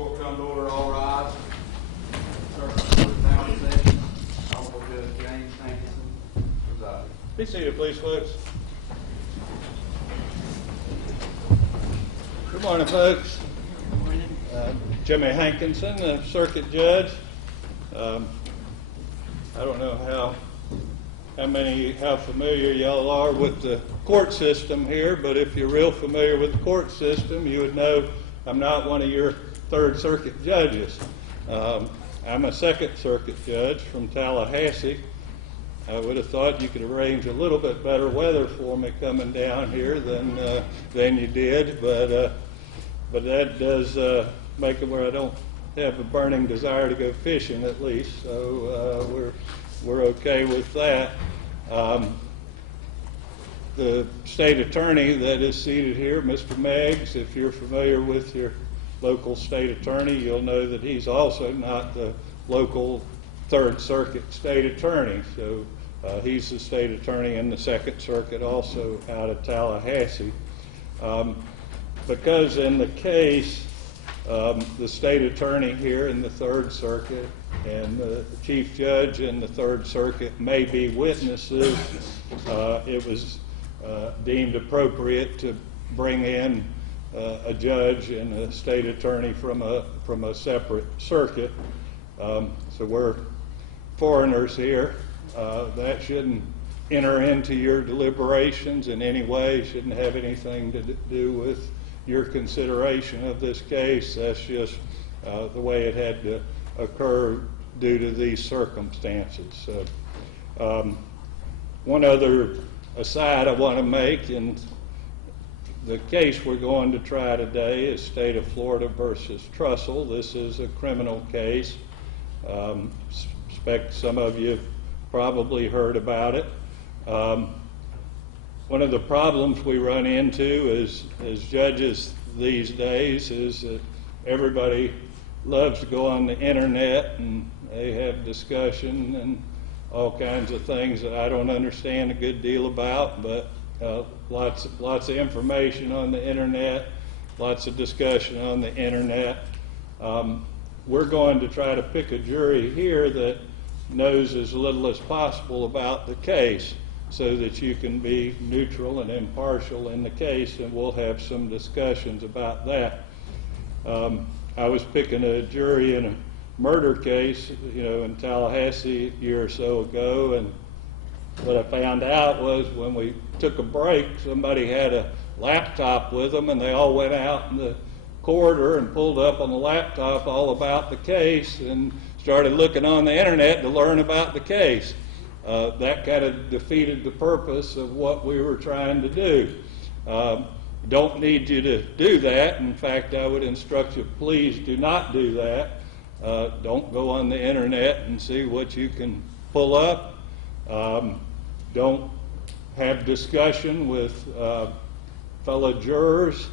Court come to order, all rise. Circuit now in session. Honorable Judge James Hankinson presiding. Be seated, please, folks. Good morning, folks. Good morning. Jimmy Hankinson, the circuit judge. I don't know how familiar y'all are with the court system here, but if you're real familiar with the court system, you would know I'm not one of your Third Circuit judges. I'm a Second Circuit judge from Tallahassee. I would have thought you could arrange a little bit better weather for me coming down here than you did, but that does make it where I don't have a burning desire to go fishing, at least. So we're okay with that. The state attorney that is seated here, Mr. Meggs, if you're familiar with your local state attorney, you'll know that he's also not the local Third Circuit state attorney. So he's the state attorney in the Second Circuit, also out of Tallahassee. Because in the case, the state attorney here in the Third Circuit and the chief judge in the Third Circuit may be witnesses, it was deemed appropriate to bring in a judge and a state attorney from a separate circuit. So we're foreigners here. That shouldn't enter into your deliberations in any way, shouldn't have anything to do with your consideration of this case. That's just the way it had to occur due to these circumstances. So, one other aside I want to make, and the case we're going to try today is State of Florida versus Trussell. This is a criminal case. Expect some of you have probably heard about it. One of the problems we run into as judges these days is that everybody loves to go on the internet and they have discussion and all kinds of things that I don't understand a good deal about, but lots of information on the internet, lots of discussion on the internet. We're going to try to pick a jury here that knows as little as possible about the case so that you can be neutral and impartial in the case, and we'll have some discussions about that. I was picking a jury in a murder case, in Tallahassee a year or so ago, and what I found out was when we took a break, somebody had a laptop with them, and they all went out in the corridor and pulled up on the laptop all about the case and started looking on the internet to learn about the case. That kind of defeated the purpose of what we were trying to do. Don't need you to do that. In fact, I would instruct you, please do not do that. Don't go on the internet and see what you can pull up. Don't have discussion with fellow jurors.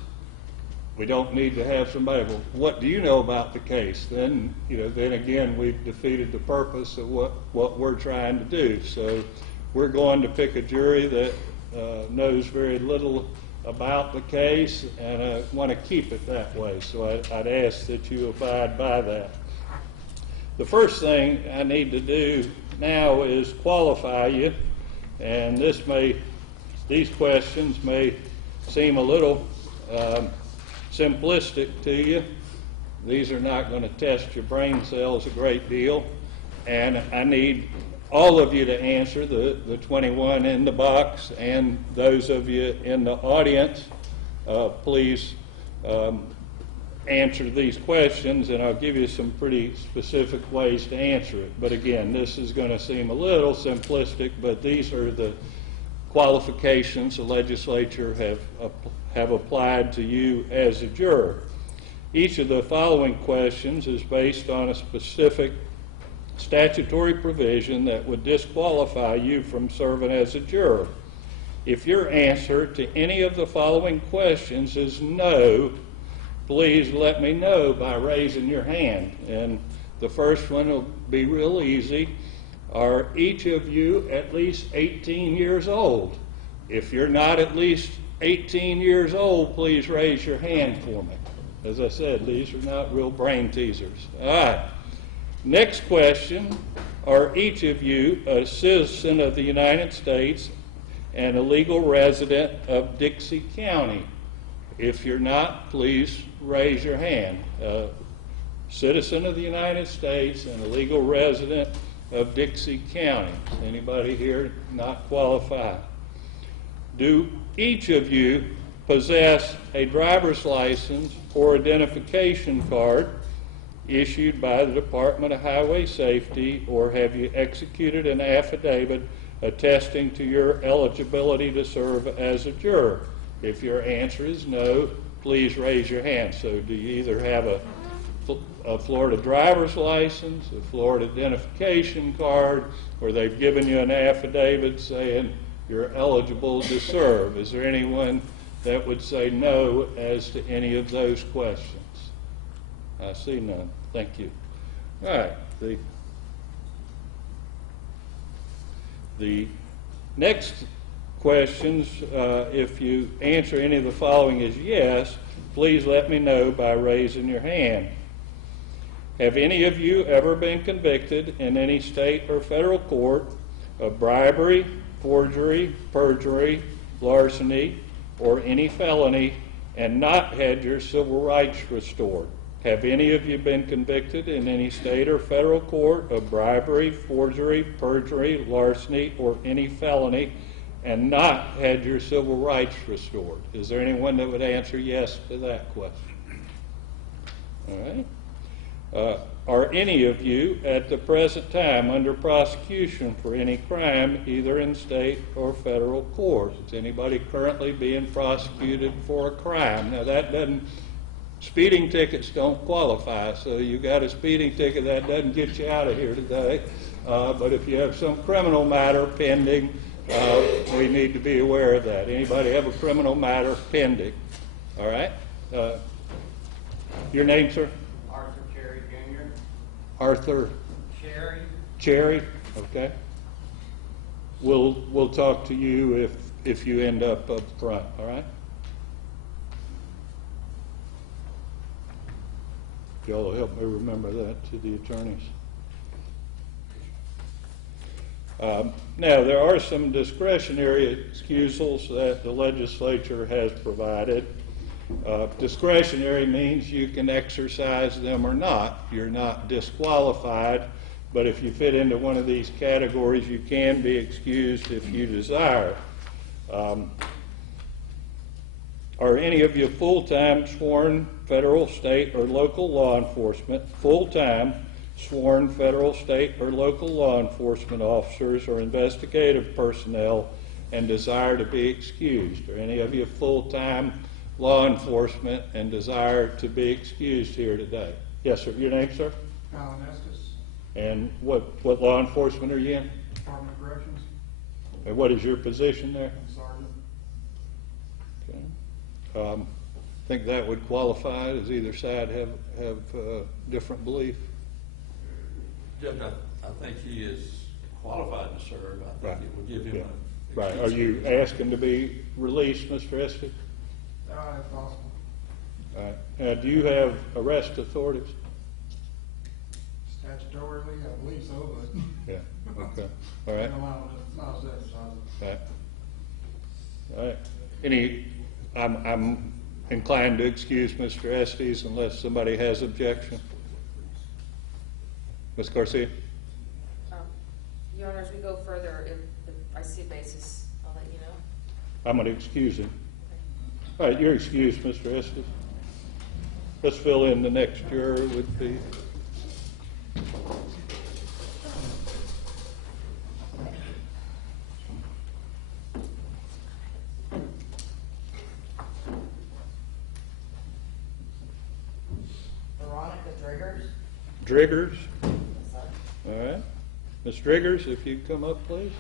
We don't need to have somebody, well, what do you know about the case? Then again, we've defeated the purpose of what we're trying to do. So we're going to pick a jury that knows very little about the case, and I want to keep it that way. So I'd ask that you abide by that. The first thing I need to do now is qualify you, and these questions may seem a little simplistic to you. These are not going to test your brain cells a great deal, and I need all of you to answer, the 21 in the box and those of you in the audience. Please answer these questions, and I'll give you some pretty specific ways to answer it. But again, this is going to seem a little simplistic, but these are the qualifications the legislature have applied to you as a juror. Each of the following questions is based on a specific statutory provision that would disqualify you from serving as a juror. If your answer to any of the following questions is no, please let me know by raising your hand. And the first one will be real easy. Are each of you at least 18 years old? If you're not at least 18 years old, please raise your hand for me. As I said, these are not real brain teasers. All right. Next question. Are each of you a citizen of the United States and a legal resident of Dixie County? If you're not, please raise your hand. Citizen of the United States and a legal resident of Dixie County. Anybody here not qualified? Do each of you possess a driver's license or identification card issued by the Department of Highway Safety, or have you executed an affidavit attesting to your eligibility to serve as a juror? If your answer is no, please raise your hand. So do you either have a Florida driver's license, a Florida identification card, or they've given you an affidavit saying you're eligible to serve? Is there anyone that would say no as to any of those questions? I see none. Thank you. All right. The next questions, if you answer any of the following as yes, please let me know by raising your hand. Have any of you ever been convicted in any state or federal court of bribery, forgery, perjury, larceny, or any felony and not had your civil rights restored? Have any of you been convicted in any state or federal court of bribery, forgery, perjury, larceny, or any felony and not had your civil rights restored? Is there anyone that would answer yes to that question? All right. Are any of you at the present time under prosecution for any crime, either in state or federal court? Is anybody currently being prosecuted for a crime? Now that doesn't, speeding tickets don't qualify, so you got a speeding ticket, that doesn't get you out of here today. But if you have some criminal matter pending, we need to be aware of that. Anybody have a criminal matter pending? All right. Your name, sir? Arthur Cherry. Okay. We'll talk to you if you end up front. All right. Y'all will help me remember that to the attorneys. Now there are some discretionary excusals that the legislature has provided. Discretionary means you can exercise them or not. You're not disqualified, but if you fit into one of these categories, you can be excused if you desire. Are any of you full-time sworn federal, state, or local law enforcement, full-time sworn federal, state, or local law enforcement officers or investigative personnel and desire to be excused? Are any of you full-time law enforcement and desire to be excused here today? Yes, sir. Your name, sir? Alan Estes. And what law enforcement are you in? Department of Corrections. And what is your position there? Sergeant. Okay. I think that would qualify. Does either side have different belief? Judge, I think he is qualified to serve. I think it would give him a... Right. Are you asking to be released, Mr. Estes? If possible. All right. Do you have arrest authorities? Statutorily, I believe so, but. Yeah. Okay. All right. No, it's not exercised. All right. I'm inclined to excuse Mr. Estes unless somebody has objection. Ms. Garcia? Your Honor, as we go further, if I see a basis, I'll let you know. I'm going to excuse him. All right, you're excused, Mr. Estes. Let's fill in the next juror would be. Veronica Driggers. Driggers. All right. Ms. Driggers, if you'd come up, please.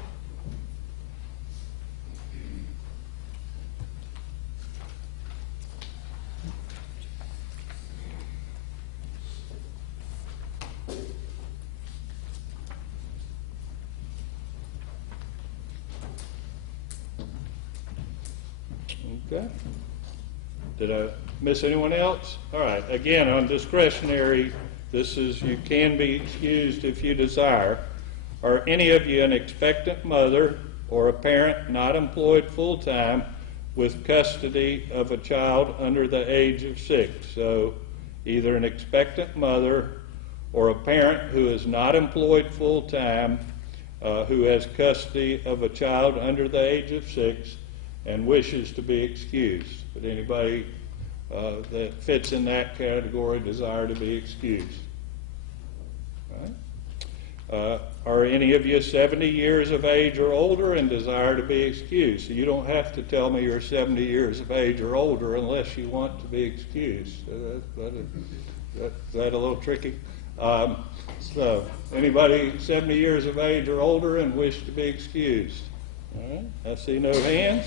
Okay. Did I miss anyone else? All right, again, on discretionary, this is, you can be excused if you desire. Are any of you an expectant mother or a parent not employed full-time with custody of a child under the age of 6? So either an expectant mother or a parent who is not employed full-time who has custody of a child under the age of 6 and wishes to be excused. Would anybody that fits in that category desire to be excused? All right. Are any of you 70 years of age or older and desire to be excused? So you don't have to tell me you're 70 years of age or older unless you want to be excused. Is that a little tricky? So anybody 70 years of age or older and wish to be excused? All right. I see no hands.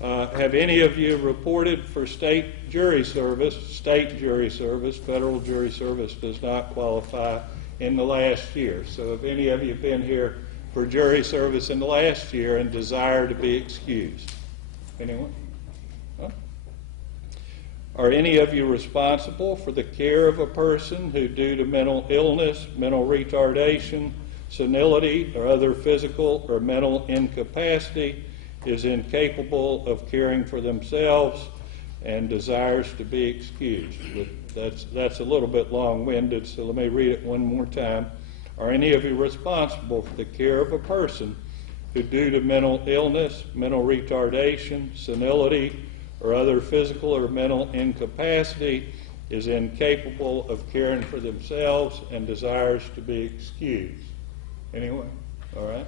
Have any of you reported for state jury service? State jury service, federal jury service does not qualify in the last year. So have any of you been here for jury service in the last year and desire to be excused? Anyone? Huh? Are any of you responsible for the care of a person who, due to mental illness, mental retardation, senility, or other physical or mental incapacity, is incapable of caring for themselves and desires to be excused? That's a little bit long-winded, so let me read it one more time. Are any of you responsible for the care of a person who, due to mental illness, mental retardation, senility, or other physical or mental incapacity, is incapable of caring for themselves and desires to be excused? Anyone? All right.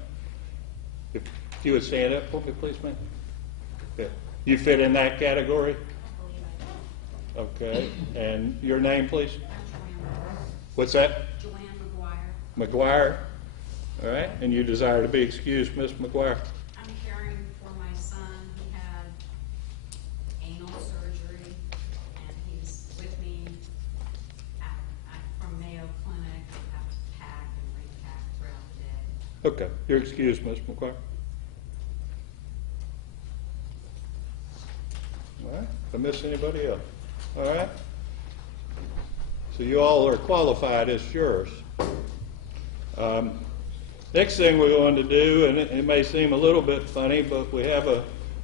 If you would stand up for me, please, ma'am. Okay. You fit in that category? Okay. And your name, please? What's that? Joanne McGuire. McGuire. All right. And you desire to be excused, Miss McGuire? I'm caring for my son. He had anal surgery, and he's with me from Mayo Clinic. I have to pack and repack throughout the day. Okay. You're excused, Miss McGuire. All right. Did I miss anybody else? All right. So you all are qualified as jurors. Next thing we're going to do, and it may seem a little bit funny, but we have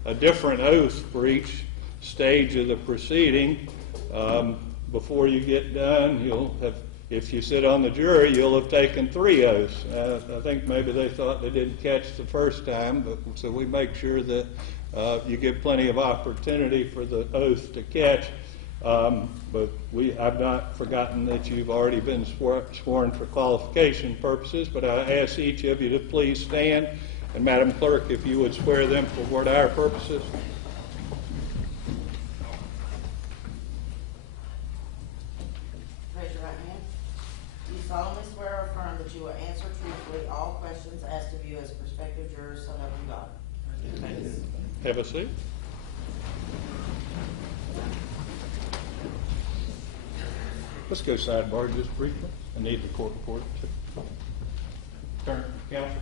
a different oath for each stage of the proceeding. Before you get done, you'll have, if you sit on the jury, you'll have taken 3 oaths. I think maybe they thought they didn't catch the first time, but so we make sure that you give plenty of opportunity for the oath to catch. But I've not forgotten that you've already been sworn for qualification purposes, but I ask each of you to please stand. And Madam Clerk, if you would swear them for our purposes. Raise your right hand. Do you solemnly swear or affirm that you will answer truthfully all questions asked of you as prospective jurors, so help you God? Thank you. Have a seat. Let's go sidebar just briefly. I need the court reporter too. Turn, counsel.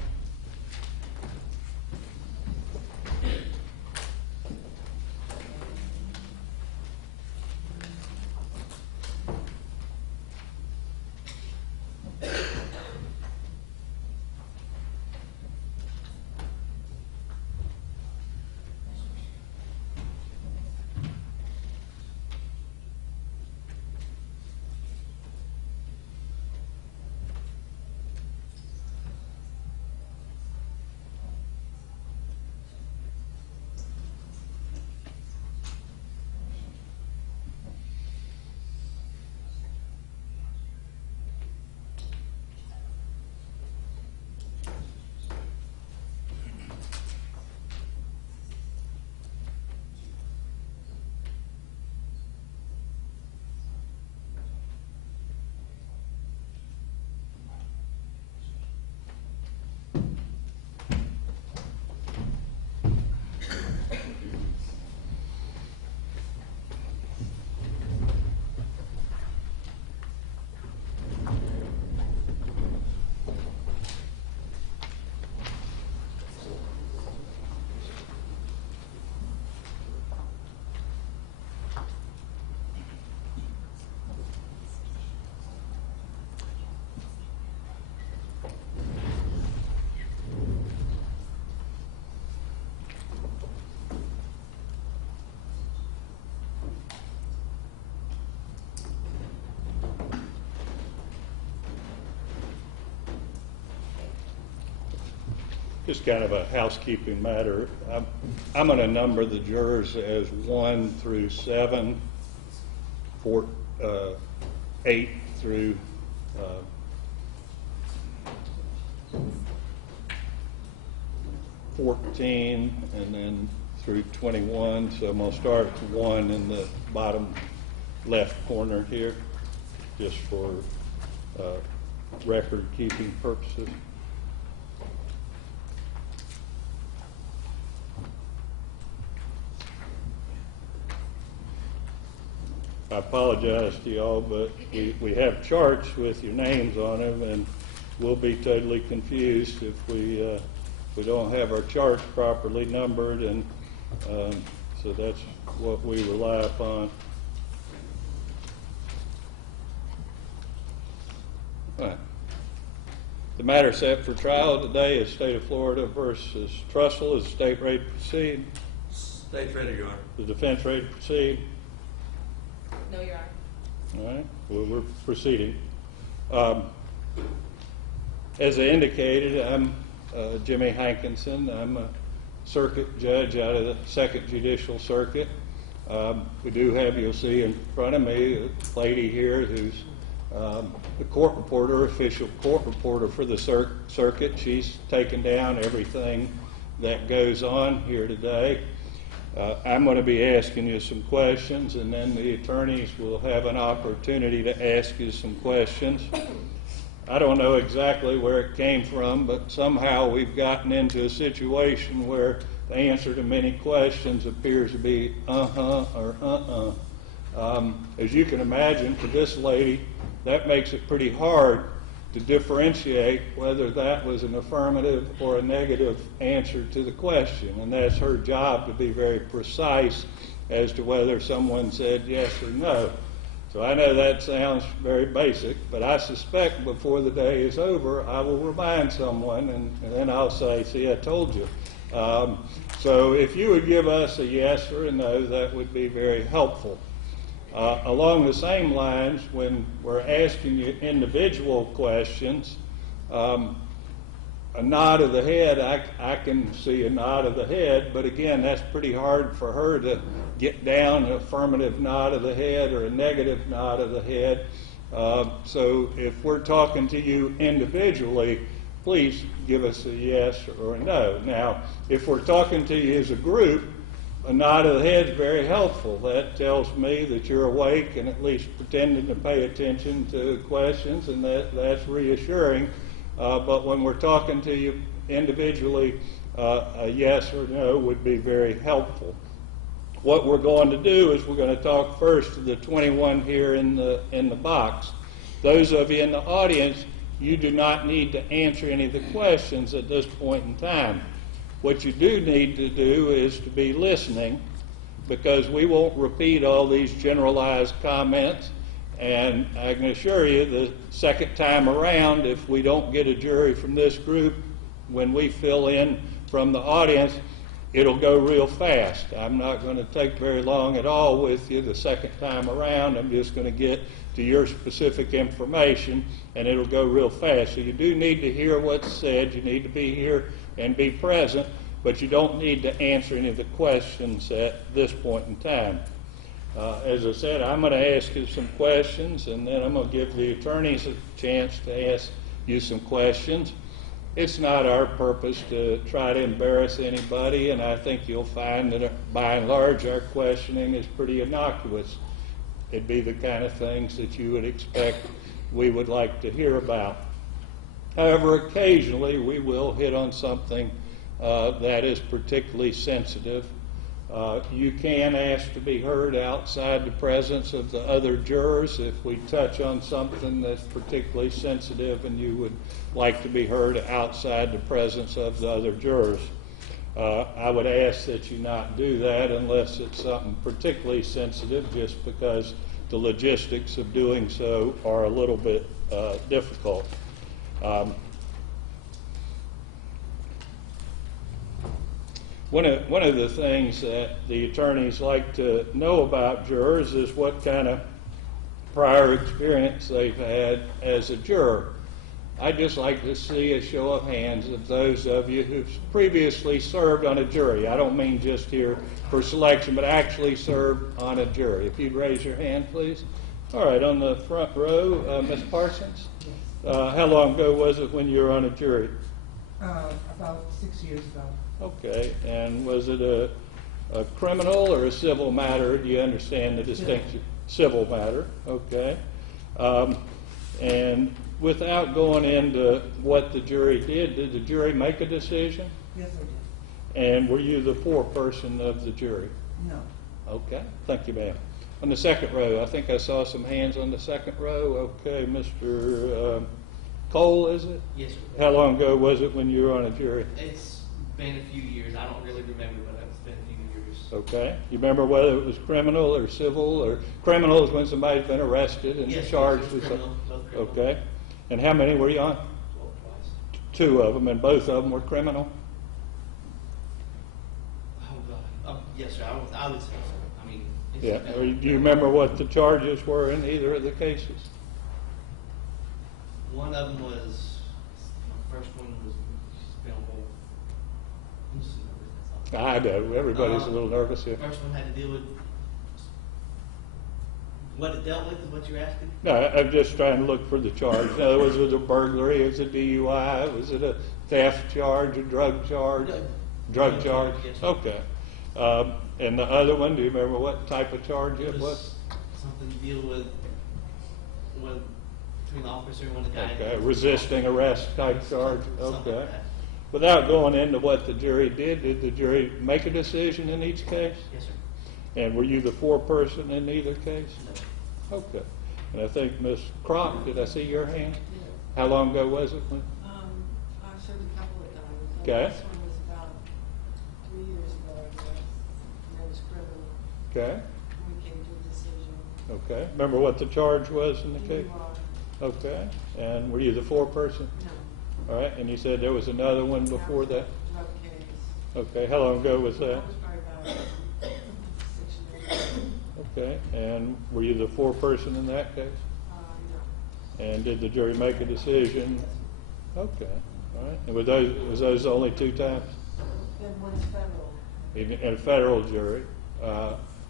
Just kind of a housekeeping matter. I'm going to number the jurors as 1 through 7, 8 through 14, and then through 21. So I'm going to start at 1 in the bottom left corner here, just for record-keeping purposes. I apologize to y'all, but we have charts with your names on them, and we'll be totally confused if we don't have our charts properly numbered, and so that's what we rely upon. All right. The matter set for trial today is State of Florida versus Trussell. Is the state ready to proceed? State's ready, Your Honor. Is the defense ready to proceed? No, Your Honor. All right, well, we're proceeding. As I indicated, I'm Jimmy Hankinson. I'm a circuit judge out of the 2nd Judicial Circuit. We do have, you'll see in front of me, a lady here who's the court reporter, official court reporter for the circuit. She's taken down everything that goes on here today. I'm going to be asking you some questions, and then the attorneys will have an opportunity to ask you some questions. I don't know exactly where it came from, but somehow we've gotten into a situation where the answer to many questions appears to be or As you can imagine, for this lady, that makes it pretty hard to differentiate whether that was an affirmative or a negative answer to the question. And that's her job, to be very precise as to whether someone said yes or no. So I know that sounds very basic, but I suspect before the day is over, I will remind someone, and then I'll say, see, I told you. So if you would give us a yes or a no, that would be very helpful. Along the same lines, when we're asking you individual questions, a nod of the head, I can see a nod of the head, but again, that's pretty hard for her to get down an affirmative nod of the head or a negative nod of the head. So if we're talking to you individually, please give us a yes or a no. Now, if we're talking to you as a group, a nod of the head is very helpful. That tells me that you're awake and at least pretending to pay attention to questions, and that's reassuring. But when we're talking to you individually, a yes or no would be very helpful. What we're going to do is we're going to talk first to the 21 here in the box. Those of you in the audience, you do not need to answer any of the questions at this point in time. What you do need to do is to be listening, because we won't repeat all these generalized comments. And I can assure you, the second time around, if we don't get a jury from this group, when we fill in from the audience, it'll go real fast. I'm not going to take very long at all with you the second time around. I'm just going to get to your specific information, and it'll go real fast. So you do need to hear what's said. You need to be here and be present, but you don't need to answer any of the questions at this point in time. As I said, I'm going to ask you some questions, and then I'm going to give the attorneys a chance to ask you some questions. It's not our purpose to try to embarrass anybody, and I think you'll find that by and large our questioning is pretty innocuous. It'd be the kind of things that you would expect we would like to hear about. However, occasionally we will hit on something that is particularly sensitive. You can ask to be heard outside the presence of the other jurors if we touch on something that's particularly sensitive and you would like to be heard outside the presence of the other jurors. I would ask that you not do that unless it's something particularly sensitive, just because the logistics of doing so are a little bit difficult. One of the things that the attorneys like to know about jurors is what kind of prior experience they've had as a juror. I'd just like to see a show of hands of those of you who've previously served on a jury. I don't mean just here for selection, but actually served on a jury. If you'd raise your hand, please. All right, on the front row, Ms. Parsons. How long ago was it when you were on a jury? About 6 years ago. Okay, and was it a criminal or a civil matter? Do you understand the distinction? Civil matter, okay. And without going into what the jury did the jury make a decision? Yes, I did. And were you the foreperson of the jury? No. Okay, thank you, ma'am. On the second row, I think I saw some hands on the second row. Okay, Mr. Cole, is it? Yes, sir. How long ago was it when you were on a jury? It's been a few years. I don't really remember, but it's been a few years. Okay. You remember whether it was criminal or civil? Or criminal is when somebody's been arrested and Yes, charged yes, with criminal, something. both criminal. Okay. And how many were you on? Well, twice. Two of them, and both of them were criminal? Oh, God. Yes, sir. I would say so. I mean, it's Yeah. been- Or do you remember what the charges were in either of the cases? One of them was, my first one was spellable. I'm just nervous, that's all. I know. Everybody's a little nervous here. First one had to deal with, what it dealt with is what you're asking? No, I'm just trying to look for the charge. In other words, was it a burglary? Was it DUI? Was it a theft charge, a drug charge? Drug. Drug charge? Yes, sir. Okay. And the other one, do you remember what type of charge it was? Something to deal with between the officer and when the guy. Okay, resisting arrest type charge? Something like Okay. that. Without going into what the jury did the jury make a decision in each case? Yes, sir. And were you the foreperson in either case? No. Okay. And I think Ms. Crock, did I see your hand? How long ago was it? When? I served a couple of times. Okay. This one was about 3 years ago, I guess. And that was criminal. Okay. We came to a decision. Okay. Remember what the charge was in the case? DUI. Okay. And were you the foreperson? No. All right. And you said there was another one before that? Drug case. Okay. How long ago was That that? was probably about 6 years ago. Okay. And were you the foreperson in that case? No. And did the jury make a decision? Okay. All right. And was those only two times? Then one's federal. In a federal jury?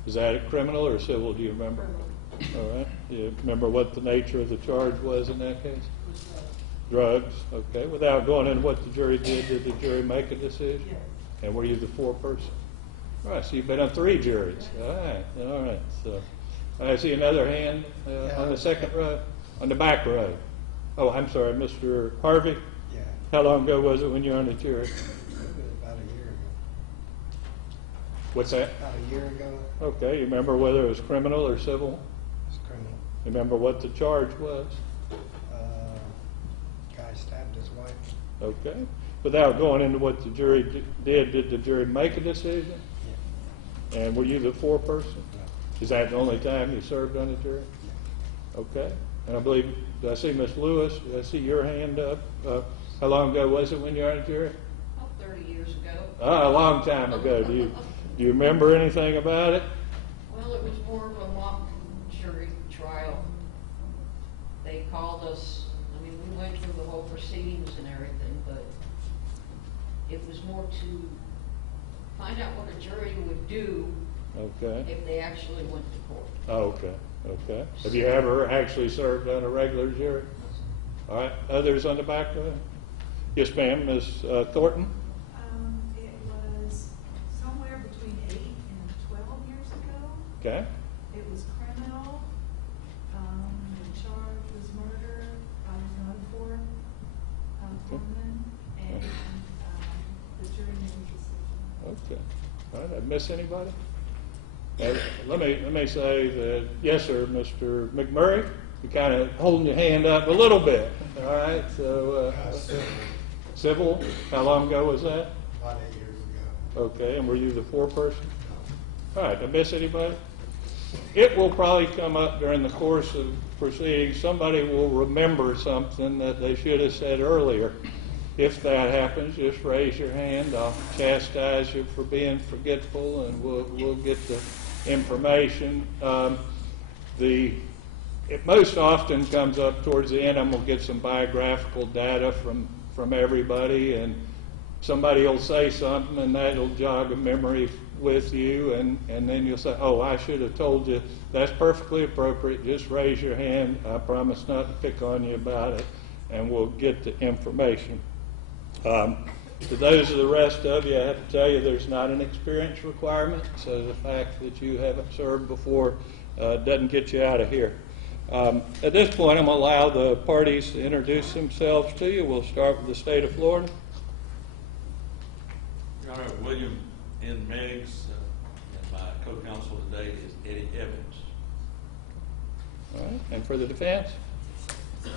Is that a criminal or civil? Do you remember? Criminal. All right. Do you remember what the nature of the charge was in that case? Was Drugs, okay. Without going into what the jury did the jury make a decision? yes. And were you the foreperson? All right, so you've been on 3 juries. All right. So I see another hand on the second row, on the back row. Oh, I'm sorry, Mr. Harvey? Yeah, How long ago was it when you were on the jury? about a year ago. What's that? About a year ago, Okay, you remember whether it was criminal or civil? it's criminal. You remember what the charge was? Guy stabbed his wife. Okay. Without going into what the jury did the jury make a decision? Yeah. And were you the foreperson? No. Is that the only time you served on a jury? Okay. And I believe, did I see Miss Lewis? Did I see your hand up? How long ago was it when you were on a jury? About 30 years ago. A long time ago. Do you remember anything about it? Well, it was more of a mock jury trial. They called us, I mean, we went through the whole proceedings and everything, but it was more to find out what a jury would do Okay. if they actually went to court. Oh, okay. Okay. Have you ever actually served on a regular jury? All right. Others on the back row? Yes, ma'am. Ms. Thornton? It was somewhere between 8 and 12 years ago. Okay. It was criminal. The charge was murder. I was an foreman, and the jury made a decision. Okay. All right. Did I miss anybody? Let me say that, yes, sir, Mr. McMurray, you kind of holding your hand up a little bit. All right. So, civil, how long ago was that? About 8 years ago. Okay. And were you the foreperson? All right. Did I miss anybody? It will probably come up during the course of proceedings. Somebody will remember something that they should have said earlier. If that happens, just raise your hand. I'll chastise you for being forgetful, and we'll get the information. it most often comes up towards the end, and we'll get some biographical data from everybody, and somebody will say something, and that'll jog a memory with you, and then you'll say, oh, I should have told you. That's perfectly appropriate. Just raise your hand. I promise not to pick on you about it, and we'll get the information. To those of the rest of you, I have to tell you there's not an experience requirement, so the fact that you haven't served before doesn't get you out of here. At this point, I'm going to allow the parties to introduce themselves to you. We'll start with the state of Florida. Your Honor, William N. Meggs, and my co-counsel today is Eddie Evans. All right, and for the defense? Good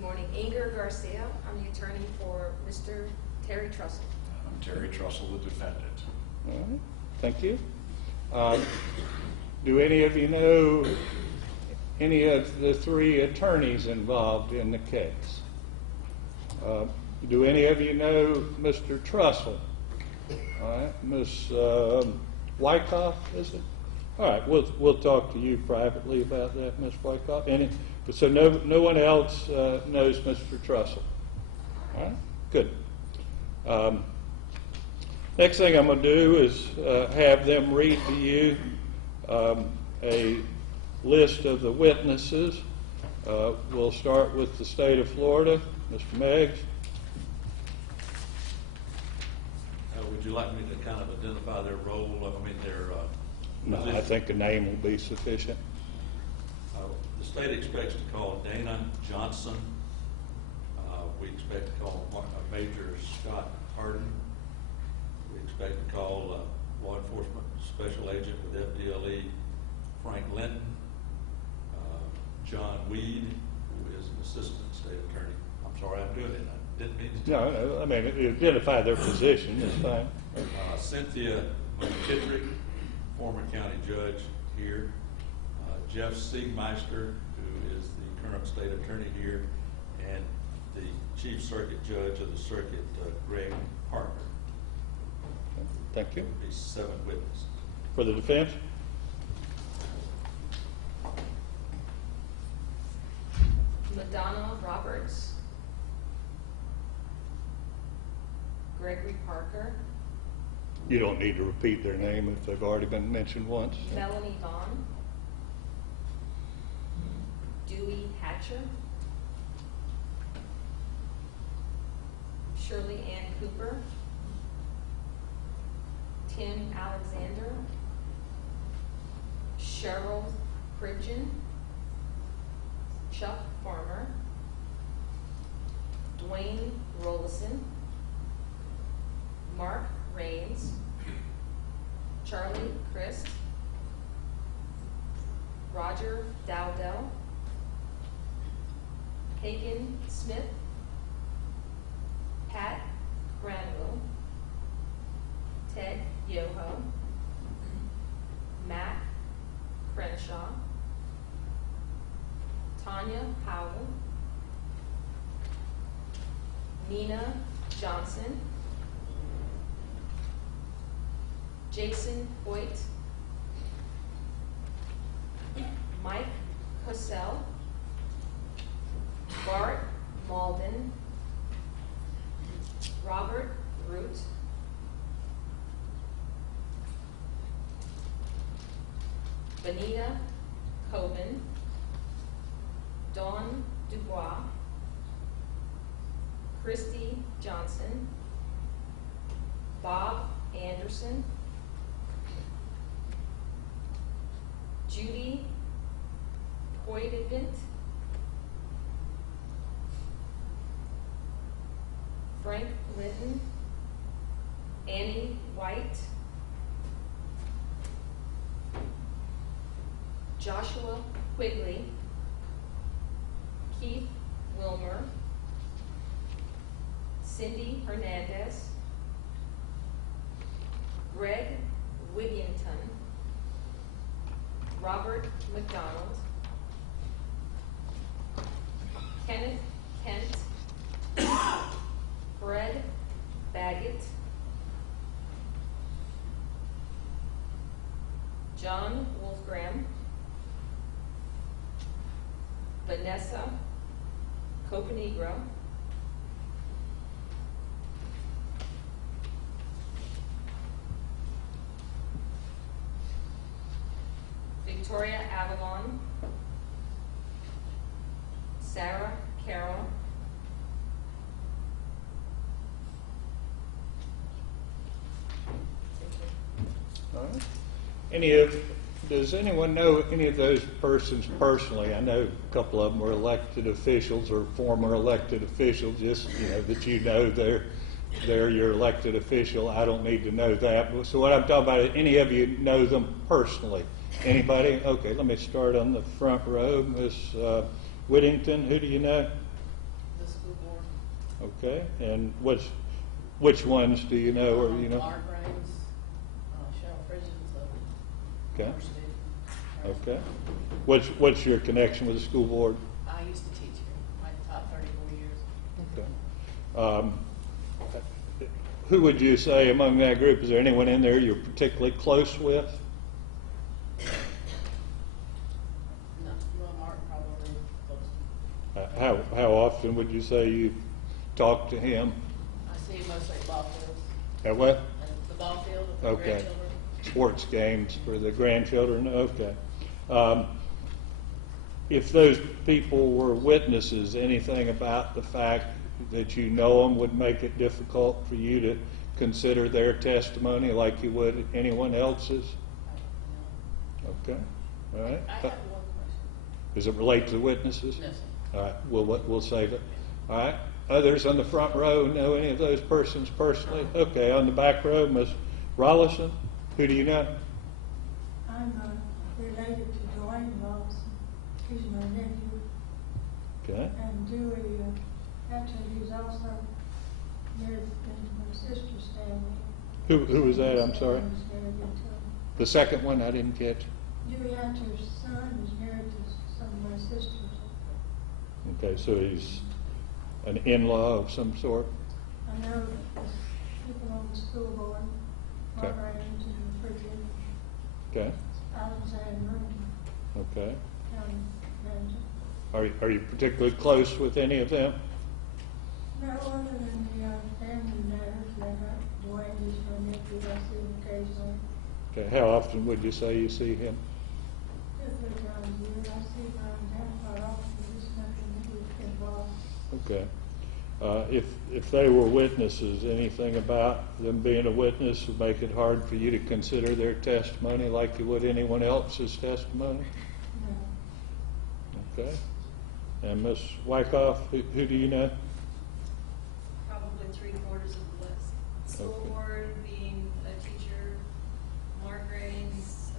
morning, Inger Garcia. I'm the attorney for Mr. Terry Trussell. I'm Terry Trussell, the defendant. All right, thank you. Do any of you know any of the three attorneys involved in the case? Do any of you know Mr. Trussell? All right, Ms. Wyckoff, is it? All right, we'll talk to you privately about that, Ms. Wyckoff. So no one else knows Mr. Trussell. All right, good. Next thing I'm going to do is have them read to you a list of the witnesses. We'll start with the state of Florida. Mr. Meggs. Would you like me to kind of identify their role? I mean, their No, I think a name will be sufficient. The state expects to call Dana Johnson. We expect to call Major Scott Harden. We expect to call law enforcement special agent with FDLE Frank Linton, John Weed, who is an assistant state attorney. I'm sorry I'm doing it. I didn't mean to. No, I mean, identify their position, it's fine. Cynthia McKittrick, former county judge here. Jeff Siegmeister, who is the current state attorney here, and the chief circuit judge of the circuit, Greg Parker. Thank you. There would be 7 witnesses. For the defense? Madonna Roberts, Gregory Parker, You don't need to repeat their name if they've already been mentioned once. Melanie Vaughn, Dewey Hatcher, Shirley Ann Cooper, Tim Alexander, Cheryl Pridgeon, Chuck Farmer, Dwayne Rollison, Mark Raines, Charlie Christ, Roger Dowdell, Hagan Smith, Pat Granville, Ted Yoho, Matt Crenshaw, Tanya Powell, Nina Johnson, Jason Hoyt, Mike Cassell, Bart Malden, Robert Root, Benita Coben, Dawn Dubois, Christy Johnson, Bob Anderson, Judy Hoydevint, Frank Linton, Annie White, Joshua Quigley, Keith Wilmer, Cindy Hernandez, Greg Wigginton, Robert McDonald, Kenneth Kent, Fred Baggett, John Wolfgram, Vanessa Copenegro. Victoria Avalon. Sarah Carroll. All right. Does anyone know any of those persons personally? I know a couple of them were elected officials or former elected officials, just, that they're your elected official. I don't need to know that. So what I'm talking about is any of you know them personally? Anybody? Okay, let me start on the front row. Miss Whittington, who do you know? The school board. Okay, and which ones do you know, or you know? Mark Raines, Cheryl Frizzens of Okay. University. Okay. What's your connection with the school board? I used to teach here. I taught 34 years. Okay. Who would you say among that group, is there anyone in there you're particularly close with? No, well, Mark probably close to. How often would you say you talk to him? I see him mostly at ball fields. At what? At the ball field with the Okay. grandchildren. Sports games for the grandchildren? Okay. If those people were witnesses, anything about the fact that you know them would make it difficult for you to consider their testimony like you would anyone else's? Okay. All right. I have one question. Does it relate to the witnesses? No, sir. All right, we'll save it. All right, others on the front row know any of those persons personally? Okay, on the back row, Miss Rollison, who do you know? I'm related to Dwayne Lawson. He's my nephew. Okay, And Dewey, actually, he's also married into my sister's family. who was that? I'm sorry. He's married into The second one I didn't catch. Dewey Hunter's son is married to some of my sisters. Okay, so he's an in-law of some sort. I know that there's people on the school board, Okay. Mark Raines and Virginia, Okay, Alexander, and okay. County Manager. Are you particularly close with any of them? No, other than the family matters, like Dwayne is my nephew, I see him occasionally. Okay, how often would you say you see him? 2 or 3 times a year, I see him around town quite often, there's nothing that we've involved. Okay. If they were witnesses, anything about them being a witness would make it hard for you to consider their testimony like you would anyone else's testimony? No. Okay. And Ms. Wyckoff, who do you know? Probably 3/4 of the list. School Okay. board being a teacher, Mark Raines,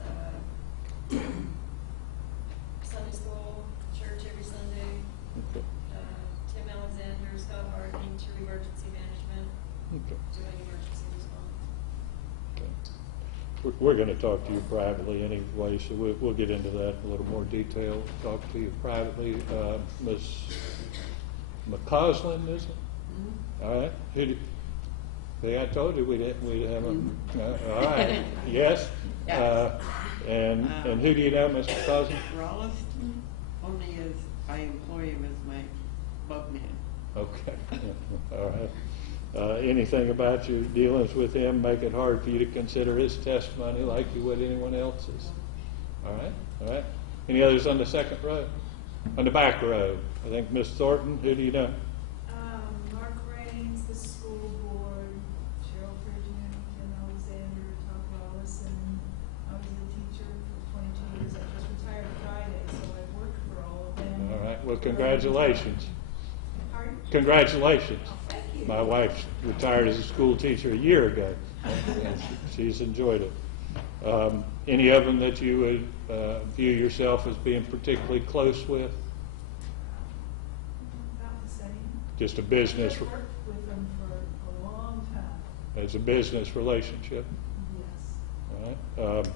Sunday school, church every Sunday, Okay. Tim Alexander, Scott Harding, to emergency management, Okay. doing emergency response. Okay. We're going to talk to you privately anyway, so we'll get into that in a little more detail. Talk to you privately. Ms. McCausland, is it? All right. See, I told you we'd have a. All right. Yes. Yes. And who do you know, Ms. McCausland? Rolliston, only as I employ him as my boatman. Okay. All right. Anything about your dealings with him make it hard for you to consider his testimony like you would anyone else's? All right. All right. Any others on the second row? On the back row, I think Ms. Thornton. Who do you know? Mark Raines, the school board, Cheryl Virginia, Tim Alexander, Tom Rollison. I was a teacher for 22 years. I just retired Friday, so I've worked for all of them. All right. Well, congratulations. Pardon? Congratulations. Thank you. My wife retired as a school teacher a year ago. And she's enjoyed it. Any of them that you would view yourself as being particularly close with? About the same. Just a business, I've worked with them for a long time. as a business relationship? Yes. All right.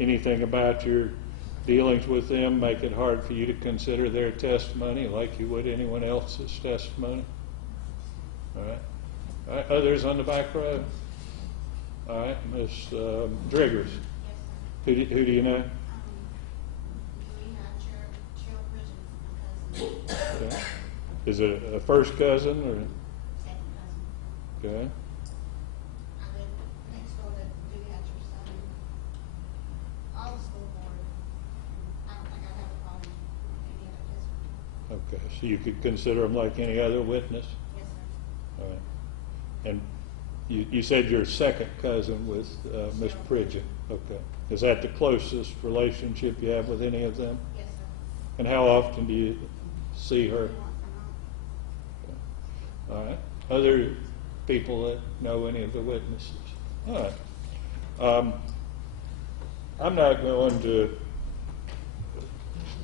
Anything about your dealings with them make it hard for you to consider their testimony like you would anyone else's testimony? All right. All right. Others on the back row? All right. Ms. Driggers. Who do you know? We have Cheryl Prison because Is it a first cousin or? Second cousin. Okay. I live next door to Judy Hatcher's son. All the school board. I don't think I have a problem with any of this. Okay, so you could consider him like any other witness? Yes, sir. All right. And you said you're second cousin with Miss Pridgen. Okay. Is that the closest relationship you have with any of them? Yes, sir. And how often do you see her? Once a month. All right. Other people that know any of the witnesses? All right. I'm not going to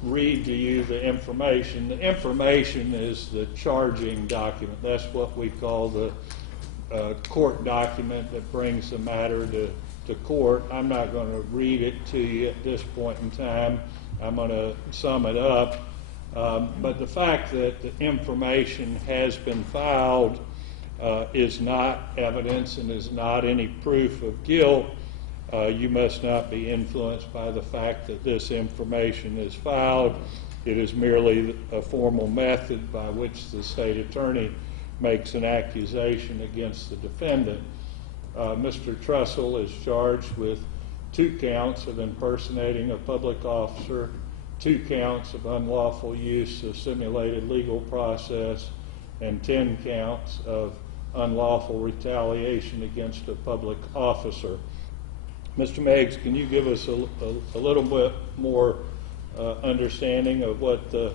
read to you the information. The information is the charging document. That's what we call the court document that brings the matter to court. I'm not going to read it to you at this point in time. I'm going to sum it up. But the fact that the information has been filed is not evidence and is not any proof of guilt. You must not be influenced by the fact that this information is filed. It is merely a formal method by which the state attorney makes an accusation against the defendant. Mr. Trussell is charged with 2 counts of impersonating a public officer, 2 counts of unlawful use of simulated legal process, and 10 counts of unlawful retaliation against a public officer. Mr. Meggs, can you give us a little bit more understanding of what the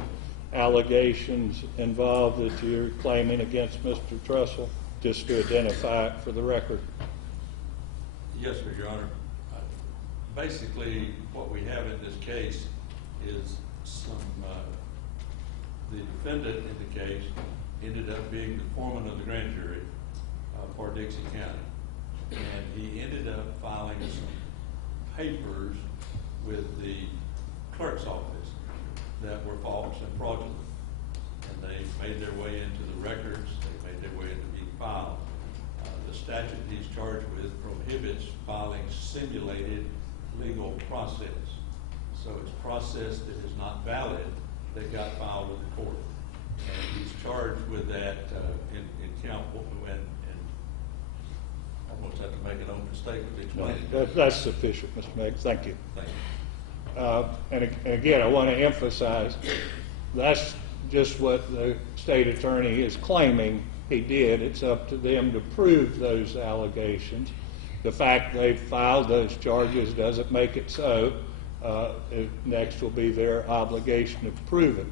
allegations involved that you're claiming against Mr. Trussell, just to identify it for the record? Yes, sir, Your Honor. Basically, what we have in this case is the defendant in the case ended up being the foreman of the grand jury for Dixie County. And he ended up filing some papers with the clerk's office that were false and fraudulent. And they made their way into the records, they made their way into being filed. The statute he's charged with prohibits filing simulated legal process. So it's process that is not valid that got filed with the court. And he's charged with that in count one, and I almost have to make an open statement to explain it. That's sufficient, Mr. Meggs. Thank you. Thank you. And again, I want to emphasize, that's just what the state attorney is claiming he did. It's up to them to prove those allegations. The fact they filed those charges doesn't make it so. Next will be their obligation to prove it.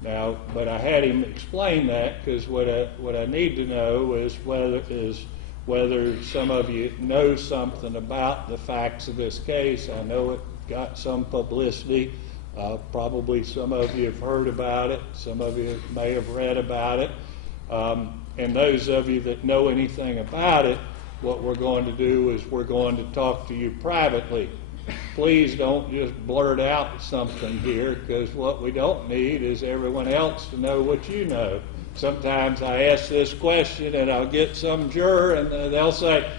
Now, but I had him explain that because what I need to know is whether some of you know something about the facts of this case. I know it got some publicity. Probably some of you have heard about it. Some of you may have read about it. And those of you that know anything about it, what we're going to do is we're going to talk to you privately. Please don't just blurt out something here, because what we don't need is everyone else to know what you know. Sometimes I ask this question and I'll get some juror and they'll say,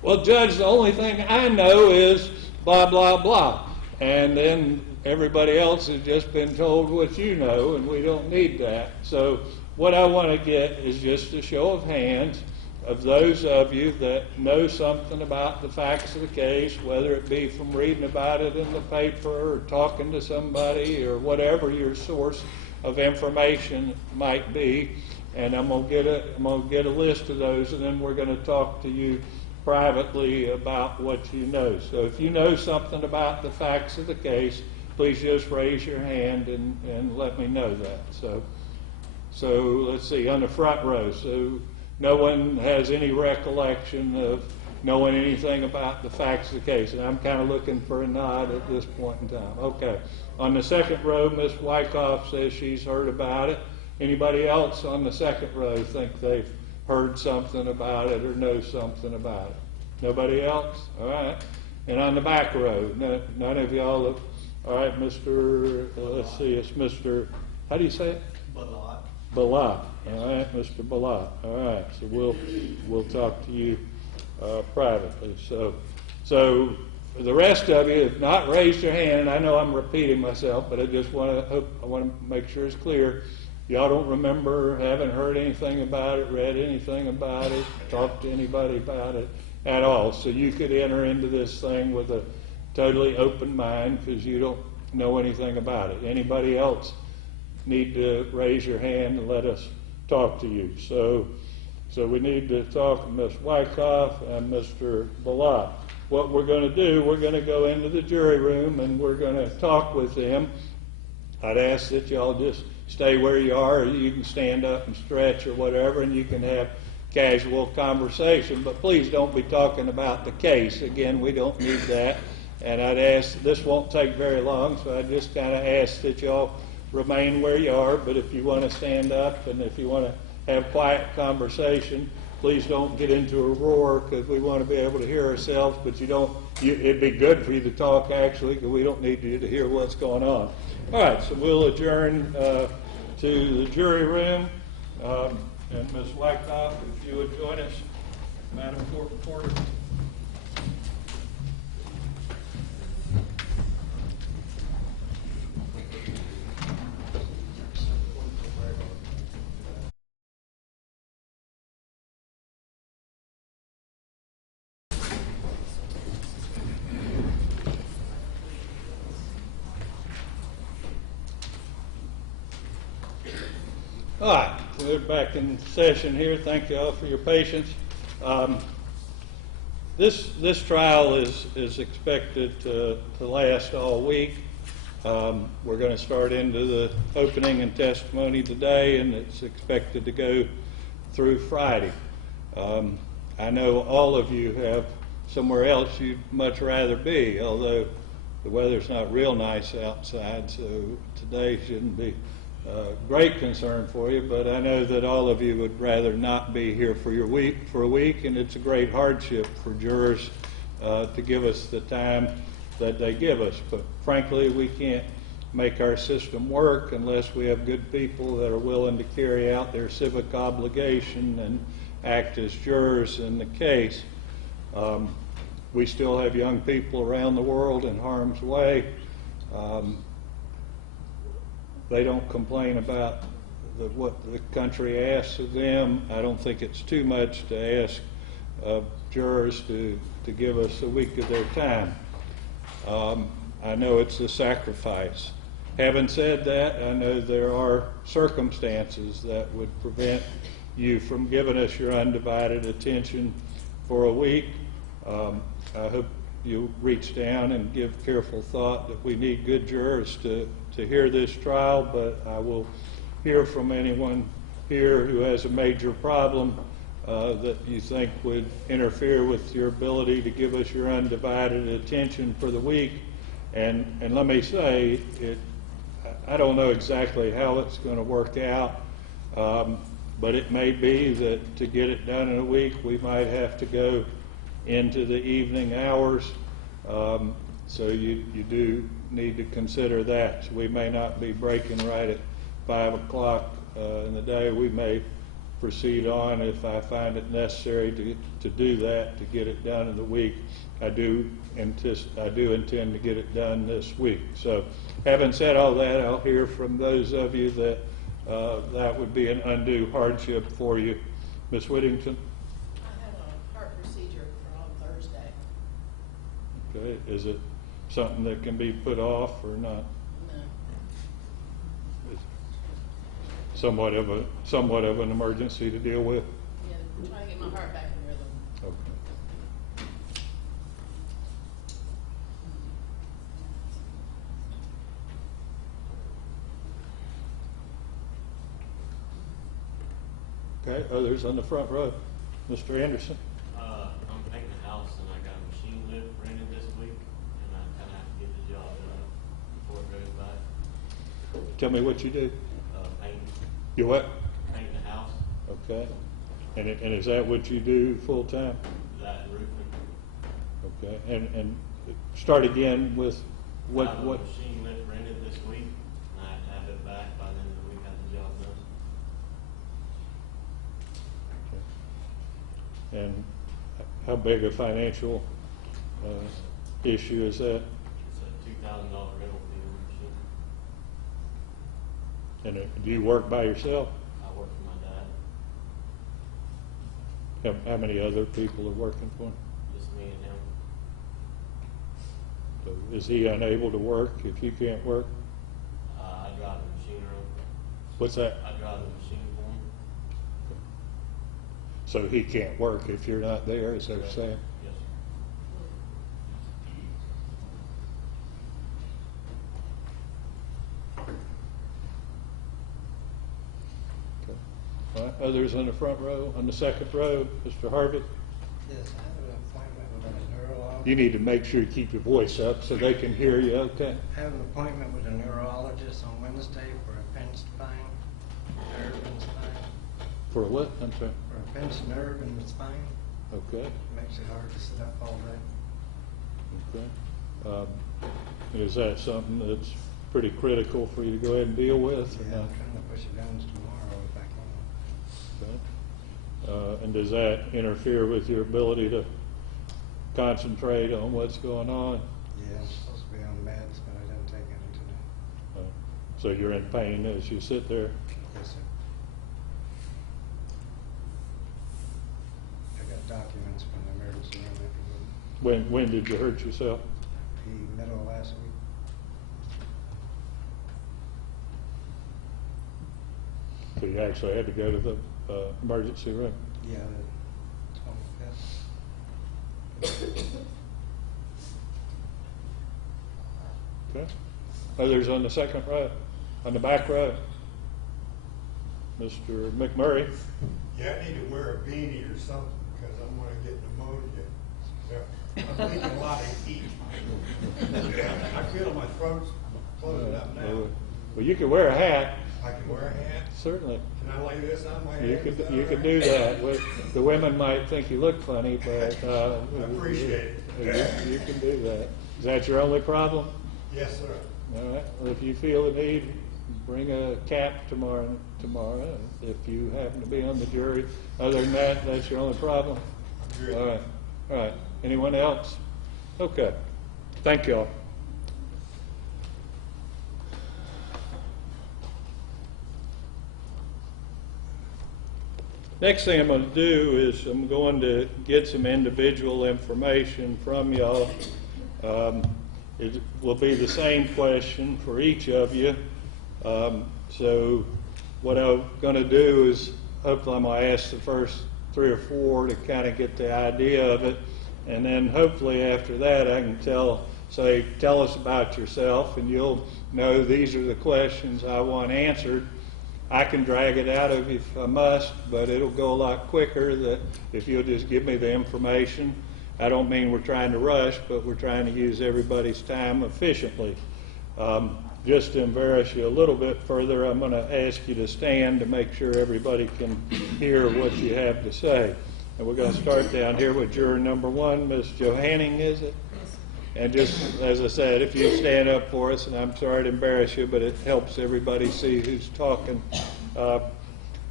well, Judge, the only thing I know is blah, blah, blah. And then everybody else has just been told what you know, and we don't need that. So what I want to get is just a show of hands of those of you that know something about the facts of the case, whether it be from reading about it in the paper or talking to somebody or whatever your source of information might be. And I'm gonna get a list of those, and then we're going to talk to you privately about what you know. So if you know something about the facts of the case, please just raise your hand and let me know that. So let's see, on the front row. So no one has any recollection of knowing anything about the facts of the case. And I'm kind of looking for a nod at this point in time. Okay. On the second row, Ms. Wyckoff says she's heard about it. Anybody else on the second row think they've heard something about it or know something about it? Nobody else? All right. And on the back row, none of y'all have, all right, Mr., let's see, it's Mr., how do you say it? Balat. All right, Mr. Balat. All right, so we'll talk to you privately. So for the rest of you, if not raised your hand, and I know I'm repeating myself, but I just want to make sure it's clear. y'all don't remember, haven't heard anything about it, read anything about it, talked to anybody about it at all. So you could enter into this thing with a totally open mind because you don't know anything about it. Anybody else need to raise your hand and let us talk to you. So we need to talk to Ms. Wyckoff and Mr. Balot. What we're going to do, we're going to go into the jury room and we're going to talk with them. I'd ask that y'all just stay where you are, or you can stand up and stretch or whatever, and you can have casual conversation. But please don't be talking about the case. Again, we don't need that. And I'd ask, this won't take very long, so I just kind of ask that y'all remain where you are. But if you want to stand up and if you want to have quiet conversation, please don't get into a roar because we want to be able to hear ourselves. But it'd be good for you to talk actually because we don't need you to hear what's going on. All right, so we'll adjourn to the jury room. And Ms. Wyckoff, if you would join us, Madam Court Reporter. All right, we're back in session here. Thank you all for your patience. This trial is expected to last all week. We're going to start into the opening and testimony today, and it's expected to go through Friday. I know all of you have somewhere else you'd much rather be, although the weather's not real nice outside, so today shouldn't be great concern for you, but I know that all of you would rather not be here for a week, and it's a great hardship for jurors to give us the time that they give us. But frankly, we can't make our system work unless we have good people that are willing to carry out their civic obligation and act as jurors in the case. We still have young people around the world in harm's way. They don't complain about what the country asks of them. I don't think it's too much to ask jurors to give us a week of their time. I know it's a sacrifice. Having said that, I know there are circumstances that would prevent you from giving us your undivided attention for a week. I hope you reach down and give careful thought that we need good jurors to hear this trial, but I will hear from anyone here who has a major problem that you think would interfere with your ability to give us your undivided attention for the week. And let me say, I don't know exactly how it's going to work out, but it may be that to get it done in a week, we might have to go into the evening hours. So you do need to consider that. So we may not be breaking right at 5 o'clock in the day. We may proceed on if I find it necessary to do that, to get it done in the week. I do intend to get it done this week. So having said all that, I'll hear from those of you that that would be an undue hardship for you. Ms. Whittington? I have a heart procedure for on Thursday. Okay, is it something that can be put off or not? No. It's somewhat of an emergency to deal with. Yeah, I'm trying to get my heart back in rhythm. Okay. Okay, others on the front row. Mr. Anderson? I'm painting a house and I got a machine lift rented this week and I kinda have to get the job done before it goes back. Tell me what you do. Painting, You what? painting the house, Okay. And is that what you do full time? that and roofing. Okay. And start again with I what? have a machine lift rented this week and I have to have it back by the end of the week, have the job done. And how big a financial issue is that? It's a $2,000 rental fee on the And do you work by yourself? I work for my dad, How many other people are working for him? just me and him. So is he unable to work if you can't work? I drive the machine room. What's that? I drive the machine for him. So he can't work if you're not there, is that what you're saying? Yes, sir. Okay. All right, others on the front row, on the second row, Mr. Harvey? Yes, I have an appointment with a neurologist. You need to make sure you keep your voice up so they can hear you, okay? I have an appointment with a neurologist on Wednesday for a pinched spine, nerve in the spine, For what? I'm sorry. for a pinched nerve in the spine. Okay, Makes it hard to sit up all day. okay. Is that something that's pretty critical for you to go ahead and deal with? or Yeah, not? I'm trying to push it down to tomorrow if I can. Okay. And does that interfere with your ability to concentrate on what's going on? Yeah, I'm supposed to be on meds, but I didn't take any today. So you're in pain as you sit there? Yes, sir. I got documents from the emergency room if you need. When did you hurt yourself? The middle of last week. So you actually had to go to the emergency room? Yeah, the 25th. Okay. Others on the second row, on the back row? Mr. McMurray? Yeah, I need to wear a beanie or something because I'm gonna get pneumonia. I'm leaking a lot of heat. I feel my throat's closing up now. Well, you can wear a hat. I can wear a hat. Certainly. Can I lay this on my head? You Is could, that you all could right? do that. The women might think you look funny, but, I appreciate it. You can do that. Is that your only problem? Yes, sir. All right, well, if you feel the need, bring a cap tomorrow, if you happen to be on the jury. Other than that, that's your only problem? Good. All right. Anyone else? Okay, thank you all. Next thing I'm going to do is I'm going to get some individual information from y'all. It will be the same question for each of you. So what I'm going to do is hopefully I'm going to ask the first 3 or 4 to kind of get the idea of it. And then hopefully after that I can tell us about yourself, and you'll know these are the questions I want answered. I can drag it out of you if I must, but it'll go a lot quicker that if you'll just give me the information. I don't mean we're trying to rush, but we're trying to use everybody's time efficiently. Just to embarrass you a little bit further, I'm going to ask you to stand to make sure everybody can hear what you have to say. And we're going to start down here with juror number 1, Ms. Johanning, is it? Yes. And just as I said, if you stand up for us, and I'm sorry to embarrass you, but it helps everybody see who's talking.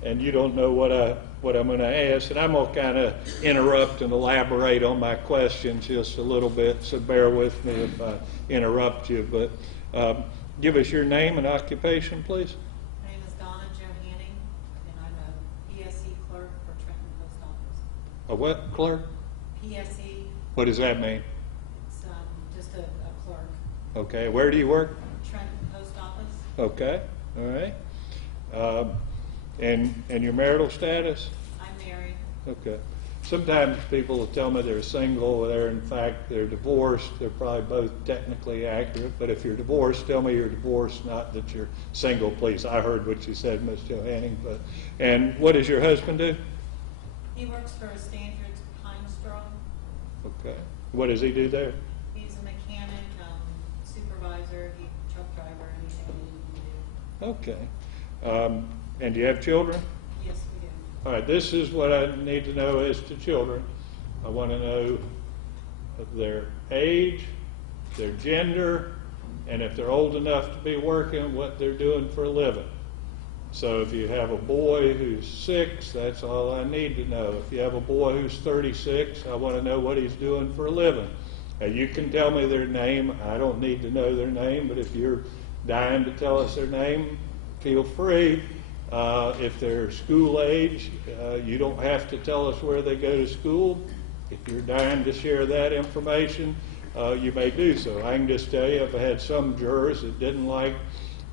And you don't know what I'm going to ask, and I'm going to kind of interrupt and elaborate on my questions just a little bit, so bear with me if I interrupt you. But give us your name and occupation, please. My name is Donna Johanning, and I'm a PSE clerk for Trenton Post Office. A what clerk? PSE, What does that mean? it's just a clerk. Okay, where do you work? Trenton Post Office. Okay, all right. And your marital status? I'm married. Okay. Sometimes people will tell me they're single, they're in fact they're divorced. They're probably both technically accurate, but if you're divorced, tell me you're divorced, not that you're single, please. I heard what you said, Ms. Johanning. And what does your husband do? He works for Standards Heimstrom. Okay. What does he do there? He's a mechanic, supervisor, truck driver, anything we need to do. Okay. And do you have children? Yes, we do. All right, this is what I need to know as to children. I want to know their age, their gender, and if they're old enough to be working, what they're doing for a living. So if you have a boy who's 6, that's all I need to know. If you have a boy who's 36, I want to know what he's doing for a living. Now, you can tell me their name. I don't need to know their name, but if you're dying to tell us their name, feel free. If they're school age, you don't have to tell us where they go to school. If you're dying to share that information, you may do so. I can just tell you, I've had some jurors that didn't like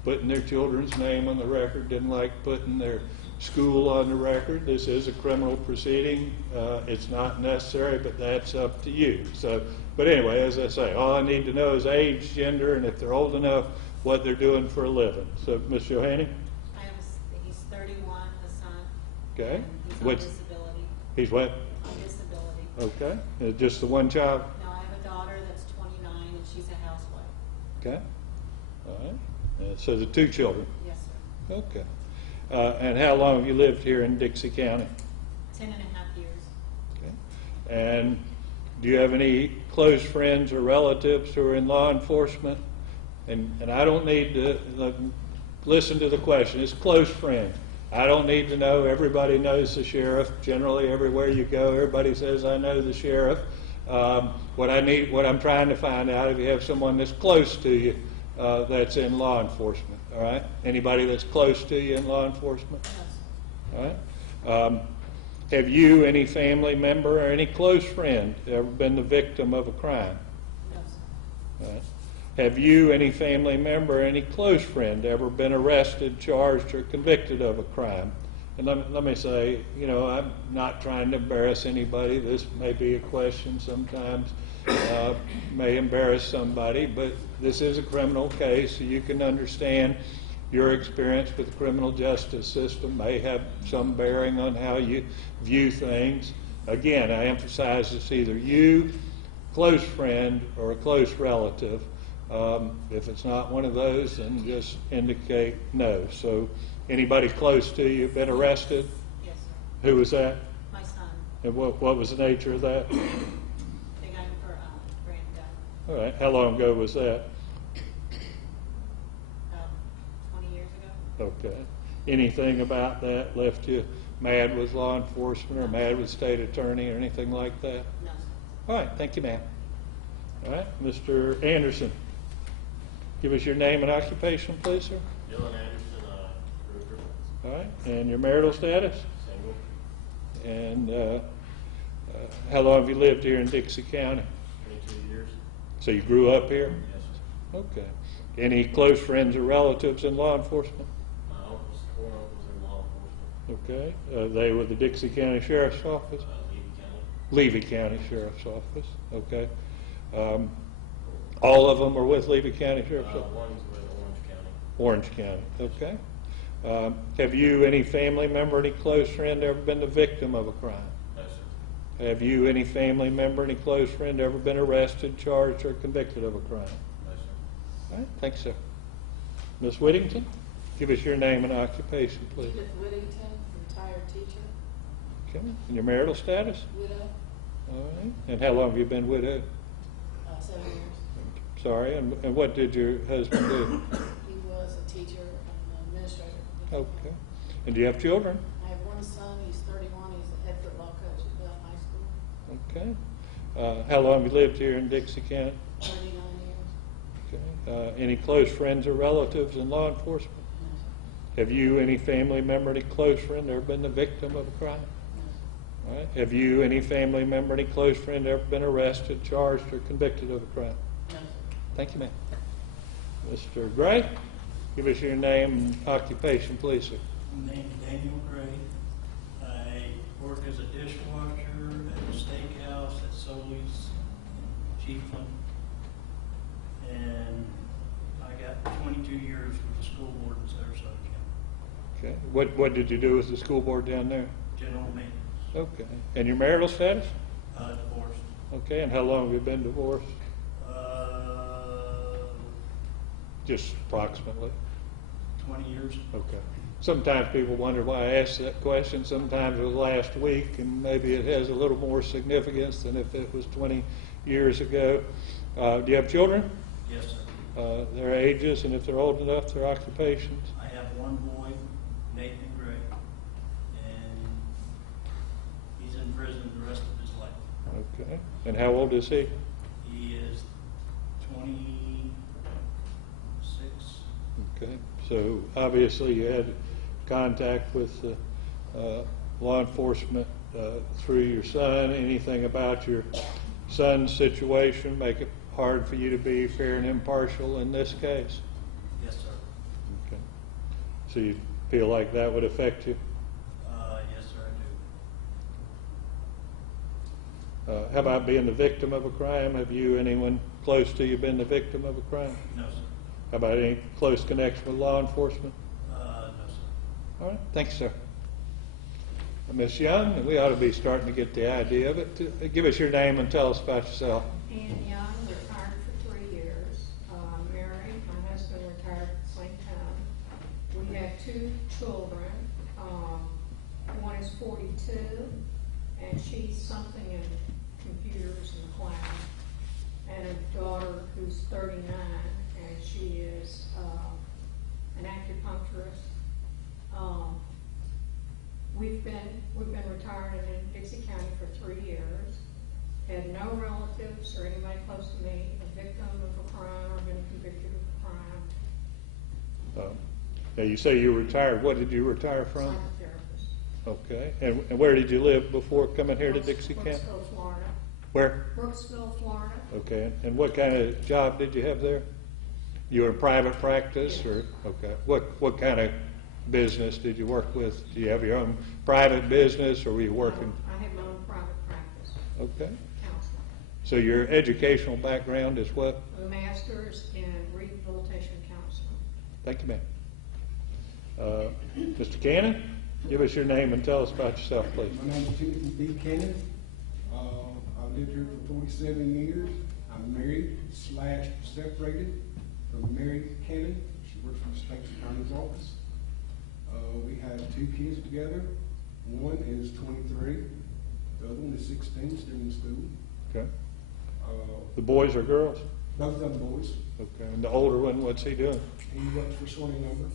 putting their children's name on the record, didn't like putting their school on the record. This is a criminal proceeding. It's not necessary, but that's up to you. So, but anyway, as I say, all I need to know is age, gender, and if they're old enough, what they're doing for a living. So, Ms. Johanny? He's 31, a son. Okay. And he's on What's- disability. He's what? On disability. Okay. Just the one child? No, I have a daughter that's 29 and she's a housewife. Okay. All right. So the two children? Yes, sir. Okay. And how long have you lived here in Dixie County? 10 and a half years. Okay. And do you have any close friends or relatives who are in law enforcement? And I don't need to listen to the question. It's close friends. I don't need to know. Everybody knows the sheriff. Generally, everywhere you go, everybody says, I know the sheriff. What I'm trying to find out, if you have someone that's close to you that's in law enforcement, all right? Anybody that's close to you in law enforcement? All right. Have you, any family member or any close friend, ever been the victim of a crime? No, sir. All right. Have you, any family member, or any close friend, ever been arrested, charged, or convicted of a crime? And let me say, you know, I'm not trying to embarrass anybody. This may be a question sometimes, may embarrass somebody, but this is a criminal case, so you can understand your experience with the criminal justice system may have some bearing on how you view things. Again, I emphasize it's either you, close friend, or a close relative. If it's not one of those, then just indicate no. So, anybody close to you been arrested? Yes, sir. Who was that? My son. And what was the nature of that? They got him for grand theft. All right. How long ago was that? 20 years ago. Okay. Anything about that left you mad with law enforcement or mad with state attorney or anything like that? No, sir. All right. Thank you, ma'am. All right. Mr. Anderson, give us your name and occupation, please, sir. Dylan Anderson, roofer, All right. And your marital status? single, And how long have you lived here in Dixie County? 22 years. So you grew up here? Yes. Okay. Any close friends or relatives in law enforcement? My uncles, 4 uncles in law enforcement. Okay. They were the Dixie County Sheriff's Office? Levy County. Levy County Sheriff's Office. Okay. All of them are with Levy County Sheriff's Office? One's with Orange County. Orange County. Okay. Have you, any family member, any close friend, ever been the victim of a crime? No, sir. Have you, any family member, any close friend, ever been arrested, charged, or convicted of a crime? No, sir. All right, thanks, sir. Ms. Whittington, give us your name and occupation, please. Edith Whittington, retired teacher, Okay, and your marital status? widow, All right, and how long have you been widowed? 7 years. Sorry, and what did your husband do? He was a teacher and administrator. Okay, and do you have children? I have one son, he's 31, he's the head football coach at Bell High School, Okay. How long have you lived here in Dixie County? 39 years. Okay. Any close friends or relatives in law enforcement? No, sir. Have you, any family member, any close friend, ever been the victim of a crime? No, All right. Have you, any family member, any close friend, ever been arrested, charged, or convicted of a crime? sir. No, sir. Thank you, ma'am. Mr. Gray, give us your name and occupation, please, sir. My name is Daniel Gray. I work as a dishwasher at a steakhouse at Soli's in Chiefland. And I got 22 years with the school board in Sarasota County. Okay. What did you do with the school board down there? General maintenance, Okay. And your marital status? divorced. Okay. And how long have you been divorced? Just approximately. 20 years. Okay. Sometimes people wonder why I asked that question. Sometimes it was last week, and maybe it has a little more significance than if it was 20 years ago. Do you have children? Yes, sir. Their ages, and if they're old enough, their occupations? I have one boy, Nathan Gray, and he's in prison the rest of his life. Okay. And how old is he? He is 26. Okay, so obviously you had contact with law enforcement through your son. Anything about your son's situation make it hard for you to be fair and impartial in this case? Yes, sir. Okay. So you feel like that would affect you? Yes, sir, I do. How about being the victim of a crime? Have you, anyone close to you, been the victim of a crime? No, sir. How about any close connection with law enforcement? No, sir. All right, thanks, sir. Ms. Young, we ought to be starting to get the idea of it. Give us your name and tell us about yourself. Ann Young, retired for 3 years. Married, my husband retired at the same time. We have 2 children. One is 42, and she's something in computers and cloud. And a daughter who's 39, and she is an acupuncturist. We've been retired in Dixie County for 3 years. Had no relatives or anybody close to me a victim of a crime or been convicted of a crime. Now you say you retired. What did you retire from? Psychotherapist. Okay. And where did you live before coming here to Dixie County? Brooksville, Florida. Where? Brooksville, Florida. Okay. And what kind of job did you have there? You were in private practice, Yes. or okay? What kind of business did you work with? Do you have your own private business, or were you working? I have my own private practice. Okay. Counseling. So your educational background is what? A master's in rehabilitation counseling. Thank you, ma'am. Mr. Cannon, give us your name and tell us about yourself, please. My name is Timothy B. Cannon. I've lived here for 47 years. I'm married / separated from Mary Cannon. She works for the state attorney's office. We have 2 kids together. One is 23. The other one is 16, still in school. Okay. The boys or girls? Both of them boys. Okay. And the older one, what's he doing? He works for Swanee Number.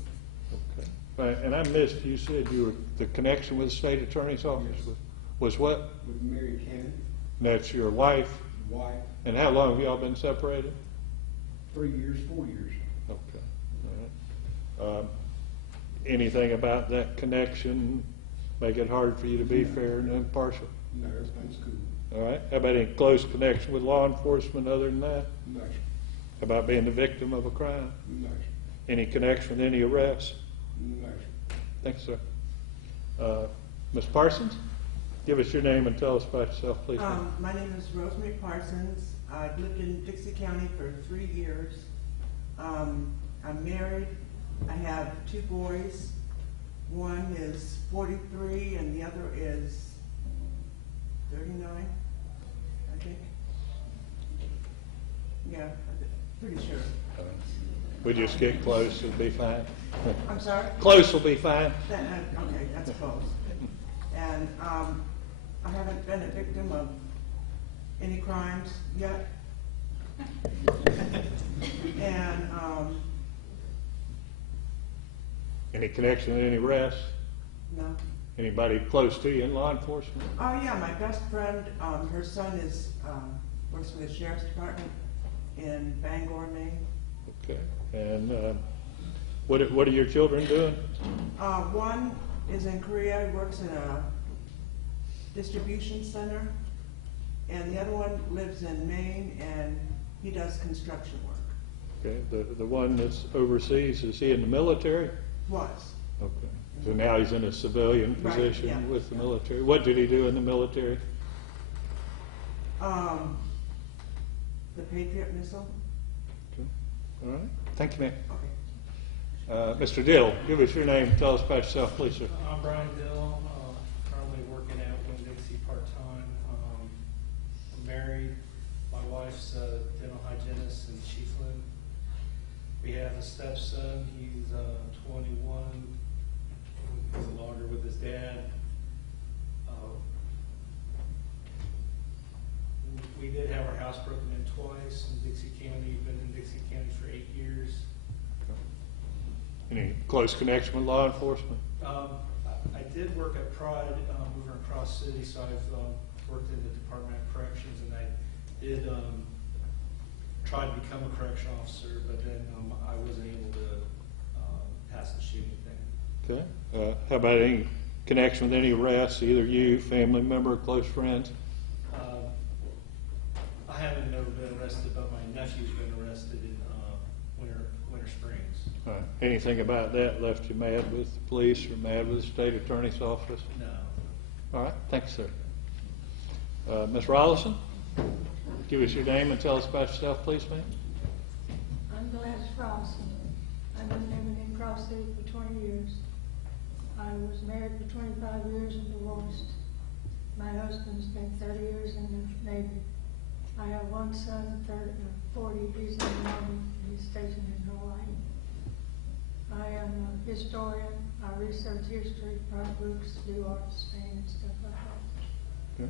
Okay. Right. And I missed, you said you were, the connection with the state attorney's office Yes. was what? With Mary Cannon, And that's your wife? wife, And how long have y'all been separated? 3 years, 4 years. Okay. All right. Anything about that connection make it hard for you to be fair and impartial? No, everything's cool. All right. How about any close connection with law enforcement other than that? No, sir. How about being the victim of a crime? No, sir. Any connection with any arrests? No, sir. Thanks, sir. Ms. Parsons, give us your name and tell us about yourself, please. My name is Rosemary Parsons. I've lived in Dixie County for 3 years. I'm married. I have 2 boys. One is 43 and the other is 39, I think. Yeah, I'm pretty sure. We just get close, it'll be fine. I'm sorry? Close will be fine. Okay, that's close. And I haven't been a victim of any crimes yet. And Any connection with any arrests? no. Anybody close to you in law enforcement? Oh yeah, my best friend, her son is works for the sheriff's department in Bangor, Maine. Okay. And what are your children doing? One is in Korea, works in a distribution center, and the other one lives in Maine, and he does construction work. Okay. The one that's overseas, is he in the military? Was. Okay. So now he's in a civilian Right, position yeah. with the military. What did he do in the military? The Patriot missile. Okay. All right. Thank you, ma'am. Okay. Mr. Dill, give us your name and tell us about yourself, please, sir. I'm Brian Dill, currently working at Winn-Dixie part-time. I'm married. My wife's a dental hygienist in Chiefland. We have a stepson. He's 21. He's a logger with his dad. We did have our house broken in twice in Dixie County. Been in Dixie County for 8 years. Any close connection with law enforcement? I did work at Pride over in Cross City, so I've worked in the Department of Corrections, and I did try to become a correction officer, but then I wasn't able to Okay. How about any connection with any arrests, either you, family member, close friends? I haven't never been arrested, but my nephew's been arrested in Winter Springs. All right. Anything about that left you mad with the police or mad with the state attorney's office? No. All right. Thanks, sir. Ms. Rollison, give us your name and tell us about yourself, please, ma'am. I'm Gladys Rawson. I've been living in Cross City for 20 years. I was married for 25 years and divorced. My husband spent 30 years in the Navy. I have one son, 40, he's in the Army, he's stationed in Hawaii. I am a historian, I research history, write books, do art, Spain, and stuff like that.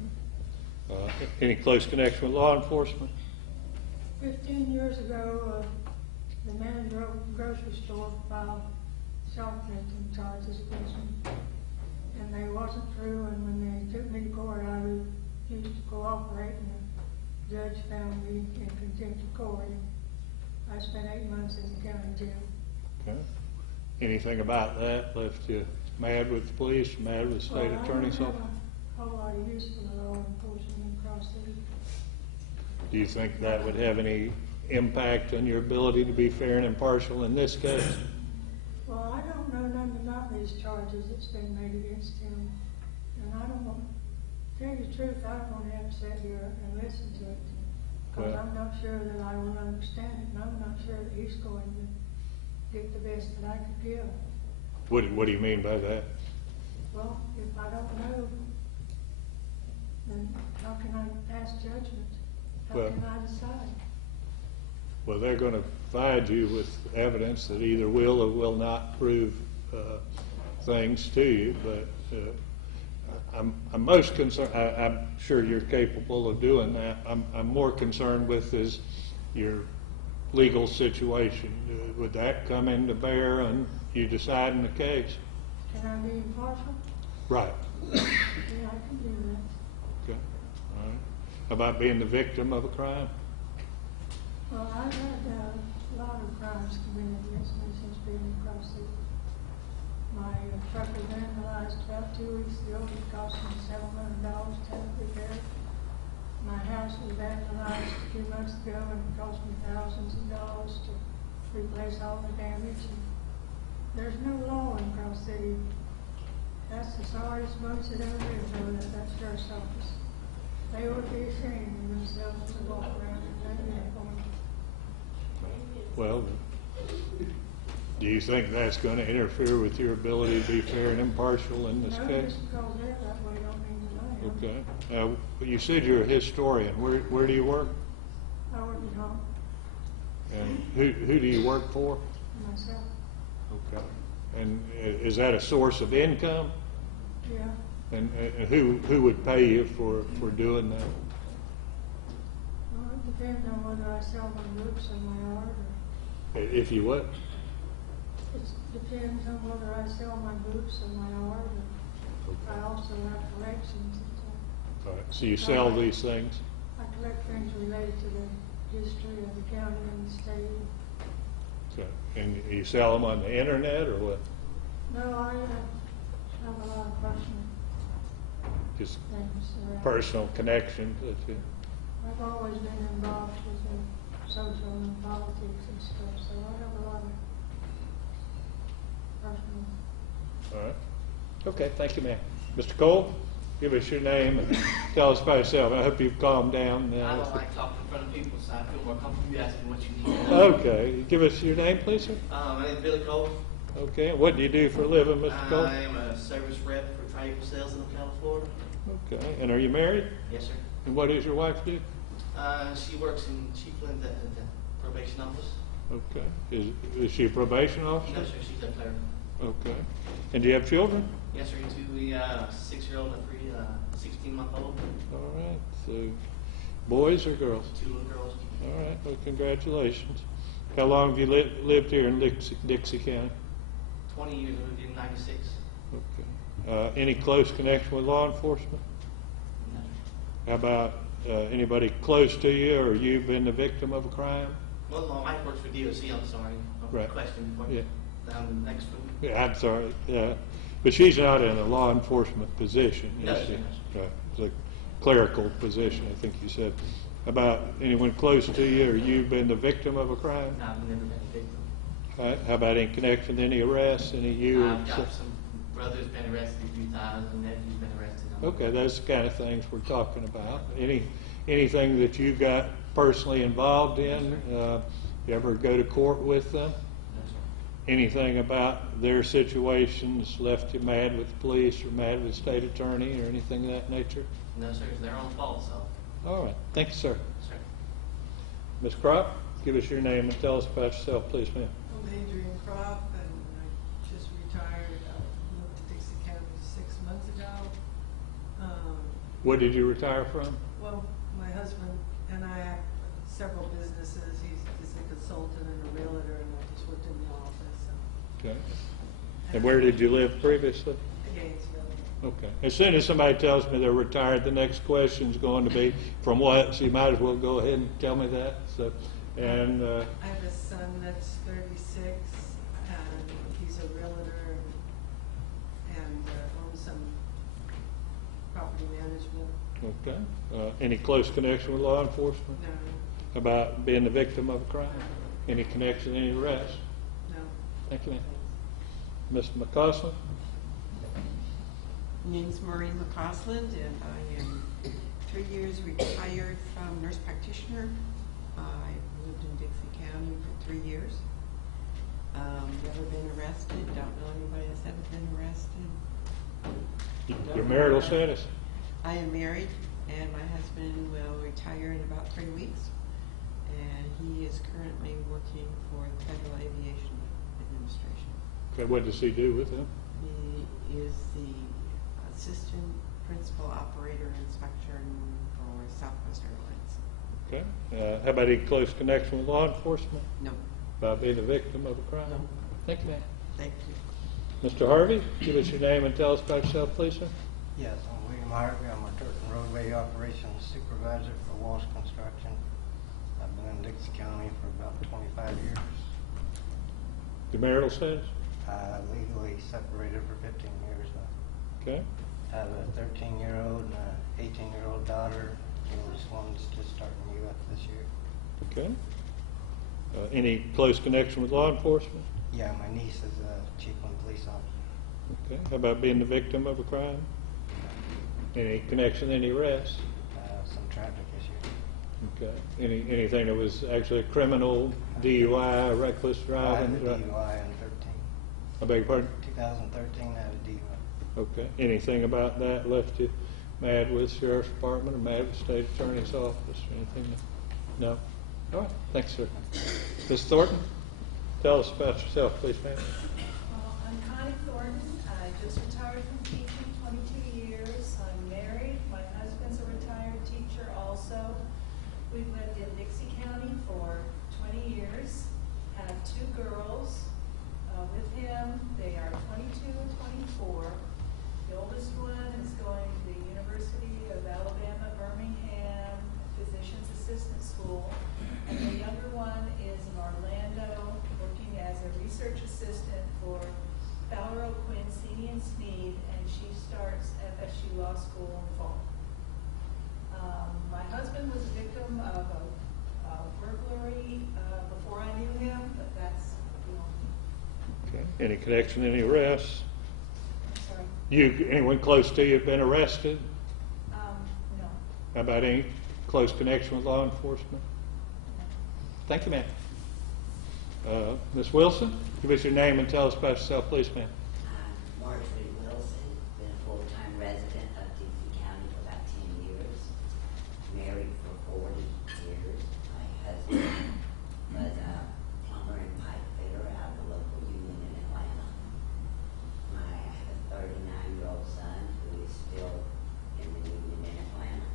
Okay. Any close connection with law enforcement? 15 years ago, the manager of the grocery store filed shoplifting charges against me. And they wasn't true, and when they took me to court, I refused to cooperate, and the judge found me in contempt of court. I spent 8 months in the county jail. Okay. Anything about that left you mad with the police, mad with the state attorney's office? I don't have a whole lot of use for the law enforcement in Cross City. Do you think that would have any impact on your ability to be fair and impartial in this case? Well, I don't know nothing about these charges that's been made against him. And I don't want, to tell you the truth, I don't want to have to sit here and listen to it. Because Well- I'm not sure that I will understand it, and I'm not sure that he's going to get the best that I could give. What do you mean by that? Well, if I don't know, then how can I pass judgment? How Well- can I decide? Well, they're going to provide you with evidence that either will or will not prove things to you, but I'm most concerned, I'm sure you're capable of doing that. I'm more concerned with is your legal situation. Would that come into bear on you deciding the case? Can I be impartial? Right. Yeah, I can do that. Okay. All right. How about being the victim of a crime? Well, I've had a lot of crimes committed against me since being in Cross City. My truck was vandalized about 2 weeks ago. It cost me $700 to have it repaired. My house was vandalized a few months ago, and it cost me thousands of dollars to replace all the damage. And there's no law in Cross City. That's the sorriest bunch that ever lived over at that sheriff's office. They would be ashamed of themselves to walk around in that uniform. Well, do you think that's going to interfere with your ability to be fair and impartial in this No, case? just because they're that way don't mean that I am. Okay. You said you're a historian. Where do you work? I work at home And who do you work for? myself. Okay. And is that a source of income? Yeah. And who would pay you for doing that? Well, it depends on whether I sell my books or my art, or If you what? it depends on whether I sell my books or my art, or I also have collections. All right. So you sell these things? I collect things related to the history of the county and the state. Okay. And you sell them on the internet or what? No, I have a lot of personal Just things. personal connections that you... I've always been involved with the social and politics and stuff, so I have a lot of personal. All right. Okay, thank you, ma'am. Mr. Cole, give us your name and tell us about yourself. I hope you've calmed down now. I don't like talking in front of people, so I feel more comfortable you asking what you need. Okay. Give us your name, please, sir. My name is Billy Cole. Okay. And what do you do for a living, Mr. Cole? I am a service rep for Triangle Sales in Ocala, Florida. Okay. And are you married? Yes, sir. And what does your wife do? She works in Chiefland at the probation office. Okay. Is she a probation officer? No, sir, she's a clerk. Okay. And do you have children? Yes, sir, two, a 6-year-old and a 16-month-old. All right. So, boys or girls? 2 little girls. All right. Well, congratulations. How long have you lived here in Dixie County? 20 years, I moved in '96. Okay. Any close connection with law enforcement? No. How about anybody close to you, or you've been the victim of a crime? Well, my wife works for DOC, I'm sorry. Right. Question before. Yeah. Next week. Yeah, I'm sorry, yeah. But she's not in a law enforcement position, No, is she? she's Right. It's a clerical position, I think you said. About anyone close to you, or you've been the victim of a crime? No, I've never been a victim. All right. How about in connection with any arrests, any you? I've got some brothers been arrested a few times, and nephews been arrested. Okay, that's the kind of things we're talking about. Anything that you got personally involved in? You ever go to court with them? No, sir. Anything about their situations left you mad with the police or mad with the state attorney or anything of that nature? No, sir, it's their own fault, so. All right, thank you, sir. Sir. Ms. Crop, give us your name and tell us about yourself, please, ma'am. I'm Adrian Crop, and I just retired. I moved to Dixie County 6 months ago. What did you retire from? Well, my husband and I have several businesses. He's a consultant and a realtor, and I just worked in the office. Okay. And where did you live previously? Gainesville. Okay. As soon as somebody tells me they're retired, the next question is going to be from what? So you might as well go ahead and tell me that. So, and I have a son that's 36, and he's a realtor and owns some property management. okay. Any close connection with law enforcement? No, About being the victim of a crime? Any connection, any arrest? no. Thank you, ma'am. Mr. McCausland? My name's Maureen McCausland, and I am 3 years retired from nurse practitioner. I lived in Dixie County for 3 years. Never been arrested, don't know anybody that's ever been arrested. Your marital status? I am married, and my husband will retire in about 3 weeks, and he is currently working for the Federal Aviation Administration. Okay, what does he do with them? He is the assistant principal operator inspector for Southwest Airlines. Okay. How about any close connection with law enforcement? No. About being a victim of a crime? No. Thank you, ma'am. Thank you. Mr. Harvey, give us your name and tell us about yourself, please, sir. Yes, I'm William Harvey. I'm a dirt and roadway operations supervisor for Walsh Construction. I've been in Dixie County for about 25 years. Your marital status? Legally separated for 15 years now. Okay. I have a 13-year-old and an 18-year-old daughter. The oldest one's just starting UF this year. Okay. Any close connection with law enforcement? Yeah, my niece is a Chiefland police officer. Okay. How about being the victim of a crime? Any connection, any arrests? Some traffic issues. Okay. Anything that was actually a criminal, DUI, reckless driving? I had a DUI in 13. I beg your pardon? 2013, I had a DUI. Okay. Anything about that left you mad with the Sheriff's Department or mad with the State Attorney's Office or anything? No? All right. Thanks, sir. Ms. Thornton, tell us about yourself, please, ma'am. I'm Connie Thornton. I just retired from teaching 22 years. I'm married. My husband's a retired teacher also. We've lived in Dixie County for 20 years. Have 2 girls with him. They are 22 and 24. The oldest one is going to the University of Alabama, Birmingham, Physician's Assistant School. And the younger one is in Orlando, working as a research assistant for Fowler O'Quinn, Senior and Sneed, and she starts FSU Law School in the fall. My husband was a victim of a burglary before I knew him, but that's, Okay. Any connection, any arrests? sorry. Anyone close to you have been arrested? No. How about any close connection with law enforcement? Thank you, ma'am. Ms. Wilson, give us your name and tell us about yourself, please, ma'am. I'm Marjorie Wilson, been a full-time resident of Dixie County for about 10 years, married for 40 years. My husband was a plumber and pipe fitter out of the local union in Atlanta. I have a 39-year-old son who is still in the union in Atlanta.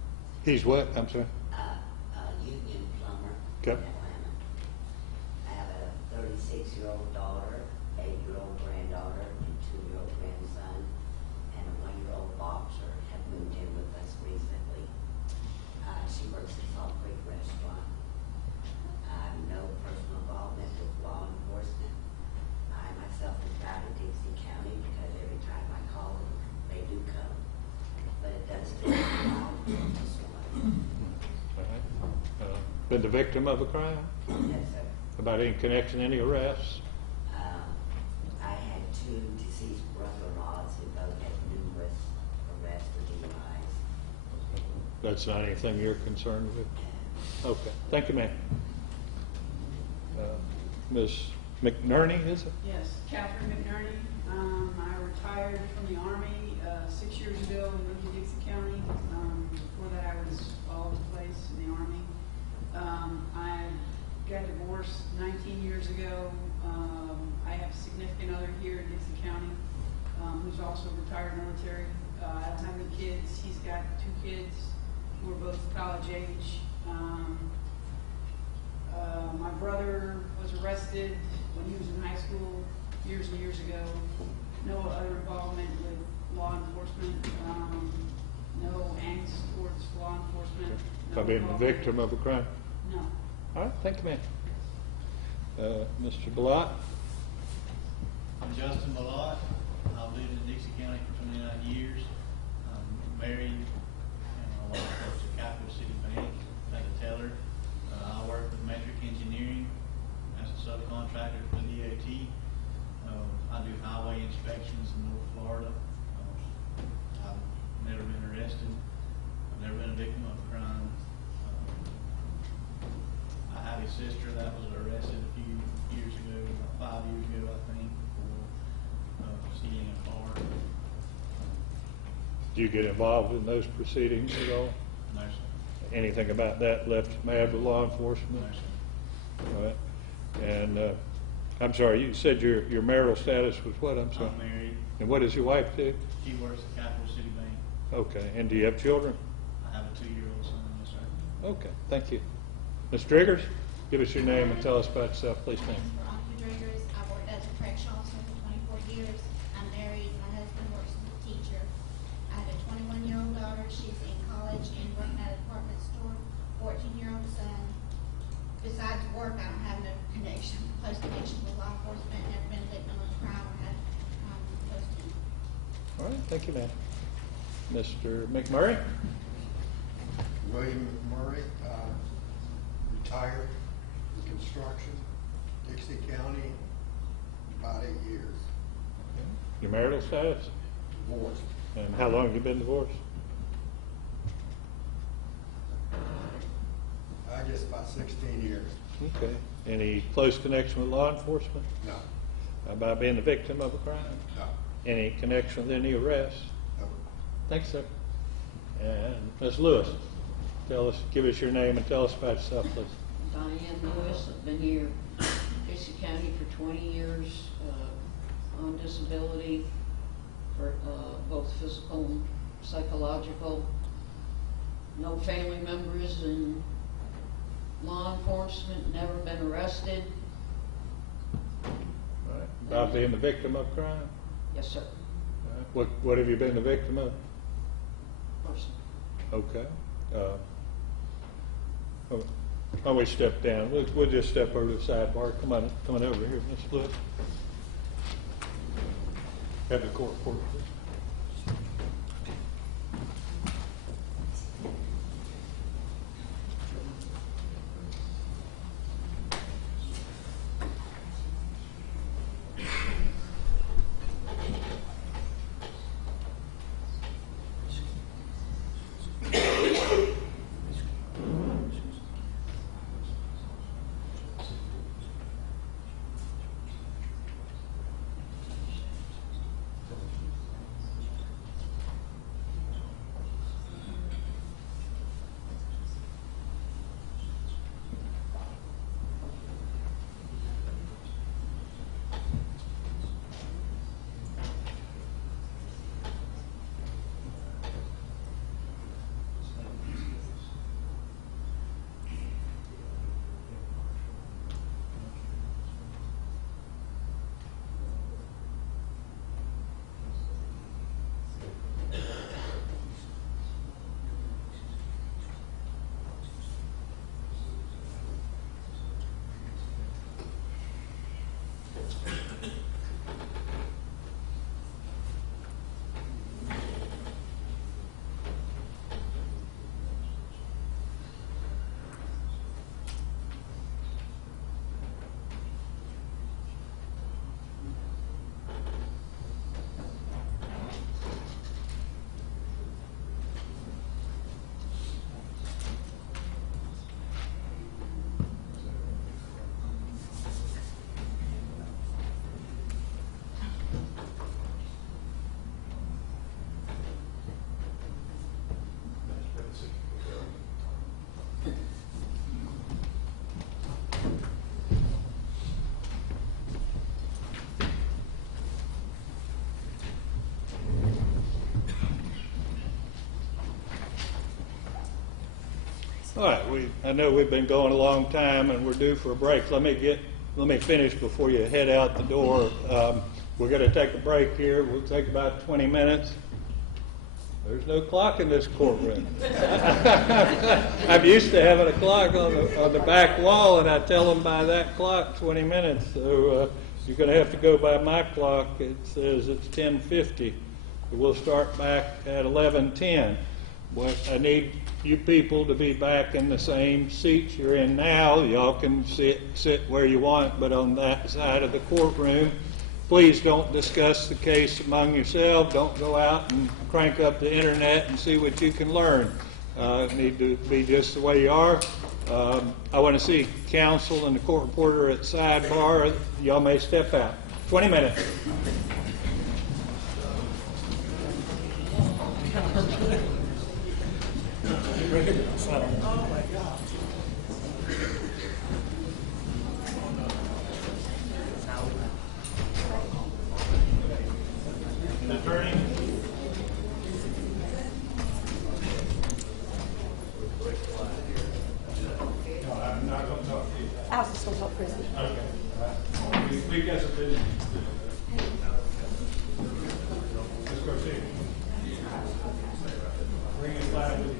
He's what? I'm sorry. A union plumber Okay. in Atlanta. I have a 36-year-old daughter, 8-year-old granddaughter, and 2-year-old grandson, and a 1-year-old boxer have moved in with us recently. She works at Salt Creek Restaurant. I have no personal involvement with law enforcement. I myself Been the victim of a crime? Yes, sir. About any connection, any arrests? I had two deceased brother-in-laws who both had numerous arrests for DUIs. That's not anything you're concerned with? Okay, thank you, ma'am. Ms. McNerney, is it? Yes, Catherine McNerney. I retired from the Army 6 years ago and moved to Dixie County. Before that, I was all over the place in the Army. I got divorced 19 years ago. I have a significant other here in Dixie County who's also retired military. I don't have any kids. He's got 2 kids who are both college age. My brother was arrested when he was in high school years and years ago. No other involvement with law enforcement, no angst towards law enforcement. No By being the involvement. victim of a crime? No. All right, thank you, ma'am. Mr. Ballot? I'm Justin Ballot. I've lived in Dixie County for 29 years. I'm married, and my wife works at Capital City Bank as a teller. I work with Metric Engineering as a subcontractor for the DOT. I do highway inspections in North Florida. I've never been arrested. I've never been a victim of a crime. I have a sister that was arrested a few years ago, about 5 years ago, I think, for stealing a car. Do you get involved in those proceedings at all? No, sir. Anything about that left mad with law enforcement? No, sir. All right. And I'm sorry, you said your marital status was what? I'm sorry. I'm married. And what does your wife do? She works at Capital City Bank. Okay. And do you have children? I have a 2-year-old son, yes, sir. Okay. Thank you. Ms. Driggers, give us your name and tell us about yourself, please, ma'am. Veronica Driggers. I've worked as a correctional officer for 24 years. I'm married. My husband works as a teacher. I have a 21-year-old daughter. She's in college and working at a department store. 14-year-old son. Besides work, I don't have no connection, close connection with law enforcement. Never been a victim of crime or had crime close to me. All right. Thank you, ma'am. Mr. McMurray? William McMurray, retired in construction, Dixie County, about 8 years. Your marital status? Divorced. And how long have you been divorced? I guess about 16 years. Okay. Any close connection with law enforcement? No. About being the victim of a crime? No. Any connection with any arrests? No. Thanks, sir. And Ms. Lewis, give us your name and tell us about yourself, please. Diane Lewis. I've been here in Dixie County for 20 years, on disability for both physical and psychological. No family members in law enforcement, never been arrested. All right. About being the victim of crime? Yes, sir. All right. What have you been the victim of? Person. Okay. Why don't we step down? We'll just step over to the sidebar. Come on over here, Ms. Lewis. Have the court report, please. All right, I know we've been going a long time and we're due for a break. Let me finish before you head out the door. We're going to take a break here. We'll take about 20 minutes. There's no clock in this courtroom. I'm used to having a clock on the back wall, and I tell them by that clock 20 minutes. So you're going to have to go by my clock. It says it's 10:50. We'll start back at 11:10. But I need you people to be back in the same seats you're in now. Y'all can sit where you want, but on that side of the courtroom. Please don't discuss the case among yourselves. Don't go out and crank up the internet and see what you can learn. Need to be just the way you are. I want to see counsel and the court reporter at sidebar. Y'all may step out. 20 minutes. Oh my God. Attorney. No, I'm not going to talk to you. I was just going to talk prison. Okay. We got some business to do. Let's go see. Bring it live with you.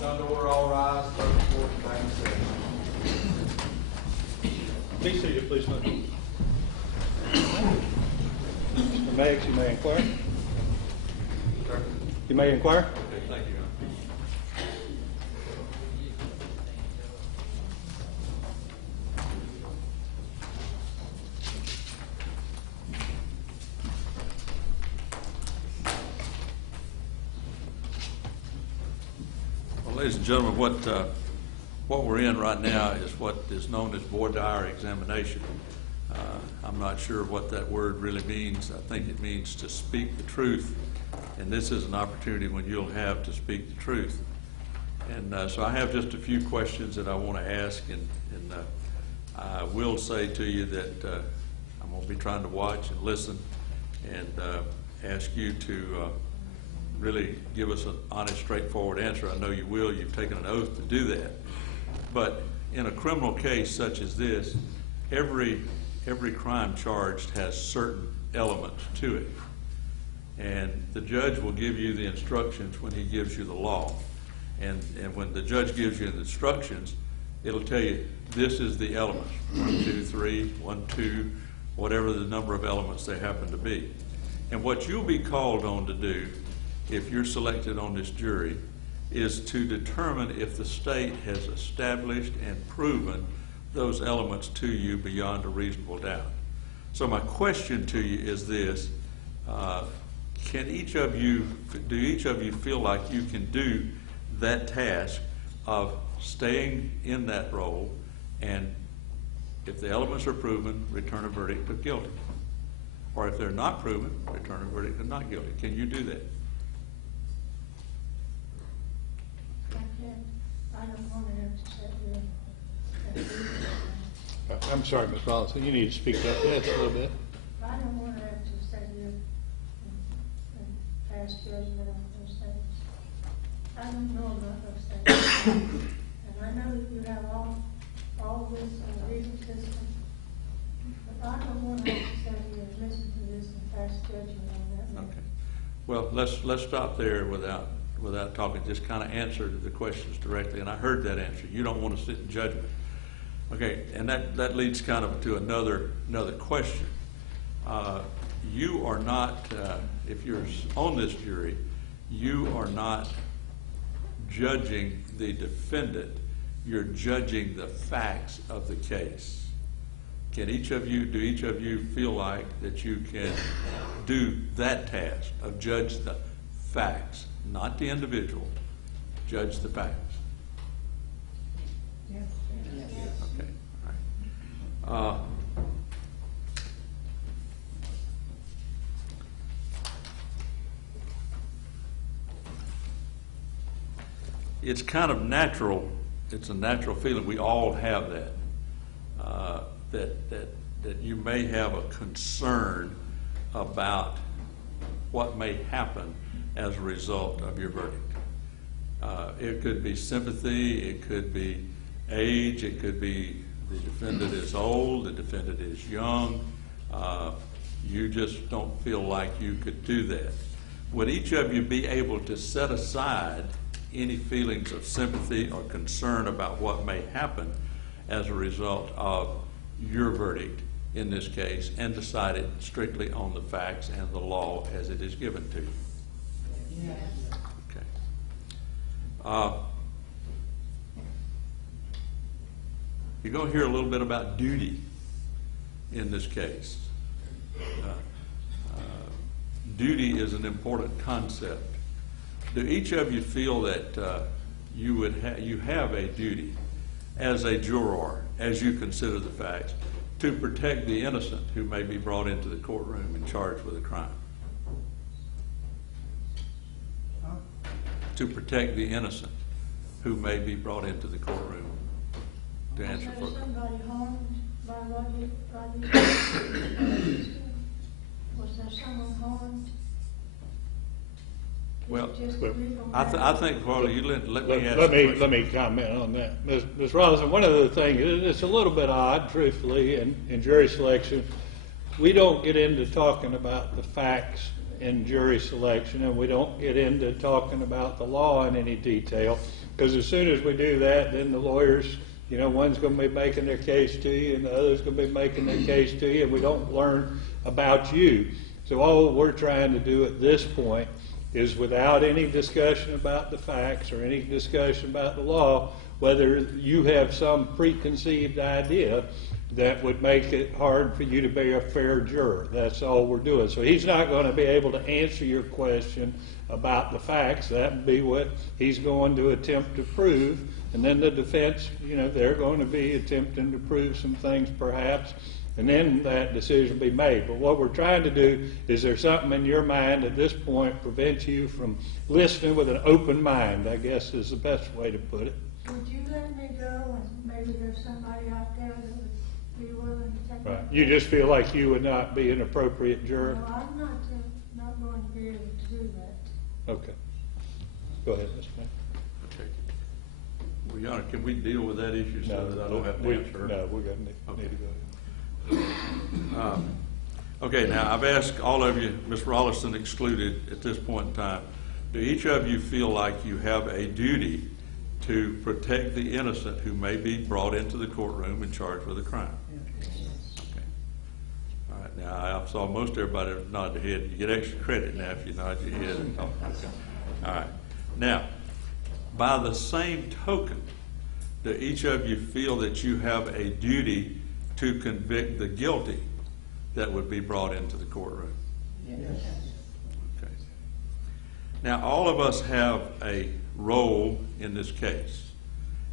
Under order, all rise. Third, fourth, and second. Be seated, please, ma'am. Mr. Meggs, you may inquire. You may inquire. Okay, thank you, Your Honor. Well, ladies and gentlemen, what we're in right now is what is known as voir dire examination. I'm not sure what that word really means. I think it means to speak the truth, and this is an opportunity when you'll have to speak the truth. And so I have just a few questions that I want to ask, and I will say to you that I'm going to be trying to watch and listen and ask you to really give us an honest, straightforward answer. I know you will. You've taken an oath to do that. But in a criminal case such as this, every crime charged has certain elements to it. And the judge will give you the instructions when he gives you the law. And when the judge gives you the instructions, it'll tell you this is the elements, 1, 2, 3, 1, 2, whatever the number of elements they happen to be. And what you'll be called on to do, if you're selected on this jury, is to determine if the state has established and proven those elements to you beyond a reasonable doubt. So my question to you is this: do each of you feel like you can do that task of staying in that role, and if the elements are proven, return a verdict of guilty? Or if they're not proven, return a verdict of not guilty. Can you do that? I don't want to have to sit here. I'm sorry, Ms. Robinson, you need to speak up just a little bit. I don't want to have to sit here and pass judgment on those things. I don't know about those things. And I know that you have all this legal system, but I don't want to have to sit here and listen to this and pass judgment on that matter. Okay. Well, let's stop there without talking. Just kind of answer the questions directly. And I heard that answer. You don't want to sit in judgment. Okay, and that leads kind of to another question. You are not, if you're on this jury, you are not judging the defendant. You're judging the facts of the case. Do each of you feel like that you can do that task of judge the facts, not the individual, judge the facts? Yes. Okay, all right. It's kind of natural. It's a natural feeling. We all have that. That you may have a concern about what may happen as a result of your verdict. It could be sympathy. It could be age. It could be the defendant is old. The defendant is young. You just don't feel like you could do that. Would each of you be able to set aside any feelings of sympathy or concern about what may happen as a result of your verdict in this case and decide it strictly on the facts and the law as it is given to you? Yes. Okay. You're going to hear a little bit about duty in this case. Duty is an important concept. Do each of you feel that you have a duty as a juror, as you consider the facts, to protect the innocent who may be brought into the courtroom and charged with a crime? To protect the innocent who may be brought into the courtroom to answer for. Was there somebody harmed by Rodney? Was there someone harmed? Well, I think, Carla, you let me ask. Let me comment on that. Ms. Robinson, one of the things, it's a little bit odd, truthfully, in jury selection. We don't get into talking about the facts in jury selection, and we don't get into talking about the law in any detail, because as soon as we do that, then the lawyers, one's going to be making their case to you, and the other's going to be making their case to you, and we don't learn about you. So all we're trying to do at this point is without any discussion about the facts or any discussion about the law, whether you have some preconceived idea that would make it hard for you to be a fair juror. That's all we're doing. So he's not going to be able to answer your question about the facts. That would be what he's going to attempt to prove. And then the defense, they're going to be attempting to prove some things perhaps, and then that decision will be made. But what we're trying to do is there something in your mind at this point prevents you from listening with an open mind, I guess is the best way to put it. Would you let me go and maybe there's somebody out there that would be willing to take Right. me? You just feel like you would not be an appropriate juror? No, I'm not going to be able to do that. Okay. Go ahead, Mr. Mayor. Okay. Well, Your Honor, can we deal with that issue so that I don't have to answer? No, we're going to need to go. Okay, now I've asked all of you, Ms. Rollison excluded at this point in time, do each of you feel like you have a duty to protect the innocent who may be brought into the courtroom and charged with a crime? Okay. All right, now I saw most everybody nod their head. You get extra credit now if you nod your head. Okay. All right. Now, by the same token, do each of you feel that you have a duty to convict the guilty that would be brought into the courtroom? Yes. Okay. Now, all of us have a role in this case.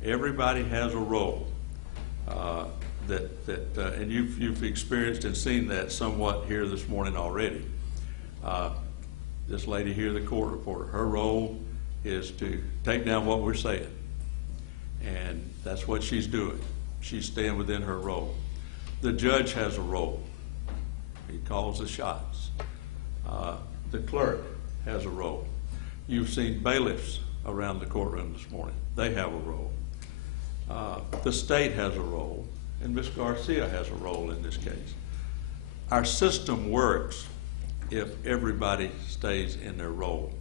Everybody has a role and you've experienced and seen that somewhat here this morning already. This lady here, the court reporter, her role is to take down what we're saying, and that's what she's doing. She's staying within her role. The judge has a role. He calls the shots. The clerk has a role. You've seen bailiffs around the courtroom this morning. They have a role. The state has a role, and Ms. Garcia has a role in this case. Our system works if everybody stays in their role.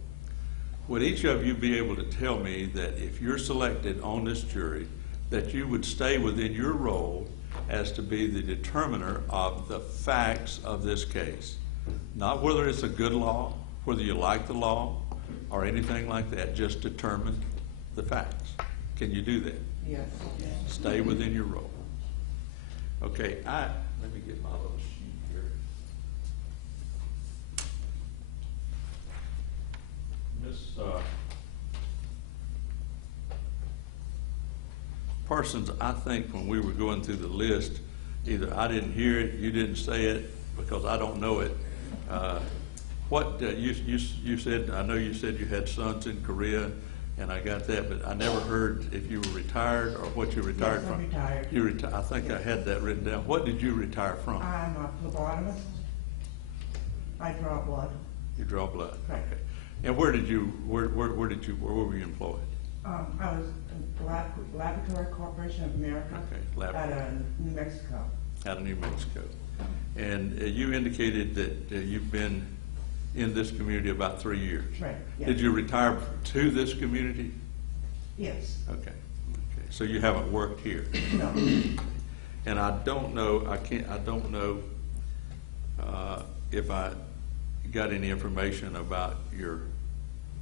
Would each of you be able to tell me that if you're selected on this jury, that you would stay within your role as to be the determiner of the facts of this case? Not whether it's a good law, whether you like the law, or anything like that, just determine the facts. Can you do that? Yes. Stay within your role. Okay, let me get my little sheet here. Miss Parsons, I think when we were going through the list, either I didn't hear it, you didn't say it, because I don't know it. You said, I know you said you had sons in Korea, and I got that, but I never heard if you were retired or what you retired Yes, from. I'm retired. I think I had that written down. What did you retire from? I'm a phlebotomist. I draw blood. You draw blood. Right. Okay. And where were you employed? I was in Laboratory Corporation of America Okay, out of New Mexico. Out of New Mexico. And you indicated that you've been in this community about 3 years. Right. Yes. Did you retire to this community? Yes. Okay. So you haven't worked here? No. And I don't know if I got any information about your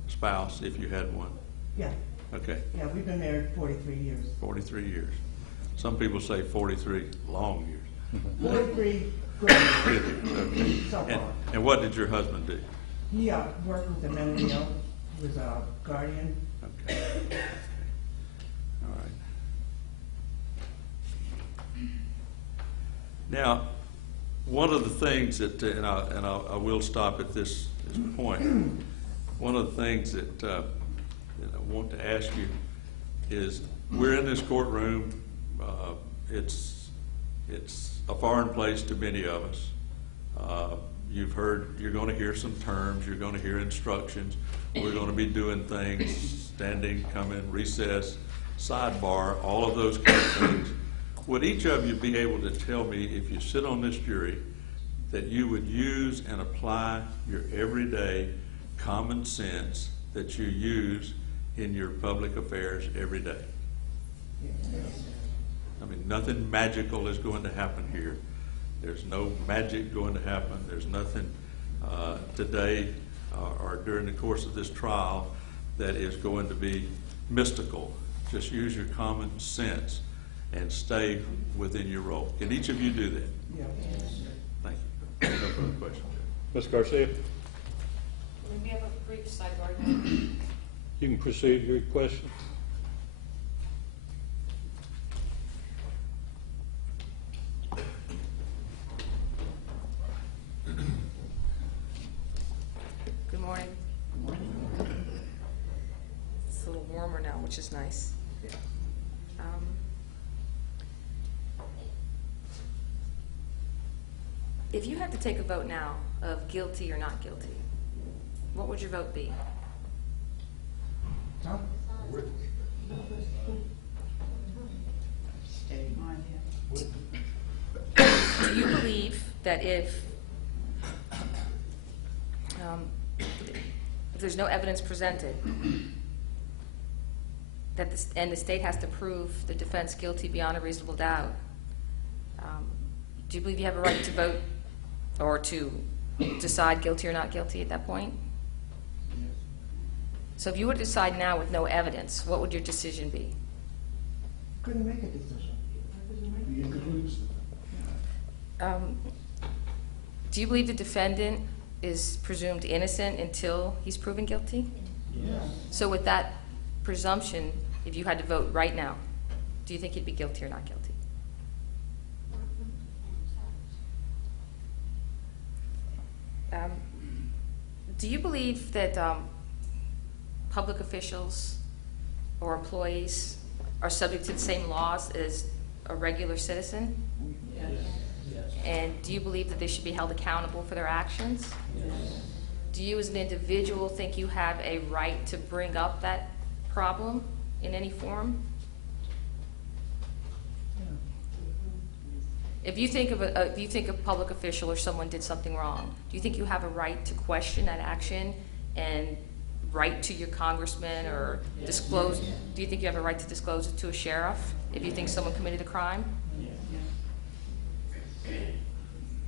spouse, if you had one. Yeah. Okay. Yeah, we've been married 43 years. 43 years. Some people say 43 long years. 43 good years. Okay. So far. And what did your husband do? He worked with the mentally ill. He was a guardian. Okay. All right. Now, one of the things that, and I will stop at this point. One of the things that I want to ask you is, we're in this courtroom. It's a foreign place to many of us. You're going to hear some terms. You're going to hear instructions. We're going to be doing things, standing, coming, recess, sidebar, all of those kind of things. Would each of you be able to tell me, if you sit on this jury, that you would use and apply your everyday common sense that you use in your public affairs every day? I mean, nothing magical is going to happen here. There's no magic going to happen. There's nothing. Today, or during the course of this trial that is going to be mystical. Just use your common sense and stay within your role. Can each of you do that? Yeah. Thank you. No further questions. Ms. Garcia, We have a brief sidebar. you can proceed with your question. Good morning. It's a little warmer now, which is nice. If you had to take a vote now of guilty or not guilty, what would your vote be? Huh? Do you believe that if there's no evidence presented, that and the state has to prove the defense guilty beyond a reasonable doubt, do you believe you have a right to vote or to decide guilty or not guilty at that point? So if you were to decide now with no evidence, what would your decision be? Couldn't make a decision. Be inconclusive. Do you believe the defendant is presumed innocent until he's proven guilty? Yes. So with that presumption, if you had to vote right now, do you think he'd be guilty or not guilty? Do you believe that public officials or employees are subject to the same laws as a regular citizen? Yes. Yes. And do you believe that they should be held accountable for their actions? Yes. Do you as an individual think you have a right to bring up that problem in any form? If you think of if you think a public official or someone did something wrong, do you think you have a right to question that action and write to your congressman or disclose? Do you think you have a right to disclose it to a sheriff if you think someone committed a crime?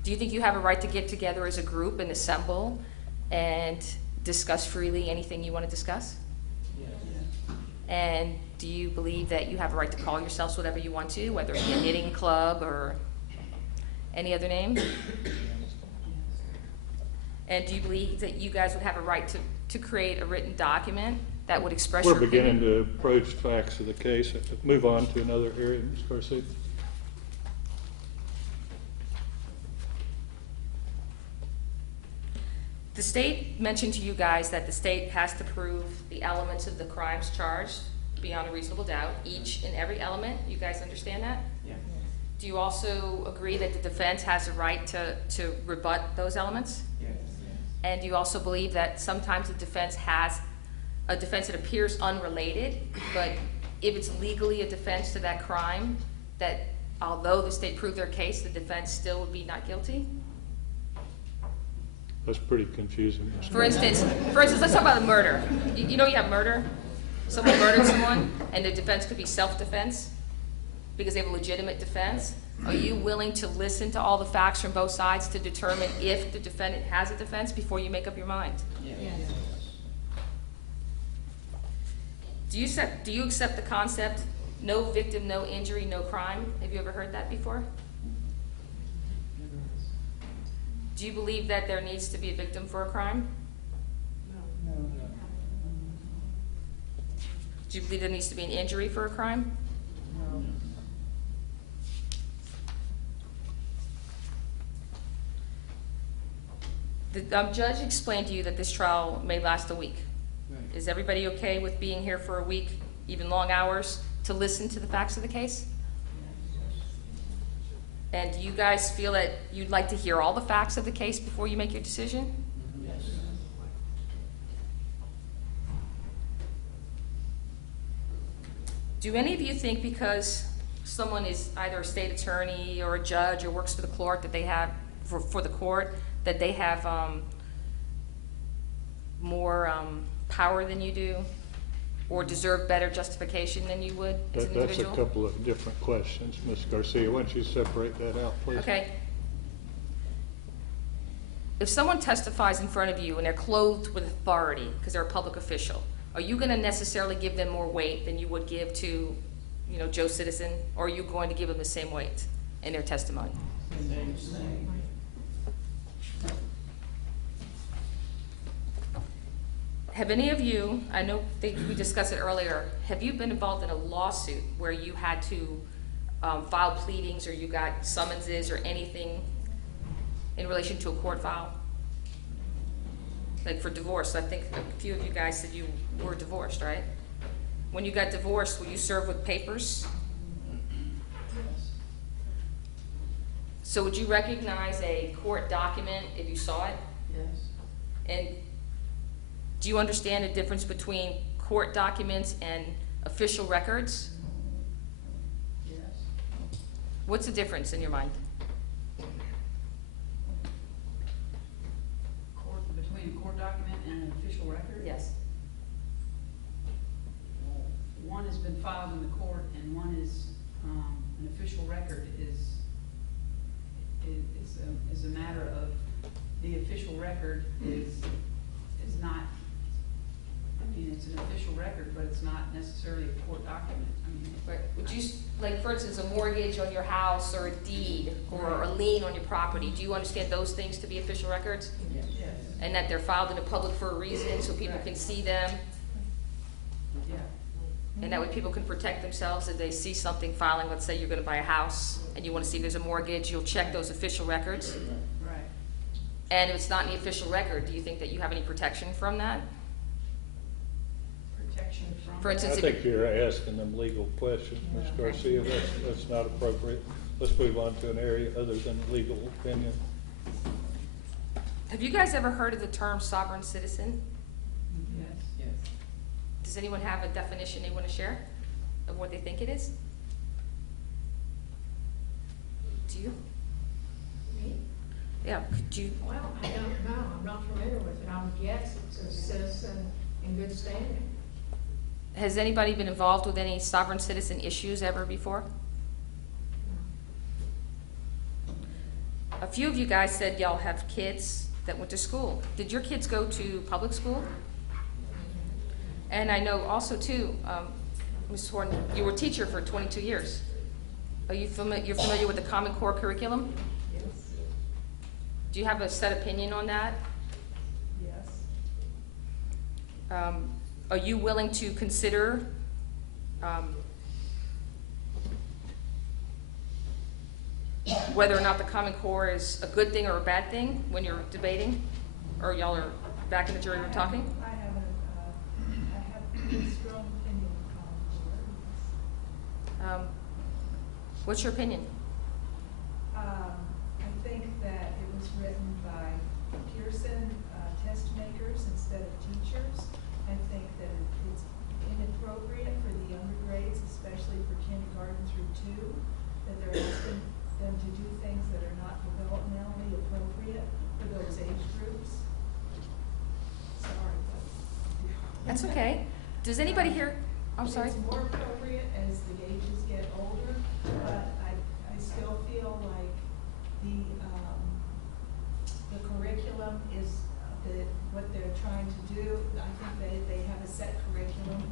Do you think you have a right to get together as a group and assemble and discuss freely anything you want to discuss? And do you believe that you have a right to call yourselves whatever you want to, whether it be a knitting club or any other name? And do you believe that you guys would have a right to create a written document that would express We're your opinion? beginning to approach facts of the case. Move on to another area, Ms. Garcia. The state mentioned to you guys that the state has to prove the elements of the crimes charged beyond a reasonable doubt, each and every element. You guys understand that? Yeah. Do you also agree that the defense has a right to rebut those elements? Yes. And do you also believe that sometimes the defense has a defense that appears unrelated, but if it's legally a defense to that crime, that although the state proved their case, the defense still would be not guilty? That's pretty confusing. For instance, let's talk about a murder. You know you have murder? Someone murdered someone, and the defense could be self-defense because they have a legitimate defense. Are you willing to listen to all the facts from both sides to determine if the defendant has a defense before you make up your mind? Yes. Do you accept the concept, no victim, no injury, no crime? Have you ever heard that before? Do you believe that there needs to be a victim for a crime? No. Do you believe there needs to be an injury for a crime? No. The judge explained to you that this trial may last a week. Right. Is everybody okay with being here for a week, even long hours, to listen to the facts of the case? And do you guys feel that you'd like to hear all the facts of the case before you make your decision? Yes. Do any of you think because someone is either a state attorney or a judge or works for the court that they have, for the court, that they have more power than you do, or deserve better justification than you would as an That's a individual? couple of different questions, Ms. Garcia. Why don't you separate that out, please? Okay. if someone testifies in front of you and they're clothed with authority because they're a public official, are you going to necessarily give them more weight than you would give to, you know, Joe Citizen, or are you going to give them the same weight in their testimony? Have any of you, I know we discussed it earlier, have you been involved in a lawsuit where you had to file pleadings, or you got summonses or anything in relation to a court file? Like for divorce, I think a few of you guys said you were divorced, right? When you got divorced, were you served with papers? So would you recognize a court document if you saw it? Yes. And do you understand the difference between court documents and official records? Yes. What's the difference in your mind? Between a court document and an official record? Yes. Well, one has been filed in the court and one is, an official record is a matter of, the official record is not, I mean, it's an official record, but it's not necessarily a court document. I mean, Right. Would you, like, for instance, a mortgage on your house or a deed or a lien on your property, do you understand those things to be official records? yes. And that they're filed in the public for a reason, so people can see them? Yeah. And that way people can protect themselves if they see something filing, let's say you're gonna buy a house and you wanna see if there's a mortgage, you'll check those official records. Right. And if it's not in the official record, do you think that you have any protection from that? Protection from. For I instance, think you're asking them legal questions, Ms. Garcia. That's not appropriate. Let's move on to an area other than legal opinion. have you guys ever heard of the term sovereign citizen? Yes. Yes. Does anyone have a definition they wanna share of what they think it is? Do you? Me? Yeah, could you? Well, I don't know, I'm not familiar with it, I would guess it's a citizen in good standing. Has anybody been involved with any sovereign citizen issues ever before? A few of you guys said y'all have kids that went to school. Did your kids go to public school? And I know also too, Ms. Horn, you were a teacher for 22 years. Are you you're familiar with the Common Core curriculum? Yes. Do you have a set opinion on that? Yes. Are you willing to consider whether or not the Common Core is a good thing or a bad thing when you're debating? Or y'all are back in the jury room talking? I have a pretty strong opinion on Common Core. What's your opinion? I think that it was written by Pearson test makers instead of teachers. I think that it's inappropriate for the younger grades, especially for kindergarten through 2, that they're asking them to do things that are not developmentally appropriate for those age groups. Sorry, but. That's okay. Does anybody here, I'm sorry? It's more appropriate as the ages get older, but I still feel like the curriculum is what they're trying to do. I think they have a set curriculum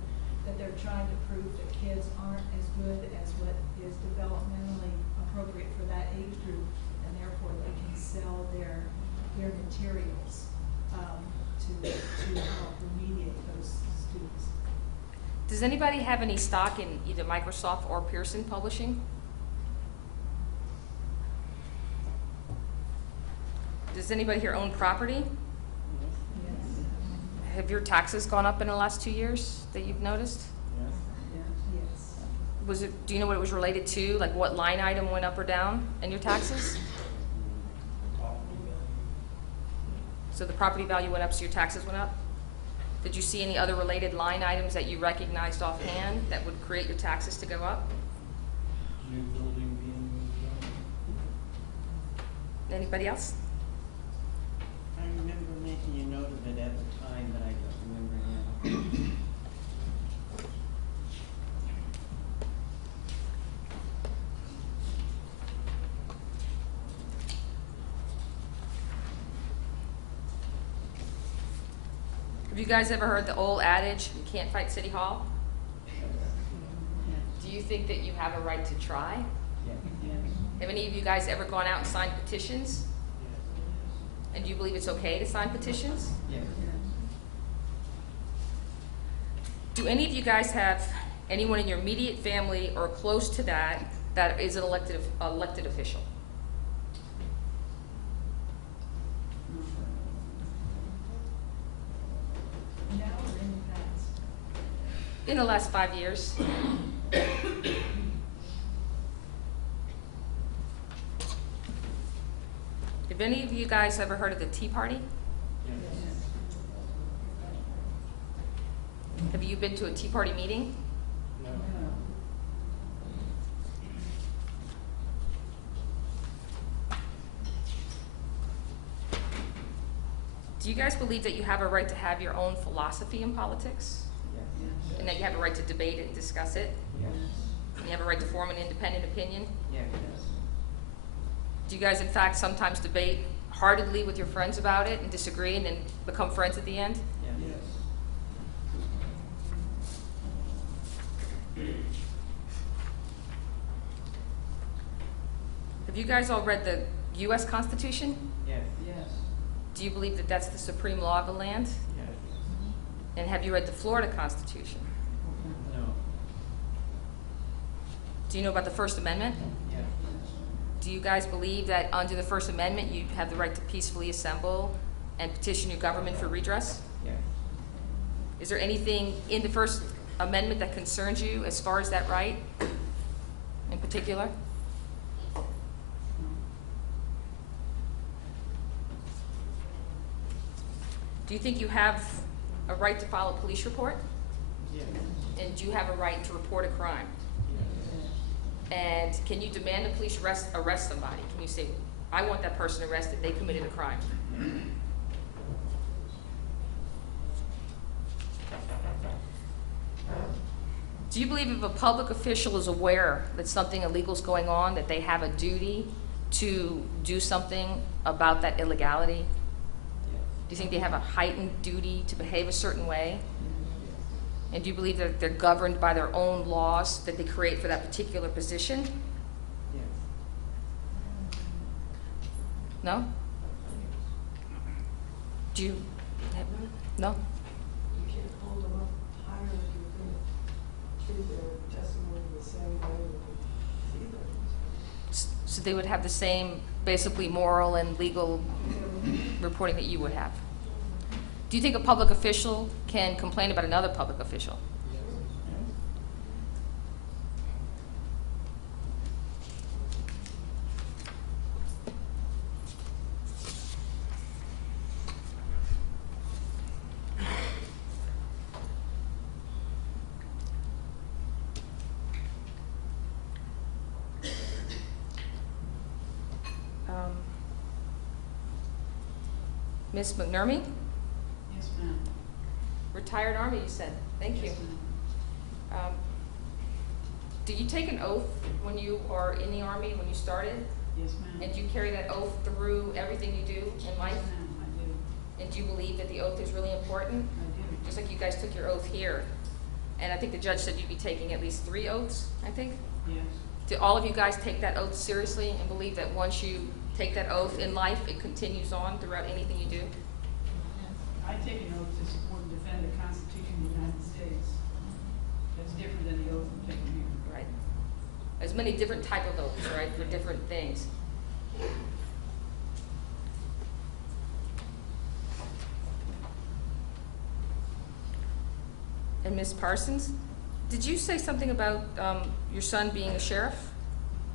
that they're trying to prove that kids aren't as good as what is developmentally appropriate for that age group, and therefore they can sell their materials to help remediate those students. Does anybody have any stock in either Microsoft or Pearson Publishing? Does anybody here own property? Yes. Have your taxes gone up in the last 2 years that you've noticed? Yes. Was it, do you know what it was related to? Like what line item went up or down in your taxes? So the property value went up, so your taxes went up? Did you see any other related line items that you recognized offhand that would create your taxes to go up? New building being moved on. Anybody else? I remember making a note of it at the time, but I don't remember now. you guys ever heard the old adage, you can't fight City Hall? Do you think that you have a right to try? Have any of you guys ever gone out and signed petitions? And do you believe it's okay to sign petitions? Do any of you guys have anyone in your immediate family or close to that that is an elected official? Now or in the past? In the last 5 years? Have any of you guys ever heard of the Tea Party? Have you been to a Tea Party meeting? No. Do you guys believe that you have a right to have your own philosophy in politics? And that you have a right to debate it and discuss it? And you have a right to form an independent opinion? Do you guys, in fact, sometimes debate heartedly with your friends about it and disagree and then become friends at the end? Have you guys all read the U.S. Constitution? Yes. Do you believe that that's the supreme law of the land? Yes. And have you read the Florida Constitution? No. Do you know about the First Amendment? Yes. Do you guys believe that under the First Amendment you have the right to peacefully assemble and petition your government for redress? Yes. Is there anything in the First Amendment that concerns you as far as that right in particular? Do you think you have a right to file a police report? Yes. And do you have a right to report a crime? And can you demand the police arrest somebody? Can you say, I want that person arrested, they committed a crime? Do you believe if a public official is aware that something illegal is going on, that they have a duty to do something about that illegality? Do you think they have a heightened duty to behave a certain way? And do you believe that they're governed by their own laws that they create for that particular position? Yes. No? Do you? No? You can't hold them up higher if you're going to treat their testimony the same way with the leaders. So they would have the same, basically, moral and legal reporting that you would have. Do you think a public official can complain about another public official? Ms. McNerney? Yes, ma'am. Retired Army, you said. Thank you. Yes, ma'am. Do you take an oath when you are in the Army, when you started? Yes, ma'am. And do you carry that oath through everything you do in life? Yes, ma'am, I do. And do you believe that the oath is really important? I do. Just like you guys took your oath here. And I think the judge said you'd be taking at least 3 oaths, I think? Yes. Do all of you guys take that oath seriously and believe that once you take that oath in life, it continues on throughout anything you do? I take an oath to support and defend the Constitution of the United States. That's different than the oath I'm taking here. Right. There's many different type of oaths, right, for different things. And Ms. Parsons, did you say something about your son being a sheriff?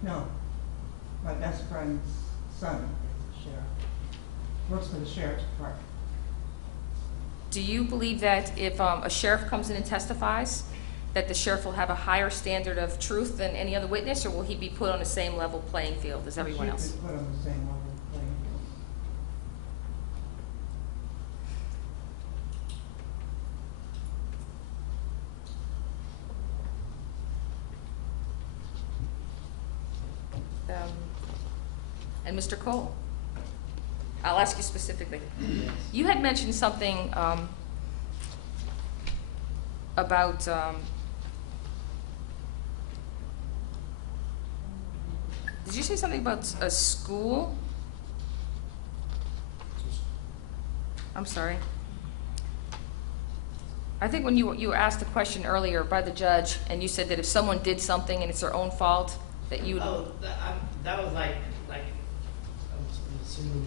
No, my best friend's son is a sheriff, works for the sheriff's department. Do you believe that if a sheriff comes in and testifies, that the sheriff will have a higher standard of truth than any other witness, or will he be put on the same level playing field as everyone else? She could put on the same level playing And Mr. Cole, I'll ask you specifically. You had mentioned something about, did you say something about a school? I'm sorry. I think when you were asked a question earlier by the judge, and you said that if someone did something and it's their own fault, that you would. Oh, that was like, I'm assuming,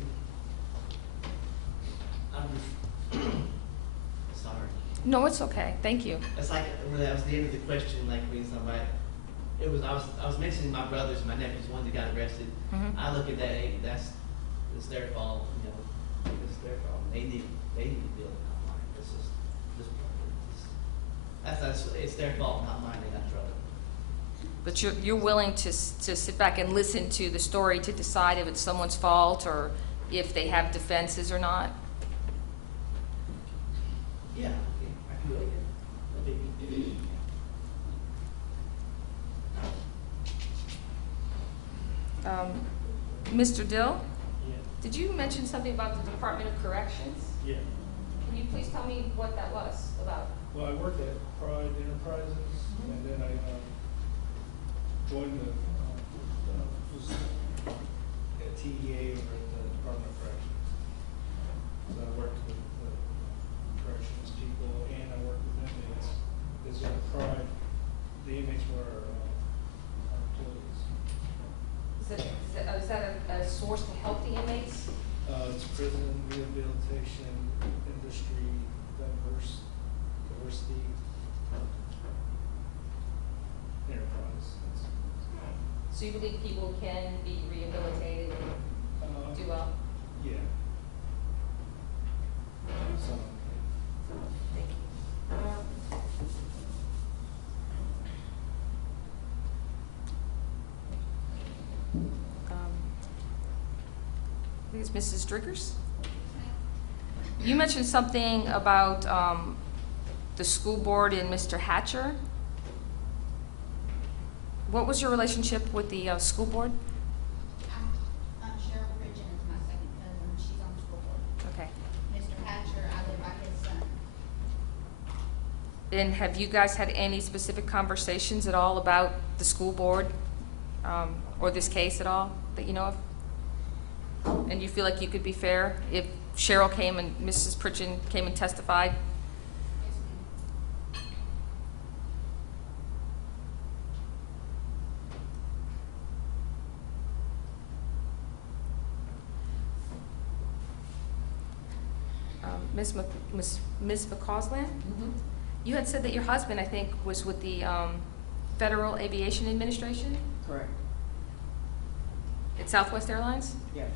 sorry. No, it's okay. Thank you. It's like, when that was the end of the question, like when somebody, I was mentioning my brothers and my nephews, one that got arrested. Mhm. I look at that, hey, it's their fault, you know, it's their fault. They need to deal with it, not mine. It's their fault, not mine. They got in trouble. But you're willing to sit back and listen to the story to decide if it's someone's fault or if they have defenses or not? Yeah, I feel like Mr. Dill? Yeah. Did you mention something about the Department of Corrections? Yeah. Can you please tell me what that was about? Well, I worked at Pride Enterprises, and then I joined was at TEA over at the Department of Corrections. So I worked with the corrections people, and I worked with inmates. Because at Pride, the inmates were our employees. Is that a source to help the inmates? It's prison rehabilitation, industry, diversity, enterprise. So you believe people can be rehabilitated and do well? Yeah. So, Thank you. I think it's Mrs. Driggers. You mentioned something about the school board and Mr. Hatcher. What was your relationship with the school board? Cheryl Bridgen is my second cousin. She's on the school board. Okay. Mr. Hatcher, I live by his son. And have you guys had any specific conversations at all about the school board or this case at all that you know of? And you feel like you could be fair if Cheryl came and Mrs. Pritchett came and testified? Ms. McCausland? You had said that your husband, I think, was with the Federal Aviation Administration Correct. at Southwest Airlines? Yes.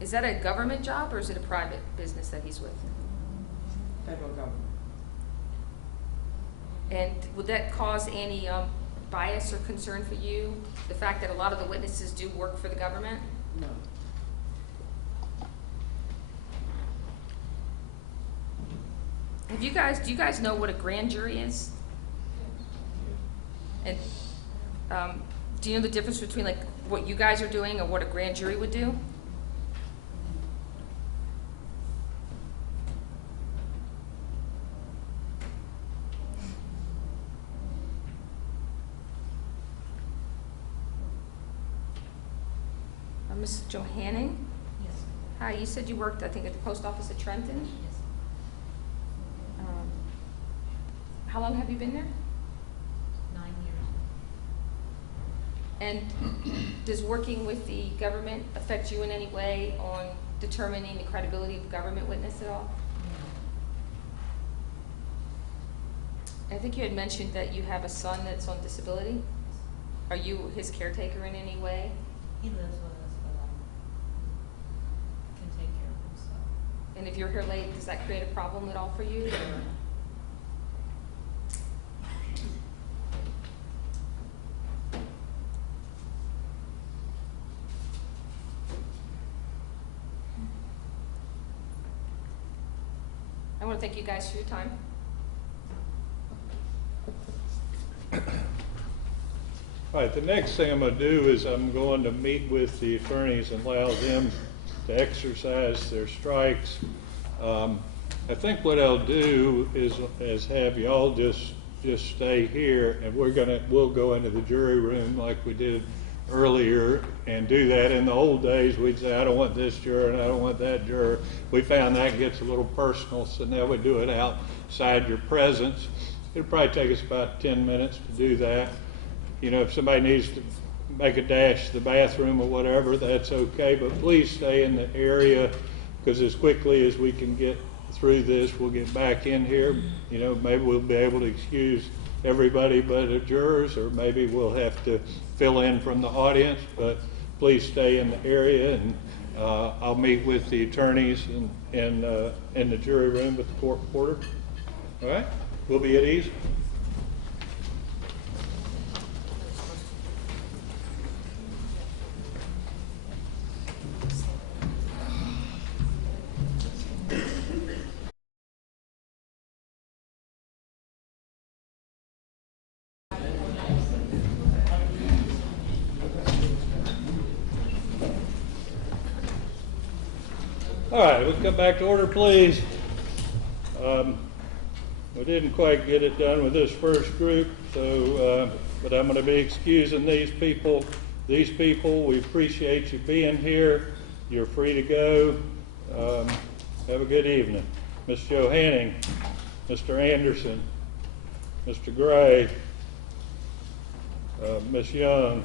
Is that a government job or is it a private business that he's with? Federal government. And would that cause any bias or concern for you, the fact that a lot of the witnesses do work for the government? No. Do you guys know what a grand jury is? And do you know the difference between like what you guys are doing and what a grand jury would do? Ms. Johanning? Yes. Hi, you said you worked, I think, at the post office at Trenton? Yes. How long have you been there? 9 years. And does working with the government affect you in any way on determining the credibility of government witness at all? I think you had mentioned that you have a son that's on disability. Are you his caretaker in any way? He lives with us, but I can take care of himself. And if you're here late, does that create a problem at all for you? Or? I want to thank you guys for your time. All right, the next thing I'm going to do is I'm going to meet with the attorneys and allow them to exercise their strikes. I think what I'll do is have y'all just stay here, and we'll go into the jury room like we did earlier and do that. In the old days, we'd say, I don't want this juror and I don't want that juror. We found that gets a little personal, so now we do it outside your presence. It'll probably take us about 10 minutes to do that. You know, if somebody needs to make a dash to the bathroom or whatever, that's okay, but please stay in the area, because as quickly as we can get through this, we'll get back in here. You know, maybe we'll be able to excuse everybody but the jurors, or maybe we'll have to fill in from the audience, but please stay in the area, and I'll meet with the attorneys in the jury room with the court reporter. All right? We'll be at ease. All right, we'll come back to order, please. We didn't quite get it done with this first group, so but I'm going to be excusing these people. We appreciate you being here. You're free to go. Have a good evening. Ms. Johanning, Mr. Anderson, Mr. Gray, Ms. Young,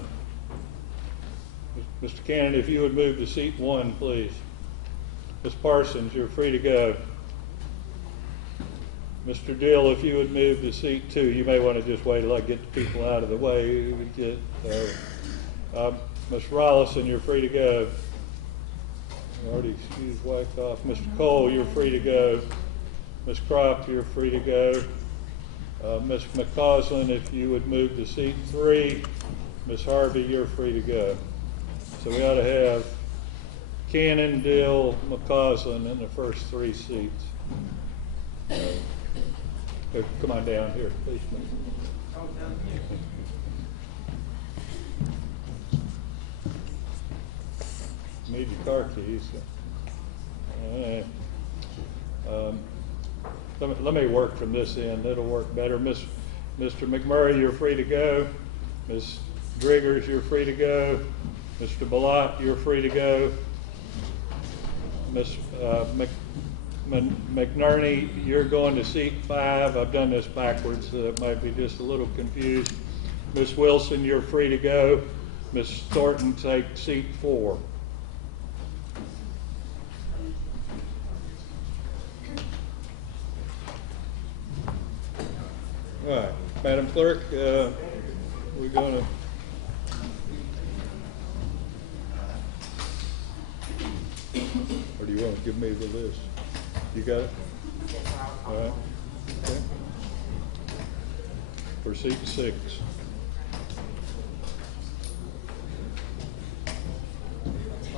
Mr. Cannon, if you would move to seat 1, please. Ms. Parsons, you're free to go. Mr. Dill, if you would move to seat 2, you may want to just wait till I get the people out of the way. Ms. Rollison, you're free to go. I already excused Wyckoff. Mr. Cole, you're free to go. Ms. Croft, you're free to go. Ms. McCausland, if you would move to seat 3. Ms. Harvey, you're free to go. So we ought to have Cannon, Dill, McCausland in the first 3 seats. Come on down here, please. Need your car keys. Let me work from this end. It'll work better. Mr. McMurray, you're free to go. Ms. Driggers, you're free to go. Mr. Ballot, you're free to go. Ms. McNerney, you're going to seat 5. I've done this backwards, so it might be just a little confused. Ms. Wilson, you're free to go. Ms. Thornton, take seat 4. All right, Madam Clerk, we're going to. Or do you want to give me the list? You got it? All right. Okay. For seat 6.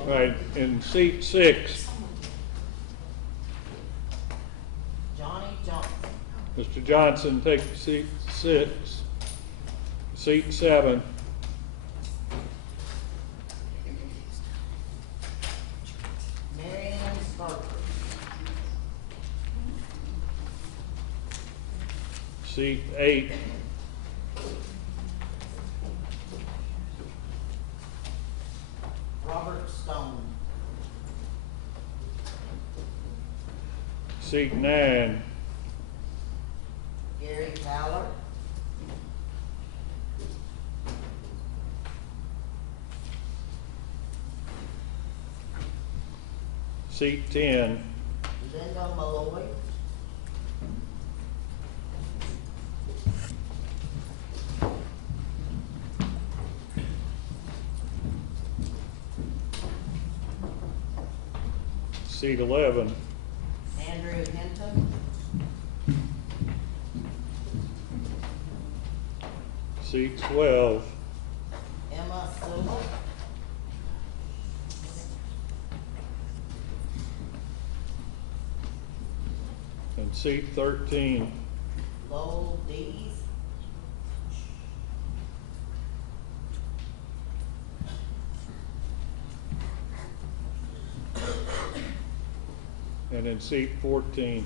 All right, in seat 6. Johnny Johnson. Mr. Johnson, take seat 6. Seat 7. Marion Sparker. Seat 8. Robert Stone. Seat 9. Gary Fowler. Seat 10. Linda Malloy. Seat 11. Andrew Hinton. Seat 12. Emma Silva. And seat 13. Lowell Dees. And in seat 14.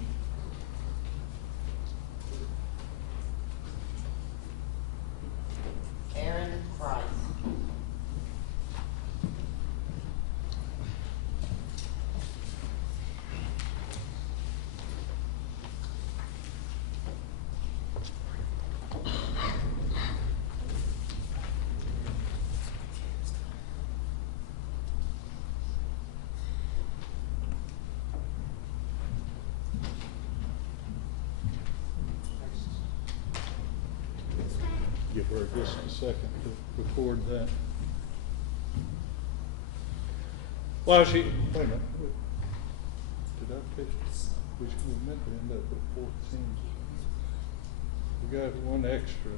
for just a second to record that. Well, wait a minute. Did I pick, which we meant to end up with 14? We got one extra.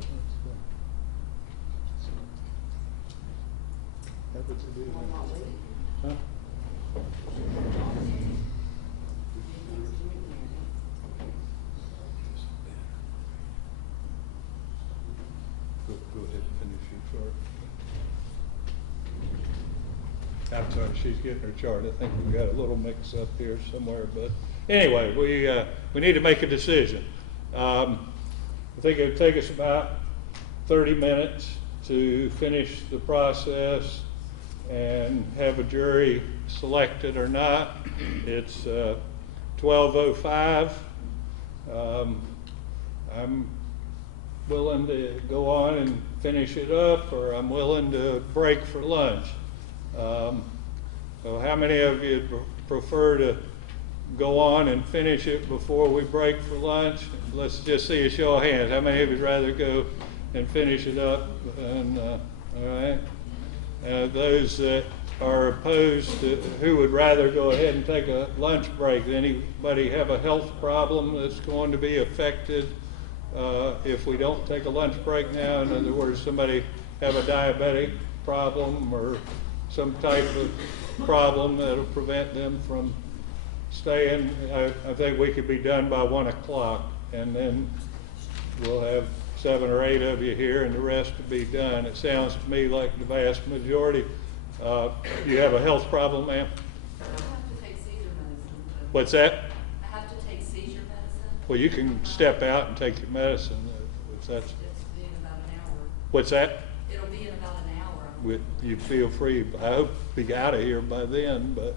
That was a good one. Huh? Go ahead and finish your chart. I'm sorry, she's getting her chart. I think we got a little mix up here somewhere, but anyway, we need to make a decision. I think it would take us about 30 minutes to finish the process and have a jury selected or not. It's 12:05. I'm willing to go on and finish it up, or I'm willing to break for lunch. So how many of you prefer to go on and finish it before we break for lunch? Let's just see a show of hands. How many of you would rather go and finish it up? And, all right. Those that are opposed, who would rather go ahead and take a lunch break? Anybody have a health problem that's going to be affected if we don't take a lunch break now? In other words, somebody have a diabetic problem or some type of problem that'll prevent them from staying. I think we could be done by 1 o'clock, and then we'll have 7 or 8 of you here, and the rest will be done. It sounds to me like the vast majority. You have a health problem, ma'am? I have to take seizure medicine. What's that? I have to take seizure medicine. Well, you can step out and take your medicine if that's. It's in about an hour. What's that? It'll be in about an hour. You feel free. I hope to be out of here by then, but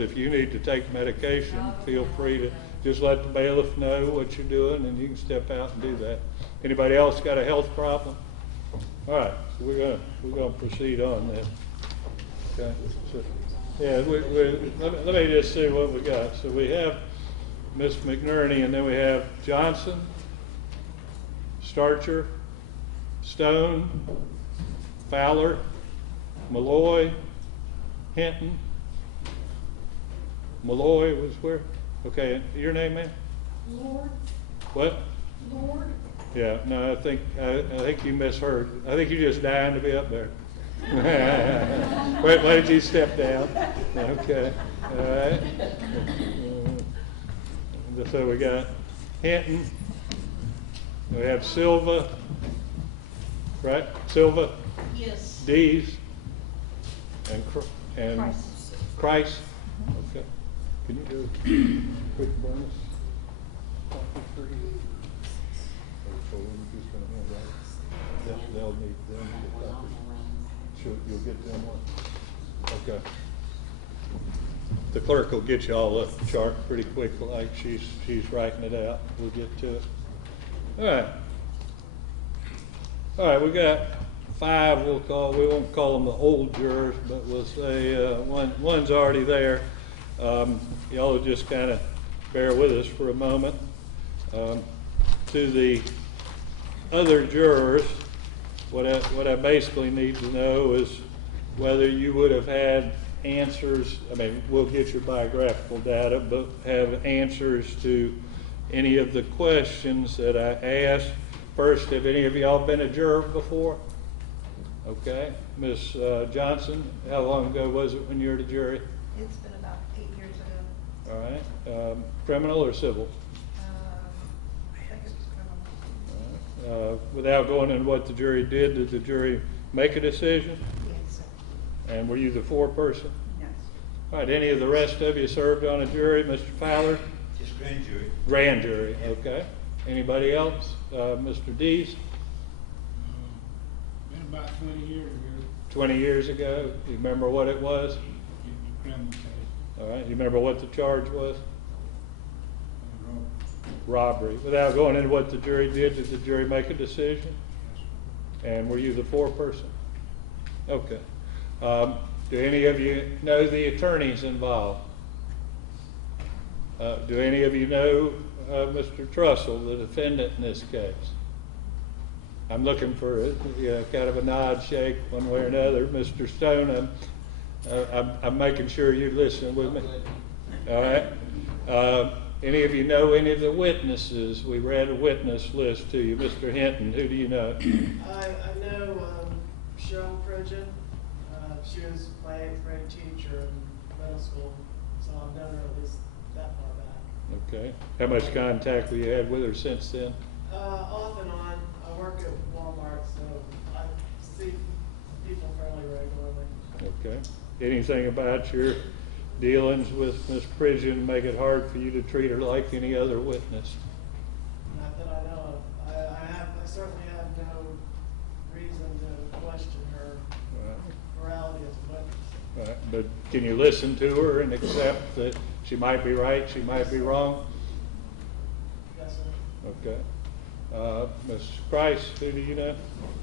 if you need to take medication, feel free to just let the bailiff know what you're doing, and you can step out and do that. Anybody else got a health problem? All right, so we're gonna proceed on that. Okay. So, yeah, let me just see what we got. So we have Miss McNerney, and then we have Johnson, Starcher, Stone, Fowler, Malloy, Hinton. Malloy was where? Okay, your name, man? Lord, What? Lord. Yeah, no, I think you misheard. I think you're just dying to be up there. Why did you step down? Okay, all right. So we got Hinton. We have Silva, right? Silva. Yes. Dees. And Price. Price. Okay. Can you do a quick bonus? Copy for you? So we're just gonna hand out. They'll need a copy. Sure, you'll get them one. Okay. The clerk will get you all up the chart pretty quick, like she's writing it out. We'll get to it. All right. All right, we got 5. We won't call them the old jurors, but we'll say one's already there. Y'all will just kind of bear with us for a moment. To the other jurors, what I basically need to know is whether you would have had answers. I mean, we'll get your biographical data, but have answers to any of the questions that I asked. First, have any of y'all been a juror before? Okay. Ms. Johnson, how long ago was it when you were the jury? It's been about 8 years ago. All right. Criminal or civil? I think it was criminal. Without going into what the jury did the jury make a decision? Yes, sir. And were you the foreperson? Yes. All right. Any of the rest of you served on a jury? Mr. Fowler? Just grand jury. Grand jury. Okay. Anybody else? Mr. Dees? Been about 20 years ago. 20 years ago. Do you remember what it was? Criminal case. All right. You remember what the charge was? Robbery. Without going into what the jury did the jury make a decision? And were you the foreperson? Okay. Do any of you know the attorneys involved? Do any of you know Mr. Trussell, the defendant in this case? I'm looking for a, kind of a nod, shake, one way or another. Mr. Stone, I'm making sure you're listening with me. All right. Any of you know any of the witnesses? We read a witness list to you. Mr. Hinton, who do you know? I know Cheryl Pridgeon. She was my 8th grade teacher in middle school, so I've known her at least that far back. Okay. How much contact have you had with her since then? Off and on. I work at Walmart, so I see people fairly regularly. Okay. Anything about your dealings with Ms. Pridgeon make it hard for you to treat her like any other witness? Not that I know of. I certainly have no reason to question her morality as a witness. Right. But can you listen to her and accept that she might be right, she might be wrong? Yes, sir. Okay. Ms. Price, who do you know?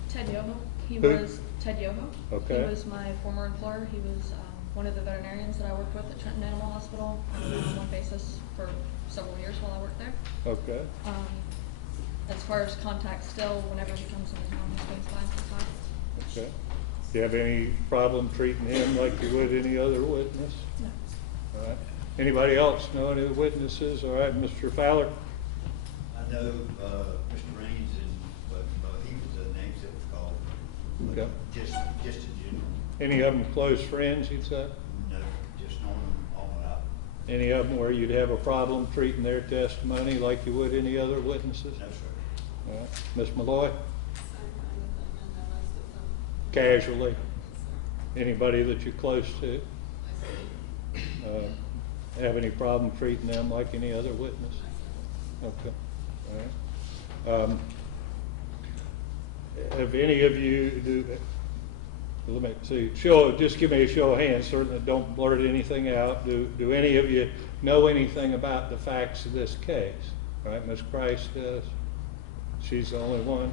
Ted Yoho. He Who? was Ted Yoho. Okay. He was my former employer. He was one of the veterinarians that I worked with at Trenton Animal Hospital on a one-on-one basis for several years while I worked there. Okay. As far as contact, still, whenever he comes into town, he swings by and says hi. Okay. Do you have any problem treating him like you would any other witness? No. All right. Anybody else know any of the witnesses? All right, Mr. Fowler? I know Mr. Raines and, but he was the names that was called. But Okay. Just in general. Any of them close friends, you'd say? No, just knowing them all out. Any of them where you'd have a problem treating their testimony like you would any other witnesses? No, sir. All right. Ms. Malloy? Casually? Anybody that you're close to? Have any problem treating them like any other witness? Okay. All right. Have any of you let me see, just give me a show of hands, certainly don't blurt anything out. Do any of you know anything about the facts of this case? All right, Ms. Price does. She's the only one.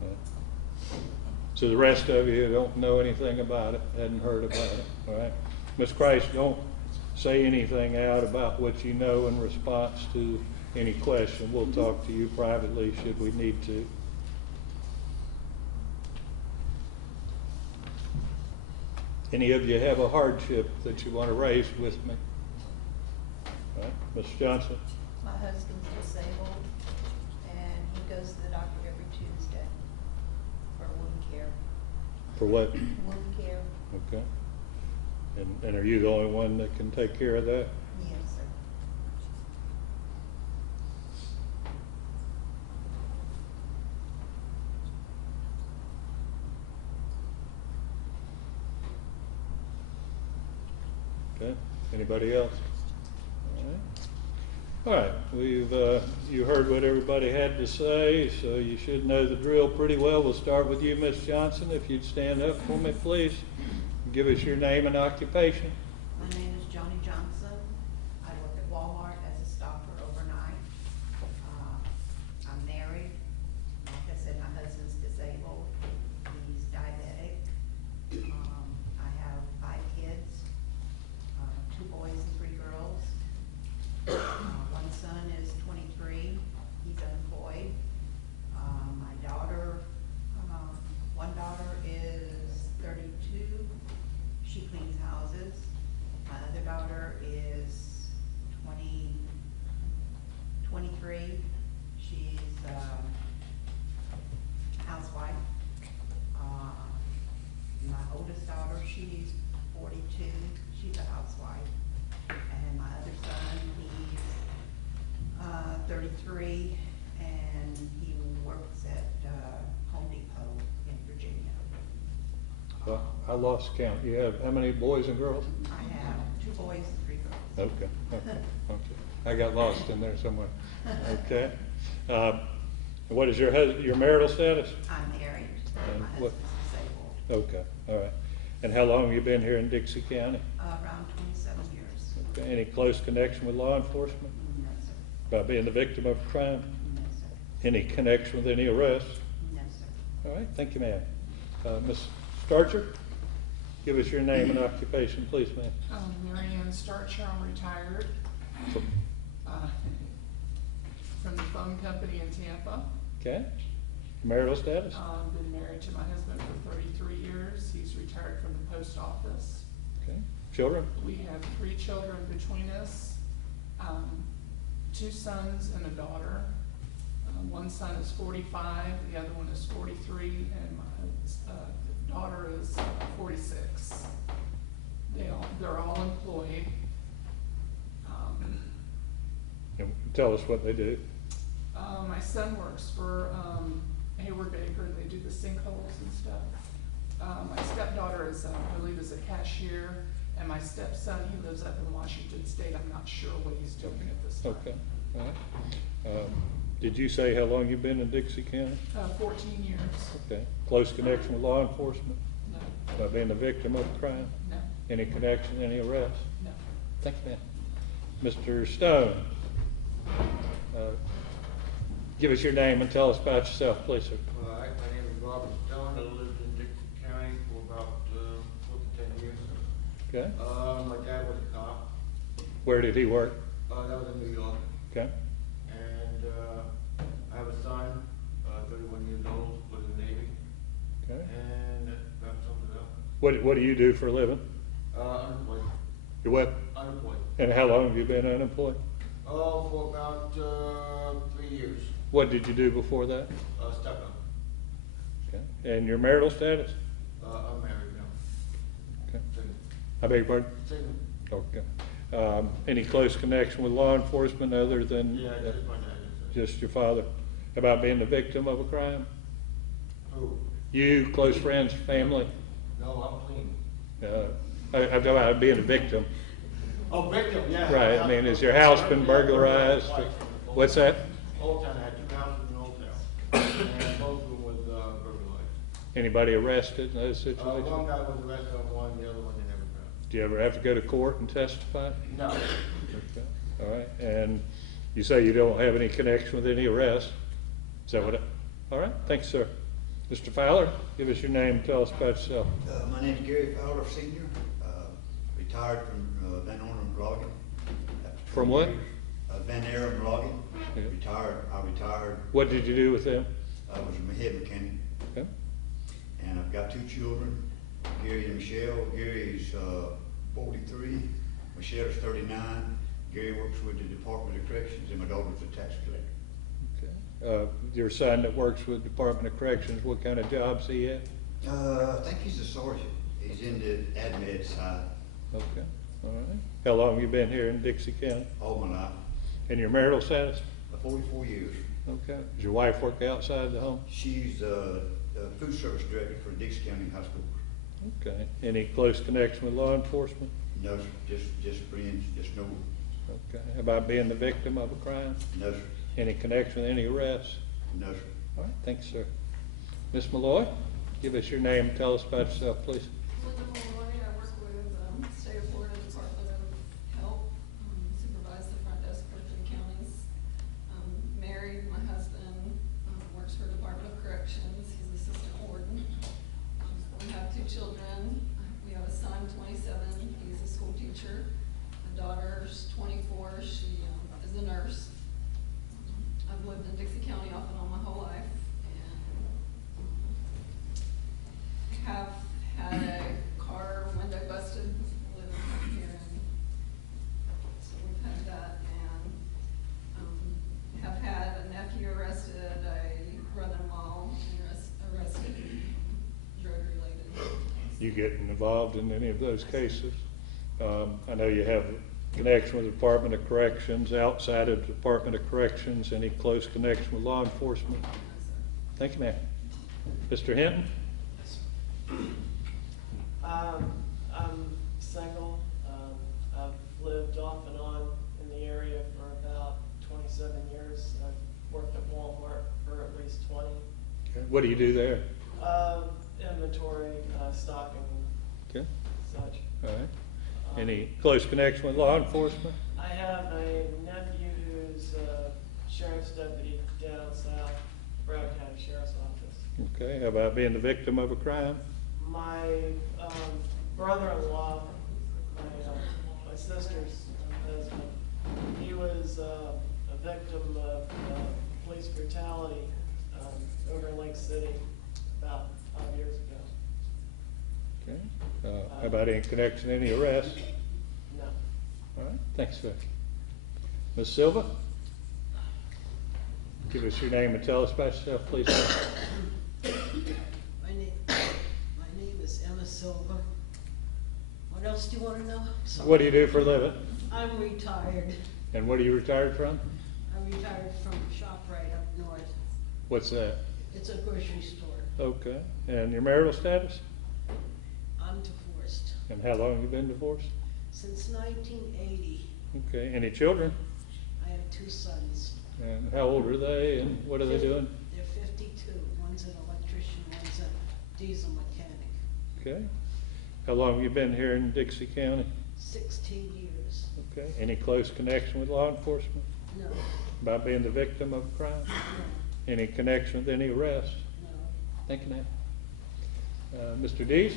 Okay. So the rest of you don't know anything about it, hadn't heard about it, all right? Ms. Price, don't say anything out about what you know in response to any question. We'll talk to you privately should we need to. Any of you have a hardship that you want to raise with me? All right, Ms. Johnson? My husband's disabled, and he goes to the doctor every Tuesday for wound care. For what? Wound care. Okay. And are you the only one that can take care of that? Yes, sir. Okay. Anybody else? All right. All right. We've you heard what everybody had to say, so you should know the drill pretty well. We'll start with you, Ms. Johnson. If you'd stand up for me, please. Give us your name and occupation. My name is Johnny Johnson. I work at Walmart as a stopper overnight. I'm married. Like I said, my husband's disabled. He's diabetic. I have 5 kids, 2 boys and 3 girls. One son is 23. He's unemployed. My daughter, one daughter is 32. She cleans houses. My other daughter is 23. She's a housewife. My oldest daughter, she's 42. She's a housewife. And my other son, he's 33, and he works at Home Depot in Virginia. I lost count. You have how many boys and girls? I have 2 boys and 3 girls. Okay. I got lost in there somewhere. Okay. What is your marital status? I'm married. And My what- husband's disabled. Okay. All right. And how long have you been here in Dixie County? Around 27 years. Okay. Any close connection with law enforcement? No, sir. By being the victim of a crime? No, sir. Any connection with any arrests? No, sir. All right. Thank you, ma'am. Ms. Starcher, give us your name and occupation, please, ma'am. Mary Ann Starcher, I'm retired. From from the phone company in Tampa. Okay. Marital status? Been married to my husband for 33 years. He's retired from the post office. Okay. Children? We have 3 children between us, 2 sons and a daughter. One son is 45, the other one is 43, and my daughter is 46. They're all employed. And tell us what they do. My son works for Hayward Baker. They do the sinkholes and stuff. My stepdaughter is, I believe, is a cashier, and my stepson, he lives up in Washington State. I'm not sure what he's doing at this time. Okay. All right. Did you say how long you've been in Dixie County? 14 years. Okay. Close connection with law enforcement? No. About being a victim of a crime? No. Any connection, any arrests? No. Thank you, ma'am. Mr. Stone, give us your name and tell us about yourself, please, sir. All right, my name is Robert Stone. I lived in Dixie County for about close to 10 years. Okay. My dad was a cop. Where did he work? That was in New York. Okay. And I have a son, 31 years old, was in the Navy. Okay. And that sums it up. What do you do for a living? Unemployed. You what? Unemployed. And how long have you been unemployed? Oh, for about 3 years. What did you do before that? Step up. Okay. And your marital status? I'm married now. Okay. Single. I beg your pardon? Single. Okay. Any close connection with law enforcement other than Yeah, just my dad. just your father? About being the victim of a crime? Who? You, close friends, family? No, I'm clean. I'm talking about being a victim. Oh, victim, yeah. Right. I mean, has your house been burglarized? What's that? Old Town, I had 2 houses in Old Town, and both of them was burglarized. Anybody arrested in those situations? One guy was arrested on one, the other one they never found. Do you ever have to go to court and testify? No. Okay. All right. And you say you don't have any connection with any arrests? Is that what? All right. Thanks, sir. Mr. Fowler, give us your name and tell us about yourself. My name's Gary Fowler, Senior. Retired from Van Ornum Logging. From what? Van Ornum Logging. Yeah. I retired. What did you do with them? I was a head mechanic. Okay. And I've got 2 children, Gary and Michelle. Gary's 43, Michelle's 39. Gary works with the Department of Corrections, and my daughter's a tax collector. Okay. Your son that works with Department of Corrections, what kind of jobs he at? I think he's a sergeant. He's in the admin side. Okay. All right. How long have you been here in Dixie County? All my life. And your marital status? 44 years. Okay. Does your wife work outside the home? She's food service director for Dixie County High School. Okay. Any close connection with law enforcement? No, sir. Just friends, just know. Okay. How about being the victim of a crime? No, sir. Any connection with any arrests? No, sir. All right. Thanks, sir. Ms. Malloy, give us your name and tell us about yourself, please. Linda Malloy, I work with State of Florida Department of Health, supervise the front desk for 3 counties. Married, my husband works for Department of Corrections, he's assistant warden. We have 2 children, we have a son, 27, he's a school teacher. My daughter's 24, she is a nurse. I've lived in Dixie County off and on my whole life, and have had a car window busted living here, and so we've had that, and have had a nephew arrested, a brother-in-law arrested, drug-related. You getting involved in any of those cases? I know you have a connection with the Department of Corrections, outside of the Department of Corrections, any close connection with law enforcement? Thank you, ma'am. Mr. Hinton? I'm single. I've lived off and on in the area for about 27 years. I've worked at Walmart for at least 20. Okay. What do you do there? Inventory, stocking, Okay. such. All right. Any close connection with law enforcement? I have a nephew who's a sheriff's deputy down south, Broward County Sheriff's Office. Okay. How about being the victim of a crime? My brother-in-law, my sister's husband, He was a victim of police brutality over in Lake City about 5 years ago. Okay. How about any connection, any arrests? No. All right, thanks, sir. Ms. Silva? Give us your name and tell us about yourself, please. My name is Emma Silva. What else do you want to know? Sorry. What do you do for a living? I'm retired. And what are you retired from? I'm retired from ShopRite up north. What's that? It's a grocery store. Okay. And your marital status? I'm divorced. And how long have you been divorced? Since 1980. Okay. Any children? I have 2 sons. And how old are they and what are they doing? They're 52. One's an electrician, one's a diesel mechanic. Okay. How long have you been here in Dixie County? 16 years. Okay. Any close connection with law enforcement? No. By being the victim of a crime? No. Any connection with any arrests? No. Thank you, ma'am. Mr. Dees,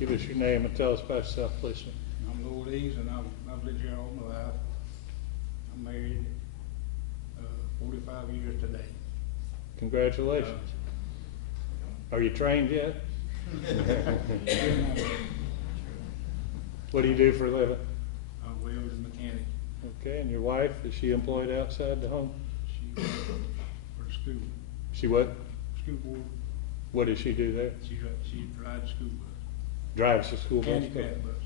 give us your name and tell us about yourself, please, sir. I'm Lowell Dees, and I've lived here all my life. I'm married 45 years today. Congratulations. Are you trained yet? What do you do for a living? I'm a welder's mechanic. Okay, and your wife, is she employed outside the home? She works for the school. She what? School board. What does she do there? She rides the school bus. Drives the school bus? Handicap bus.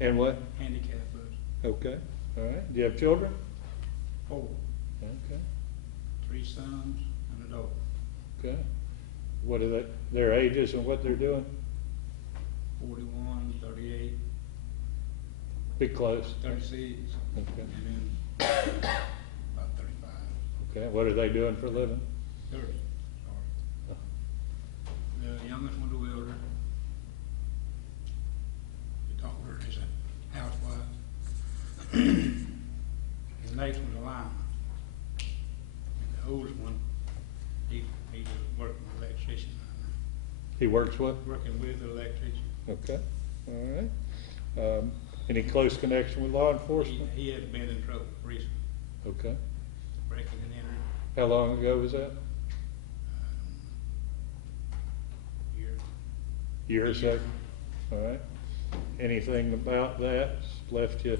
And what? Handicap bus. Okay, all right. Do you have children? 4. Okay, 3 sons and a daughter. okay. What are their ages and what they're doing? 41, 38, Be close. 36, Okay. and then about 35. Okay, what are they doing for a living? 30, sorry. The youngest one's a welder. The daughter is a housewife. The next one's a lineman. And the oldest one, he's working with electrician right now. He works what? Working with the electrician. Okay, all right. Any close connection with law enforcement? He has been in trouble recently, Okay. breaking and entering. How long ago was that? Year. Year or so? All right. Anything about that left you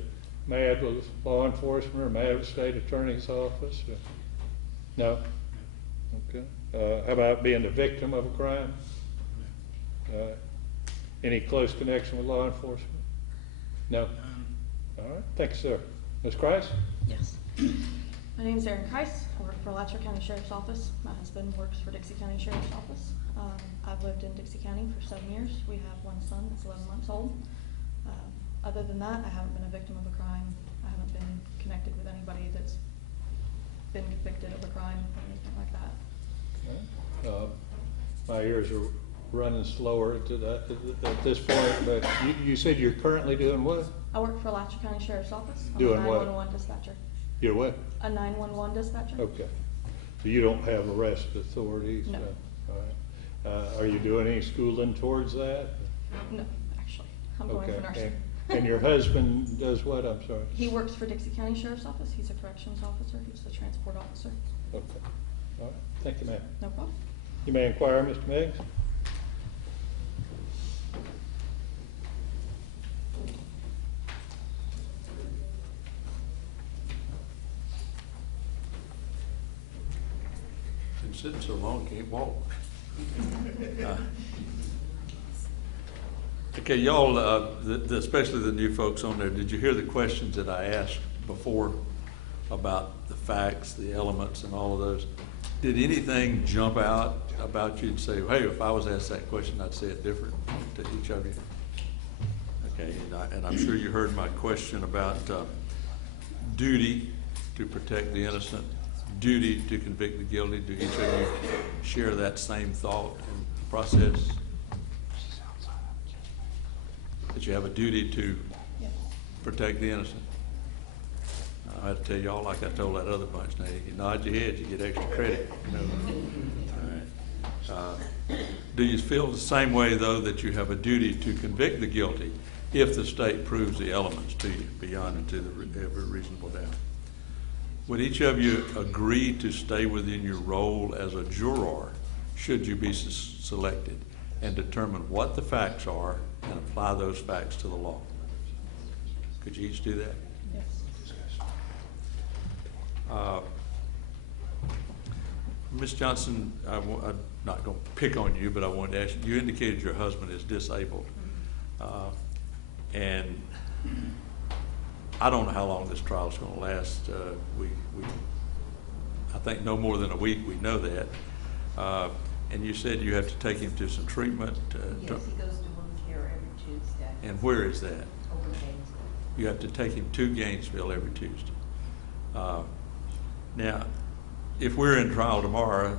mad with law enforcement or mad with state attorney's office? Or? No? Okay. How about being the victim of a crime? Any close connection with law enforcement? No? All right. Thank you, sir. Ms. Christ? Yes. My name is Erin Kreis. I work for Alachua County Sheriff's Office. My husband works for Dixie County Sheriff's Office. I've lived in Dixie County for 7 years. We have 1 son that's 11 months old. Other than that, I haven't been a victim of a crime. I haven't been connected with anybody that's been convicted of a crime or anything like that. My ears are running slower at this point, but you said you're currently doing what? I work for Alachua County Sheriff's Office. I'm Doing a what? 911 dispatcher. You're what? A 911 dispatcher. Okay. So you don't have arrest authorities? No. All right. Are you doing any schooling towards that? No, actually. I'm going for nursing. And your husband does what? I'm sorry. He works for Dixie County Sheriff's Office. He's a corrections officer. He's the transport officer. Okay. All right. Thank you, ma'am. No problem. You may inquire, Mr. Meigs. Been sitting so long, can't walk. Okay, y'all, especially the new folks on there, did you hear the questions that I asked before about the facts, the elements, and all of those? Did anything jump out about you and say, hey, if I was asked that question, I'd say it different to each of you? Okay, and I'm sure you heard my question about duty to protect the innocent, duty to convict the guilty. Do each of you share that same thought and process? That you have a duty to protect the innocent. I have to tell y'all, like I told that other bunch, now you nod your head, you get extra credit. You know? All right. Do you feel the same way, though, that you have a duty to convict the guilty if the state proves the elements to you beyond and to every reasonable doubt. Would each of you agree to stay within your role as a juror, should you be selected, and determine what the facts are and apply those facts to the law? Could you each do that? Yes. Ms. Johnson, I'm not going to pick on you, but I wanted to ask you, you indicated your husband is disabled. And I don't know how long this trial is going to last. I think no more than a week, we know that. And you said you have to take him to some treatment. Yes, he goes to wound care every Tuesday. And where is that? Over in Gainesville. You have to take him to Gainesville every Tuesday. Now, if we're in trial tomorrow,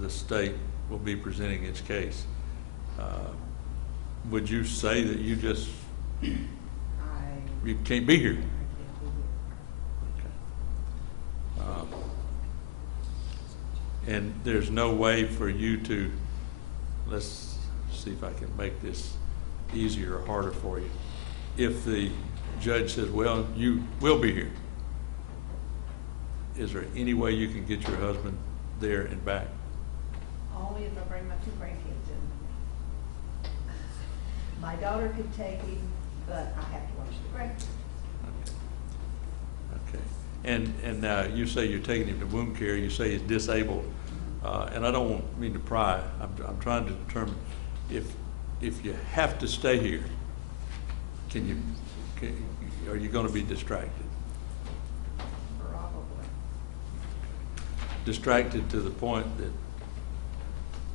the state will be presenting its case. Would you say that you just, you can't be here? Okay. And there's no way for you to, let's see if I can make this easier or harder for you. If the judge says, well, you will be here, is there any way you can get your husband there and back? Only if I bring my 2 grandkids in. My daughter could take him, but I have to watch the grandkids. Okay. And now you say you're taking him to wound care, you say he's disabled, and I don't mean to pry, I'm trying to determine if you have to stay here, are you going to be distracted? Probably. Distracted to the point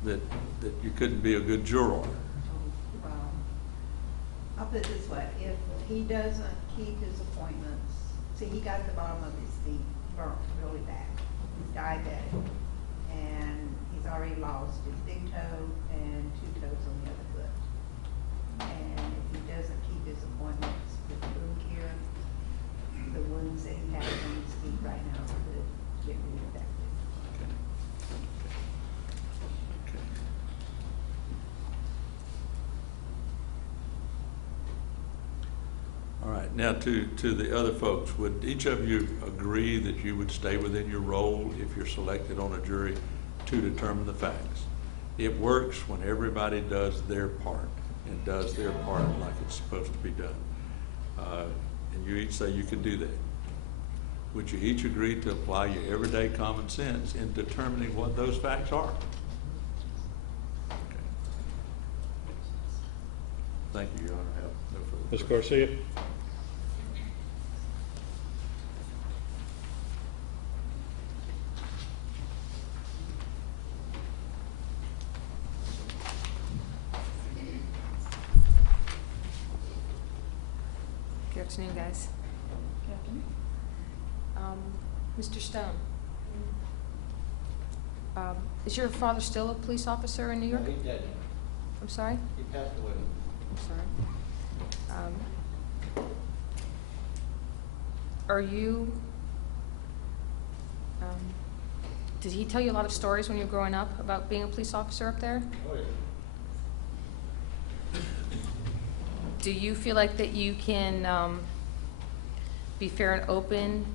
that you couldn't be a good juror? I'll put it this way, if he doesn't keep his appointments, see, he got the bottom of his feet burnt really bad. He's diabetic, and he's already lost his big toe and 2 toes on the other foot. And if he doesn't keep his appointments with wound care, the wounds that he has on his feet right now could get reinfected. All right, now to the other folks, would each of you agree that you would stay within your role if you're selected on a jury to determine the facts? It works when everybody does their part and does their part like it's supposed to be done. And you each say you can do that. Would you each agree to apply your everyday common sense in determining what those facts are? Okay. Thank you, Your Honor. I have no further Ms. questions. Garcia? Good afternoon, guys. Good afternoon. Mr. Stone, is your father still a police officer in New York? No, he's dead. I'm sorry? He passed away. I'm sorry. Are you, did he tell you a lot of stories when you were growing up about being a police officer up there? Oh, yeah. Do you feel like that you can be fair and open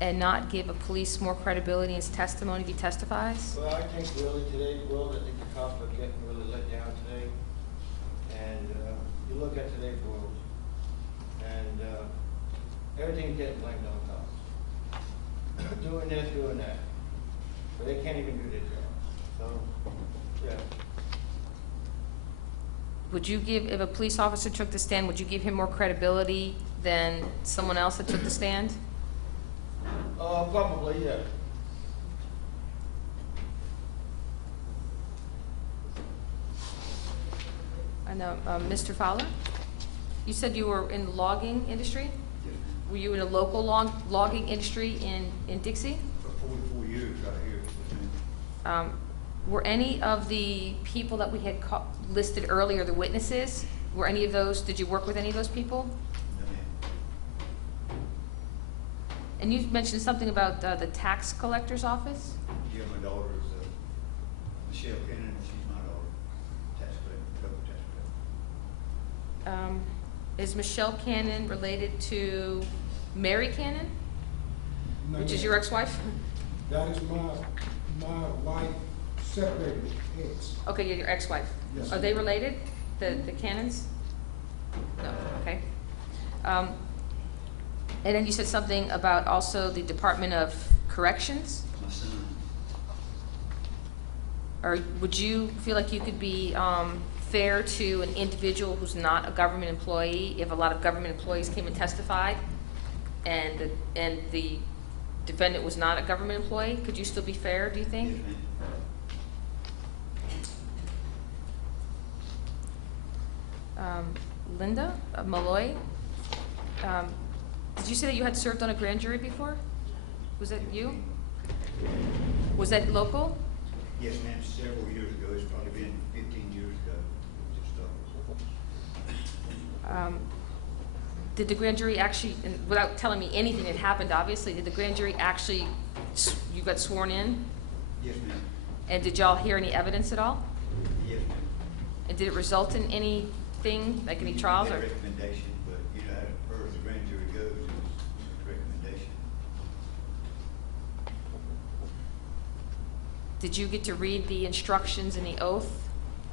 and not give a police more credibility in his testimony if he testifies? Well, I think really today's world, I think the cops are getting really let down today. And you look at today's world, and everything's getting blamed on cops. Doing this, doing that. But they can't even do their job. So, yeah. Would you give, if a police officer took the stand, would you give him more credibility than someone else that took the stand? Probably, yeah. I know, Mr. Fowler, you said you were in the logging industry? Were you in a local logging industry in Dixie? For 44 years right here. Were any of the people that we had listed earlier, the witnesses, were any of those, did you work with any of those people? And you mentioned something about the tax collector's office? Yeah, my daughter is Michelle Kennan, she's my daughter, tax collector, double tax collector. Is Michelle Cannon related to Mary Cannon, No, which is ma'am. your ex-wife? That is my wife separated, ex. Okay, you're your ex-wife. Yes, Are ma'am. they related, the Cannons? No, okay. And then you said something about also the Department of Corrections? My son. Or would you feel like you could be fair to an individual who's not a government employee if a lot of government employees came and testified and the defendant was not a government employee? Could you still be fair, do you think? Yes, ma'am. Linda Malloy, did you say that you had served on a grand jury before? Was that you? Was that local? Yes, ma'am, several years ago. It's probably been 15 years ago. Just, Did the grand jury actually, and without telling me anything that happened, obviously, did the grand jury actually, you got sworn in? yes, ma'am. And did y'all hear any evidence at all? Yes, ma'am. And did it result in anything, like any trials We or? made a recommendation, but, you know, as far as the grand jury goes, it was a recommendation. Did you get to read the instructions and the oath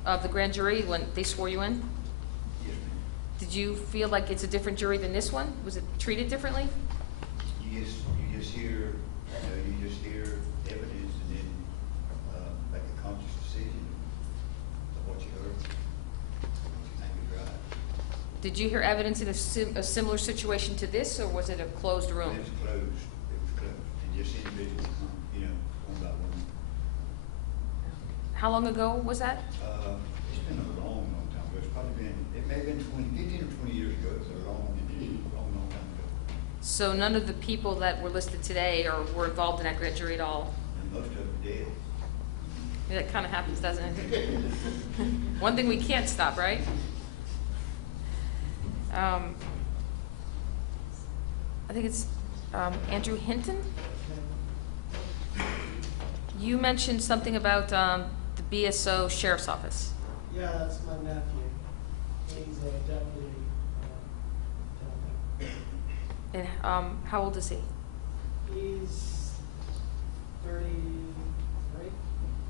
of the grand jury when they swore you in? Yes, ma'am. Did you feel like it's a different jury than this one? Was it treated differently? You just hear, you just hear evidence and then make a conscious decision of what you heard, what you think is right. Did you hear evidence in a similar situation to this, or was it a closed room? It was closed, and just individuals, one by one. How long ago was that? It's been a long, long time ago. It's probably been, it may have been 15 or 20 years ago. It's a long, long time ago. So none of the people that were listed today or were involved in that grand jury at all? And most of them are dead. Yeah, that kind of happens, doesn't it? One thing we can't stop, right? I think it's Andrew Hinton? You mentioned something about the BSO Sheriff's Office. Yeah, that's my nephew. He's a deputy, And how old is he? he's 33,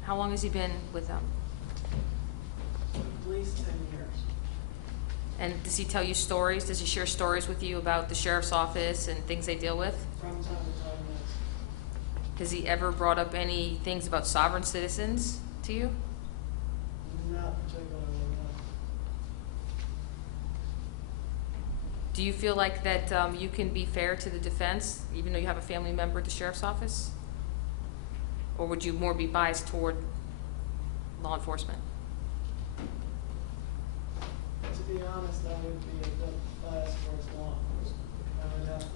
How long has he been with them? at least 10 years. And does he tell you stories? Does he share stories with you about the sheriff's office and things they deal with? From time to time, yes. Has he ever brought up any things about sovereign citizens to you? Not particularly, no. Do you feel like that you can be fair to the defense, even though you have a family member at the sheriff's office? Or would you more be biased toward law enforcement? To be honest, I would be a bit biased towards law enforcement. I would have to,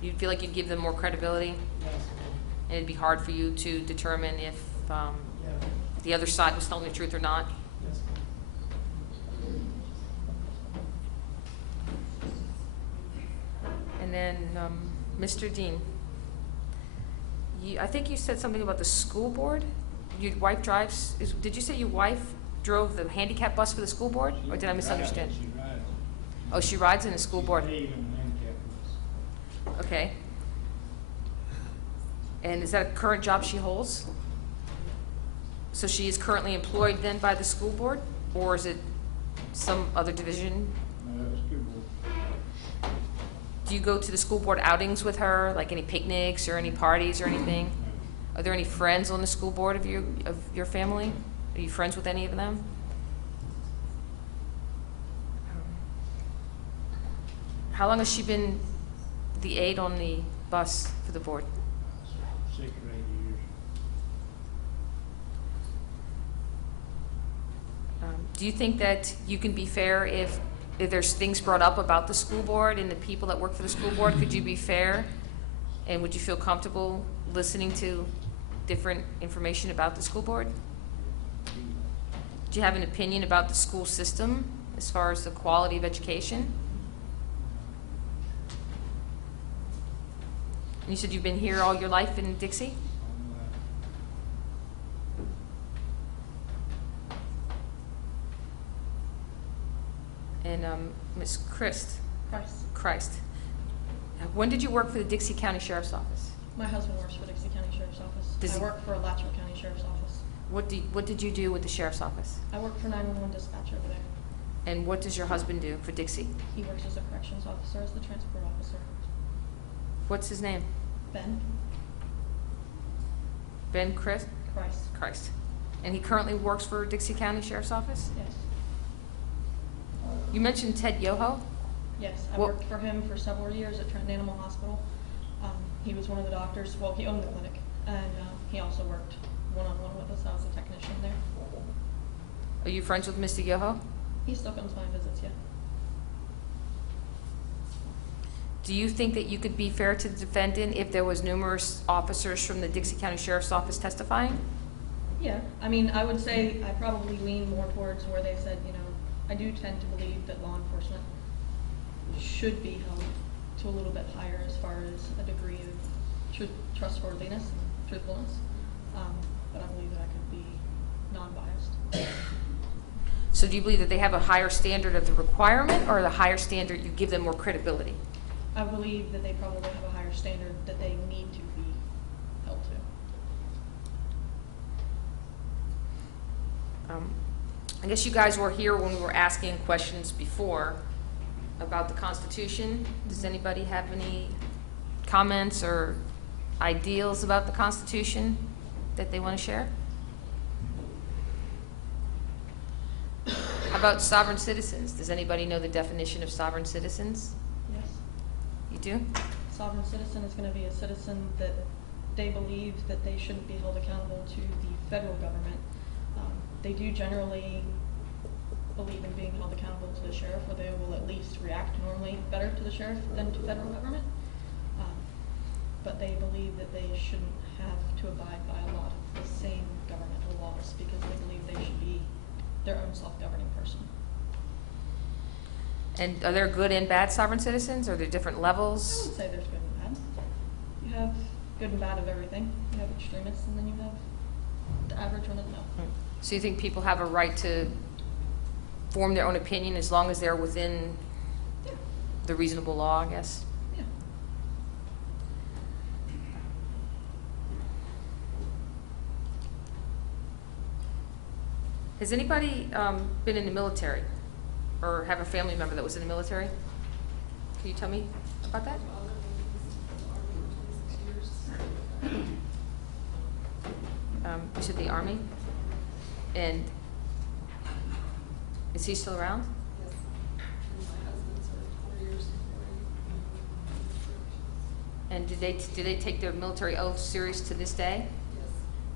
You'd feel like you'd give them more credibility? yes, And it'd be hard for you to determine if yeah, the other side was telling the truth or not? yes. And then, Mr. Dean, I think you said something about the school board? Your wife drives, did you say your wife drove the handicap bus for the school board? Or did I misunderstand? She rides. Oh, she rides in the school board? She's paid in the handicap bus. Okay. And is that a current job she holds? So she is currently employed then by the school board? Or is it some other division? No, it's good work. Do you go to the school board outings with her, like any picnics or any parties or anything? Are there any friends on the school board of your family? Are you friends with any of them? How long has she been the aide on the bus for the board? 6 or 8 years. Do you think that you can be fair if there's things brought up about the school board and the people that work for the school board? Could you be fair? And would you feel comfortable listening to different information about the school board? Do you have an opinion about the school system as far as the quality of education? And you said you've been here all your life in Dixie? And Ms. Christ. Christ. When did you work for the Dixie County Sheriff's Office? My husband works for Dixie County Sheriff's Office. Does I he- work for Alachua County Sheriff's Office. What did you do with the sheriff's office? I work for 911 dispatch over there. And what does your husband do for Dixie? He works as a corrections officer, as the transport officer. What's his name? Ben Ben Christ? Christ. And he currently works for Dixie County Sheriff's Office? Yes. You mentioned Ted Yoho? Yes, I What- worked for him for several years at Trenton Animal Hospital. He was one of the doctors, well, he owned the clinic, and he also worked one-on-one with us. I was a technician there. Are you friends with Mr. Yoho? He still comes by and visits, yeah. Do you think that you could be fair to the defendant if there was numerous officers from the Dixie County Sheriff's Office testifying? Yeah, I mean, I would say I probably lean more towards where they said, you know, I do tend to believe that law enforcement should be held to a little bit higher as far as a degree of trustworthiness and truthfulness. But I believe that I could be non-biased. So do you believe that they have a higher standard of the requirement, or the higher standard you give them more credibility? I believe that they probably have a higher standard that they need to be held to. I guess you guys were here when we were asking questions before about the Constitution. Does anybody have any comments or ideals about the Constitution that they want to share? How about sovereign citizens? Does anybody know the definition of sovereign citizens? Yes. You do? Sovereign citizen is going to be a citizen that they believe that they shouldn't be held accountable to the federal government. They do generally believe in being held accountable to the sheriff, or they will at least react normally better to the sheriff than to federal government. But they believe that they shouldn't have to abide by a lot of the same governmental laws because they believe they should be their own self-governing person. And are there good and bad sovereign citizens? Are there different I levels? wouldn't say there's good and bad. You have good and bad of everything. You have extremists, and then you have the average one of the middle. So you think people have a right to form their own opinion as long as they're within the reasonable law, I guess? Yeah. Has anybody been in the military or have a family member that was in the military? Can you tell me about that? You said the Army? And is he still around? Yes. My husband served 4 years before he. And do they take their military oath serious to this day? Yes.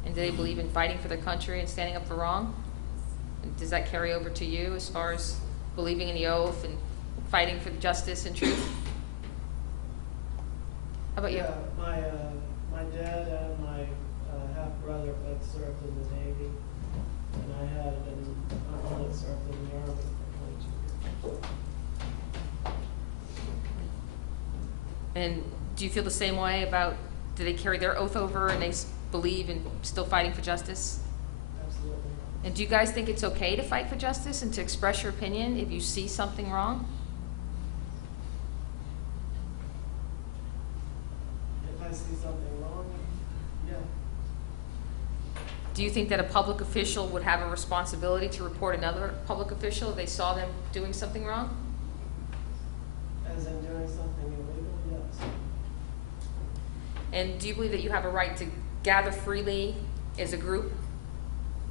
And do they believe in fighting for their country and standing up for wrong? And does that carry over to you as far as believing in the oath and fighting for justice and truth? How about you? Yeah, my dad and my half-brother both served in the Navy, and I had only served in the Army for 22 years. And do you feel the same way about, do they carry their oath over and they believe in still fighting for justice? Absolutely. And do you guys think it's okay to fight for justice and to express your opinion if you see something wrong? If I see something wrong, yeah. Do you think that a public official would have a responsibility to report another public official if they saw them doing something wrong? As in doing something illegal, yes. And do you believe that you have a right to gather freely as a group,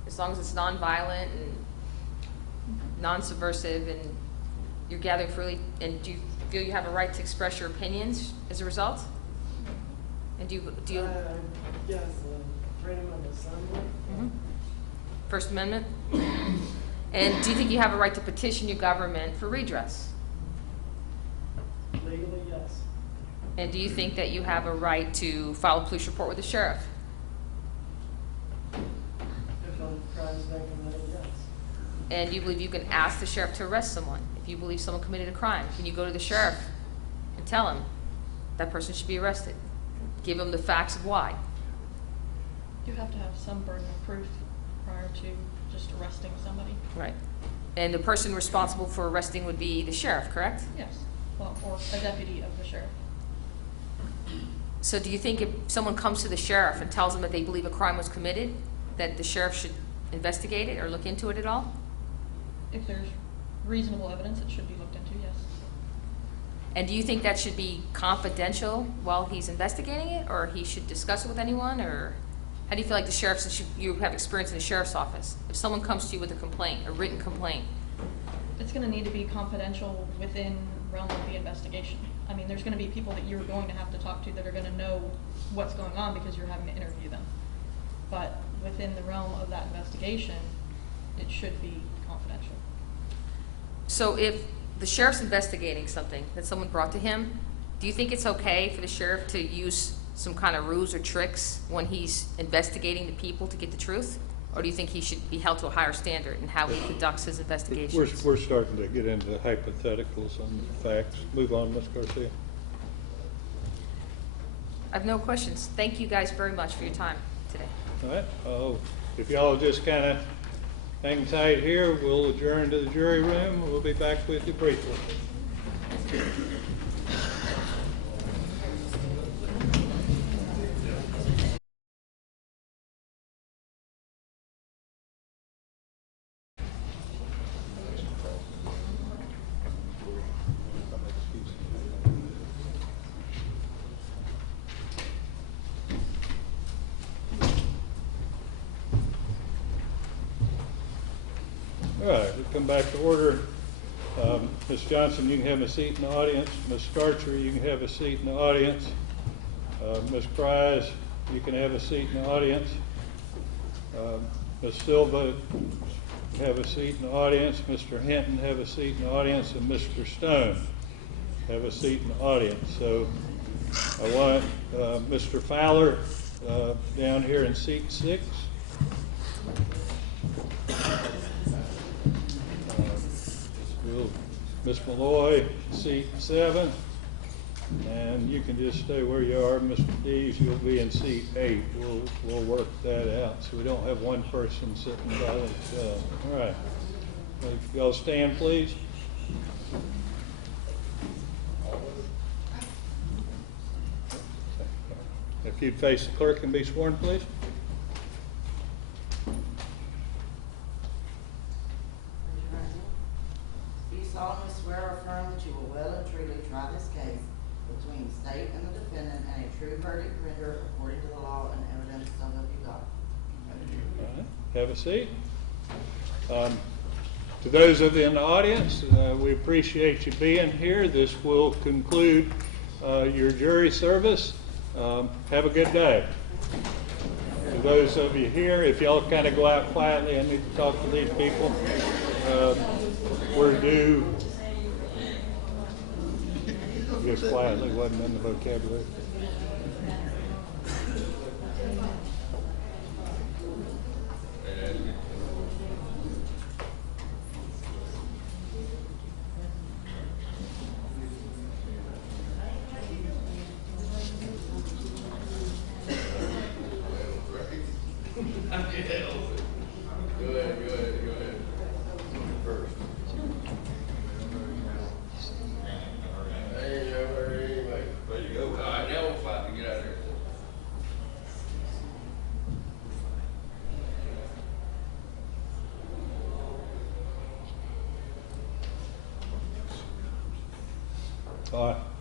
as long as it's nonviolent and non-subversive and you're gathering freely? And do you feel you have a right to express your opinions as a result? And do you Yes, freedom of assembly. Mhm. First Amendment? And do you think you have a right to petition your government for redress? Legally, yes. And do you think that you have a right to file a police report with the sheriff? If a crime's been committed, yes. And do you believe you can ask the sheriff to arrest someone? If you believe someone committed a crime, can you go to the sheriff and tell him that person should be arrested? Give him the facts of why. You have to have some burden of proof prior to just arresting somebody. Right. And the person responsible for arresting would be the sheriff, correct? Yes, well, or a deputy of the sheriff. So do you think if someone comes to the sheriff and tells them that they believe a crime was committed, that the sheriff should investigate it or look into it at all? If there's reasonable evidence, it should be looked into, yes. And do you think that should be confidential while he's investigating it, or he should discuss it with anyone, or how do you feel like the sheriff, since you have experience in the sheriff's office, if someone comes to you with a complaint, a written complaint? It's gonna need to be confidential within realm of the investigation. I mean, there's gonna be people that you're going to have to talk to that are gonna know what's going on because you're having to interview them. But within the realm of that investigation, it should be confidential. So if the sheriff's investigating something that someone brought to him, do you think it's okay for the sheriff to use some kind of ruse or tricks when he's investigating the people to get the truth? Or do you think he should be held to a higher standard in how he conducts his investigations? We're starting to get into the hypotheticals on the facts. Move on, Ms. Garcia. I have no questions. Thank you guys very much for your time today. All right. If y'all just kind of hang tight here, we'll adjourn to the jury room. We'll be back with you briefly. All right, we'll come back to order. Ms. Johnson, you can have a seat in the audience. Ms. Starcher, you can have a seat in the audience. Ms. Prize, you can have a seat in the audience. Ms. Silva, have a seat in the audience. Mr. Hinton, have a seat in the audience. And Mr. Stone, have a seat in the audience. So I want Mr. Fowler down here in seat 6. Ms. Malloy, seat 7, and you can just stay where you are. Mr. Dees, you'll be in seat 8. We'll work that out so we don't have one person sitting by themselves. All right. If y'all stand, please. If you'd face the clerk and be sworn, please. Solemnly swear or affirm that you will well and truly try this case between the state and the defendant and a true verdict render according to the law and evidence so help you God. All right. Have a seat. To those of you in the audience, we appreciate you being here. This will conclude your jury service. Have a good day. To those of you here, if y'all kind of go out quietly, I need to talk to these people. We're due, just quietly, wasn't in the vocabulary.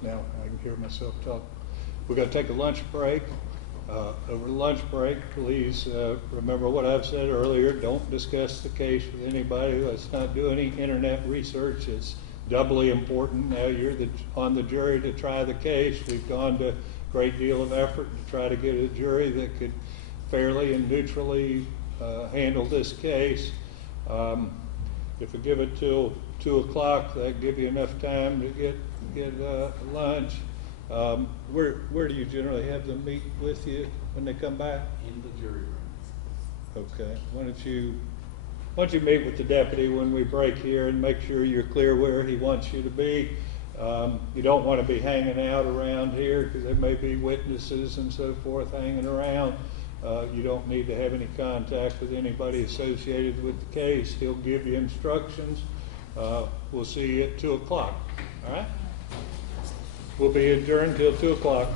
Now I can hear myself talk. We're going to take a lunch break. Over the lunch break, please remember what I've said earlier. Don't discuss the case with anybody. Let's not do any internet research. It's doubly important. Now you're on the jury to try the case. We've gone to a great deal of effort to try to get a jury that could fairly and neutrally handle this case. If we give it till 2 o'clock, that'll give you enough time to get lunch. Where do you generally have them meet with you when they come back? In the jury room. Okay. Why don't you meet with the deputy when we break here and make sure you're clear where he wants you to be. You don't want to be hanging out around here because there may be witnesses and so forth hanging around. You don't need to have any contact with anybody associated with the case. He'll give you instructions. We'll see you at 2 o'clock. All right? We'll be adjourned till 2 o'clock.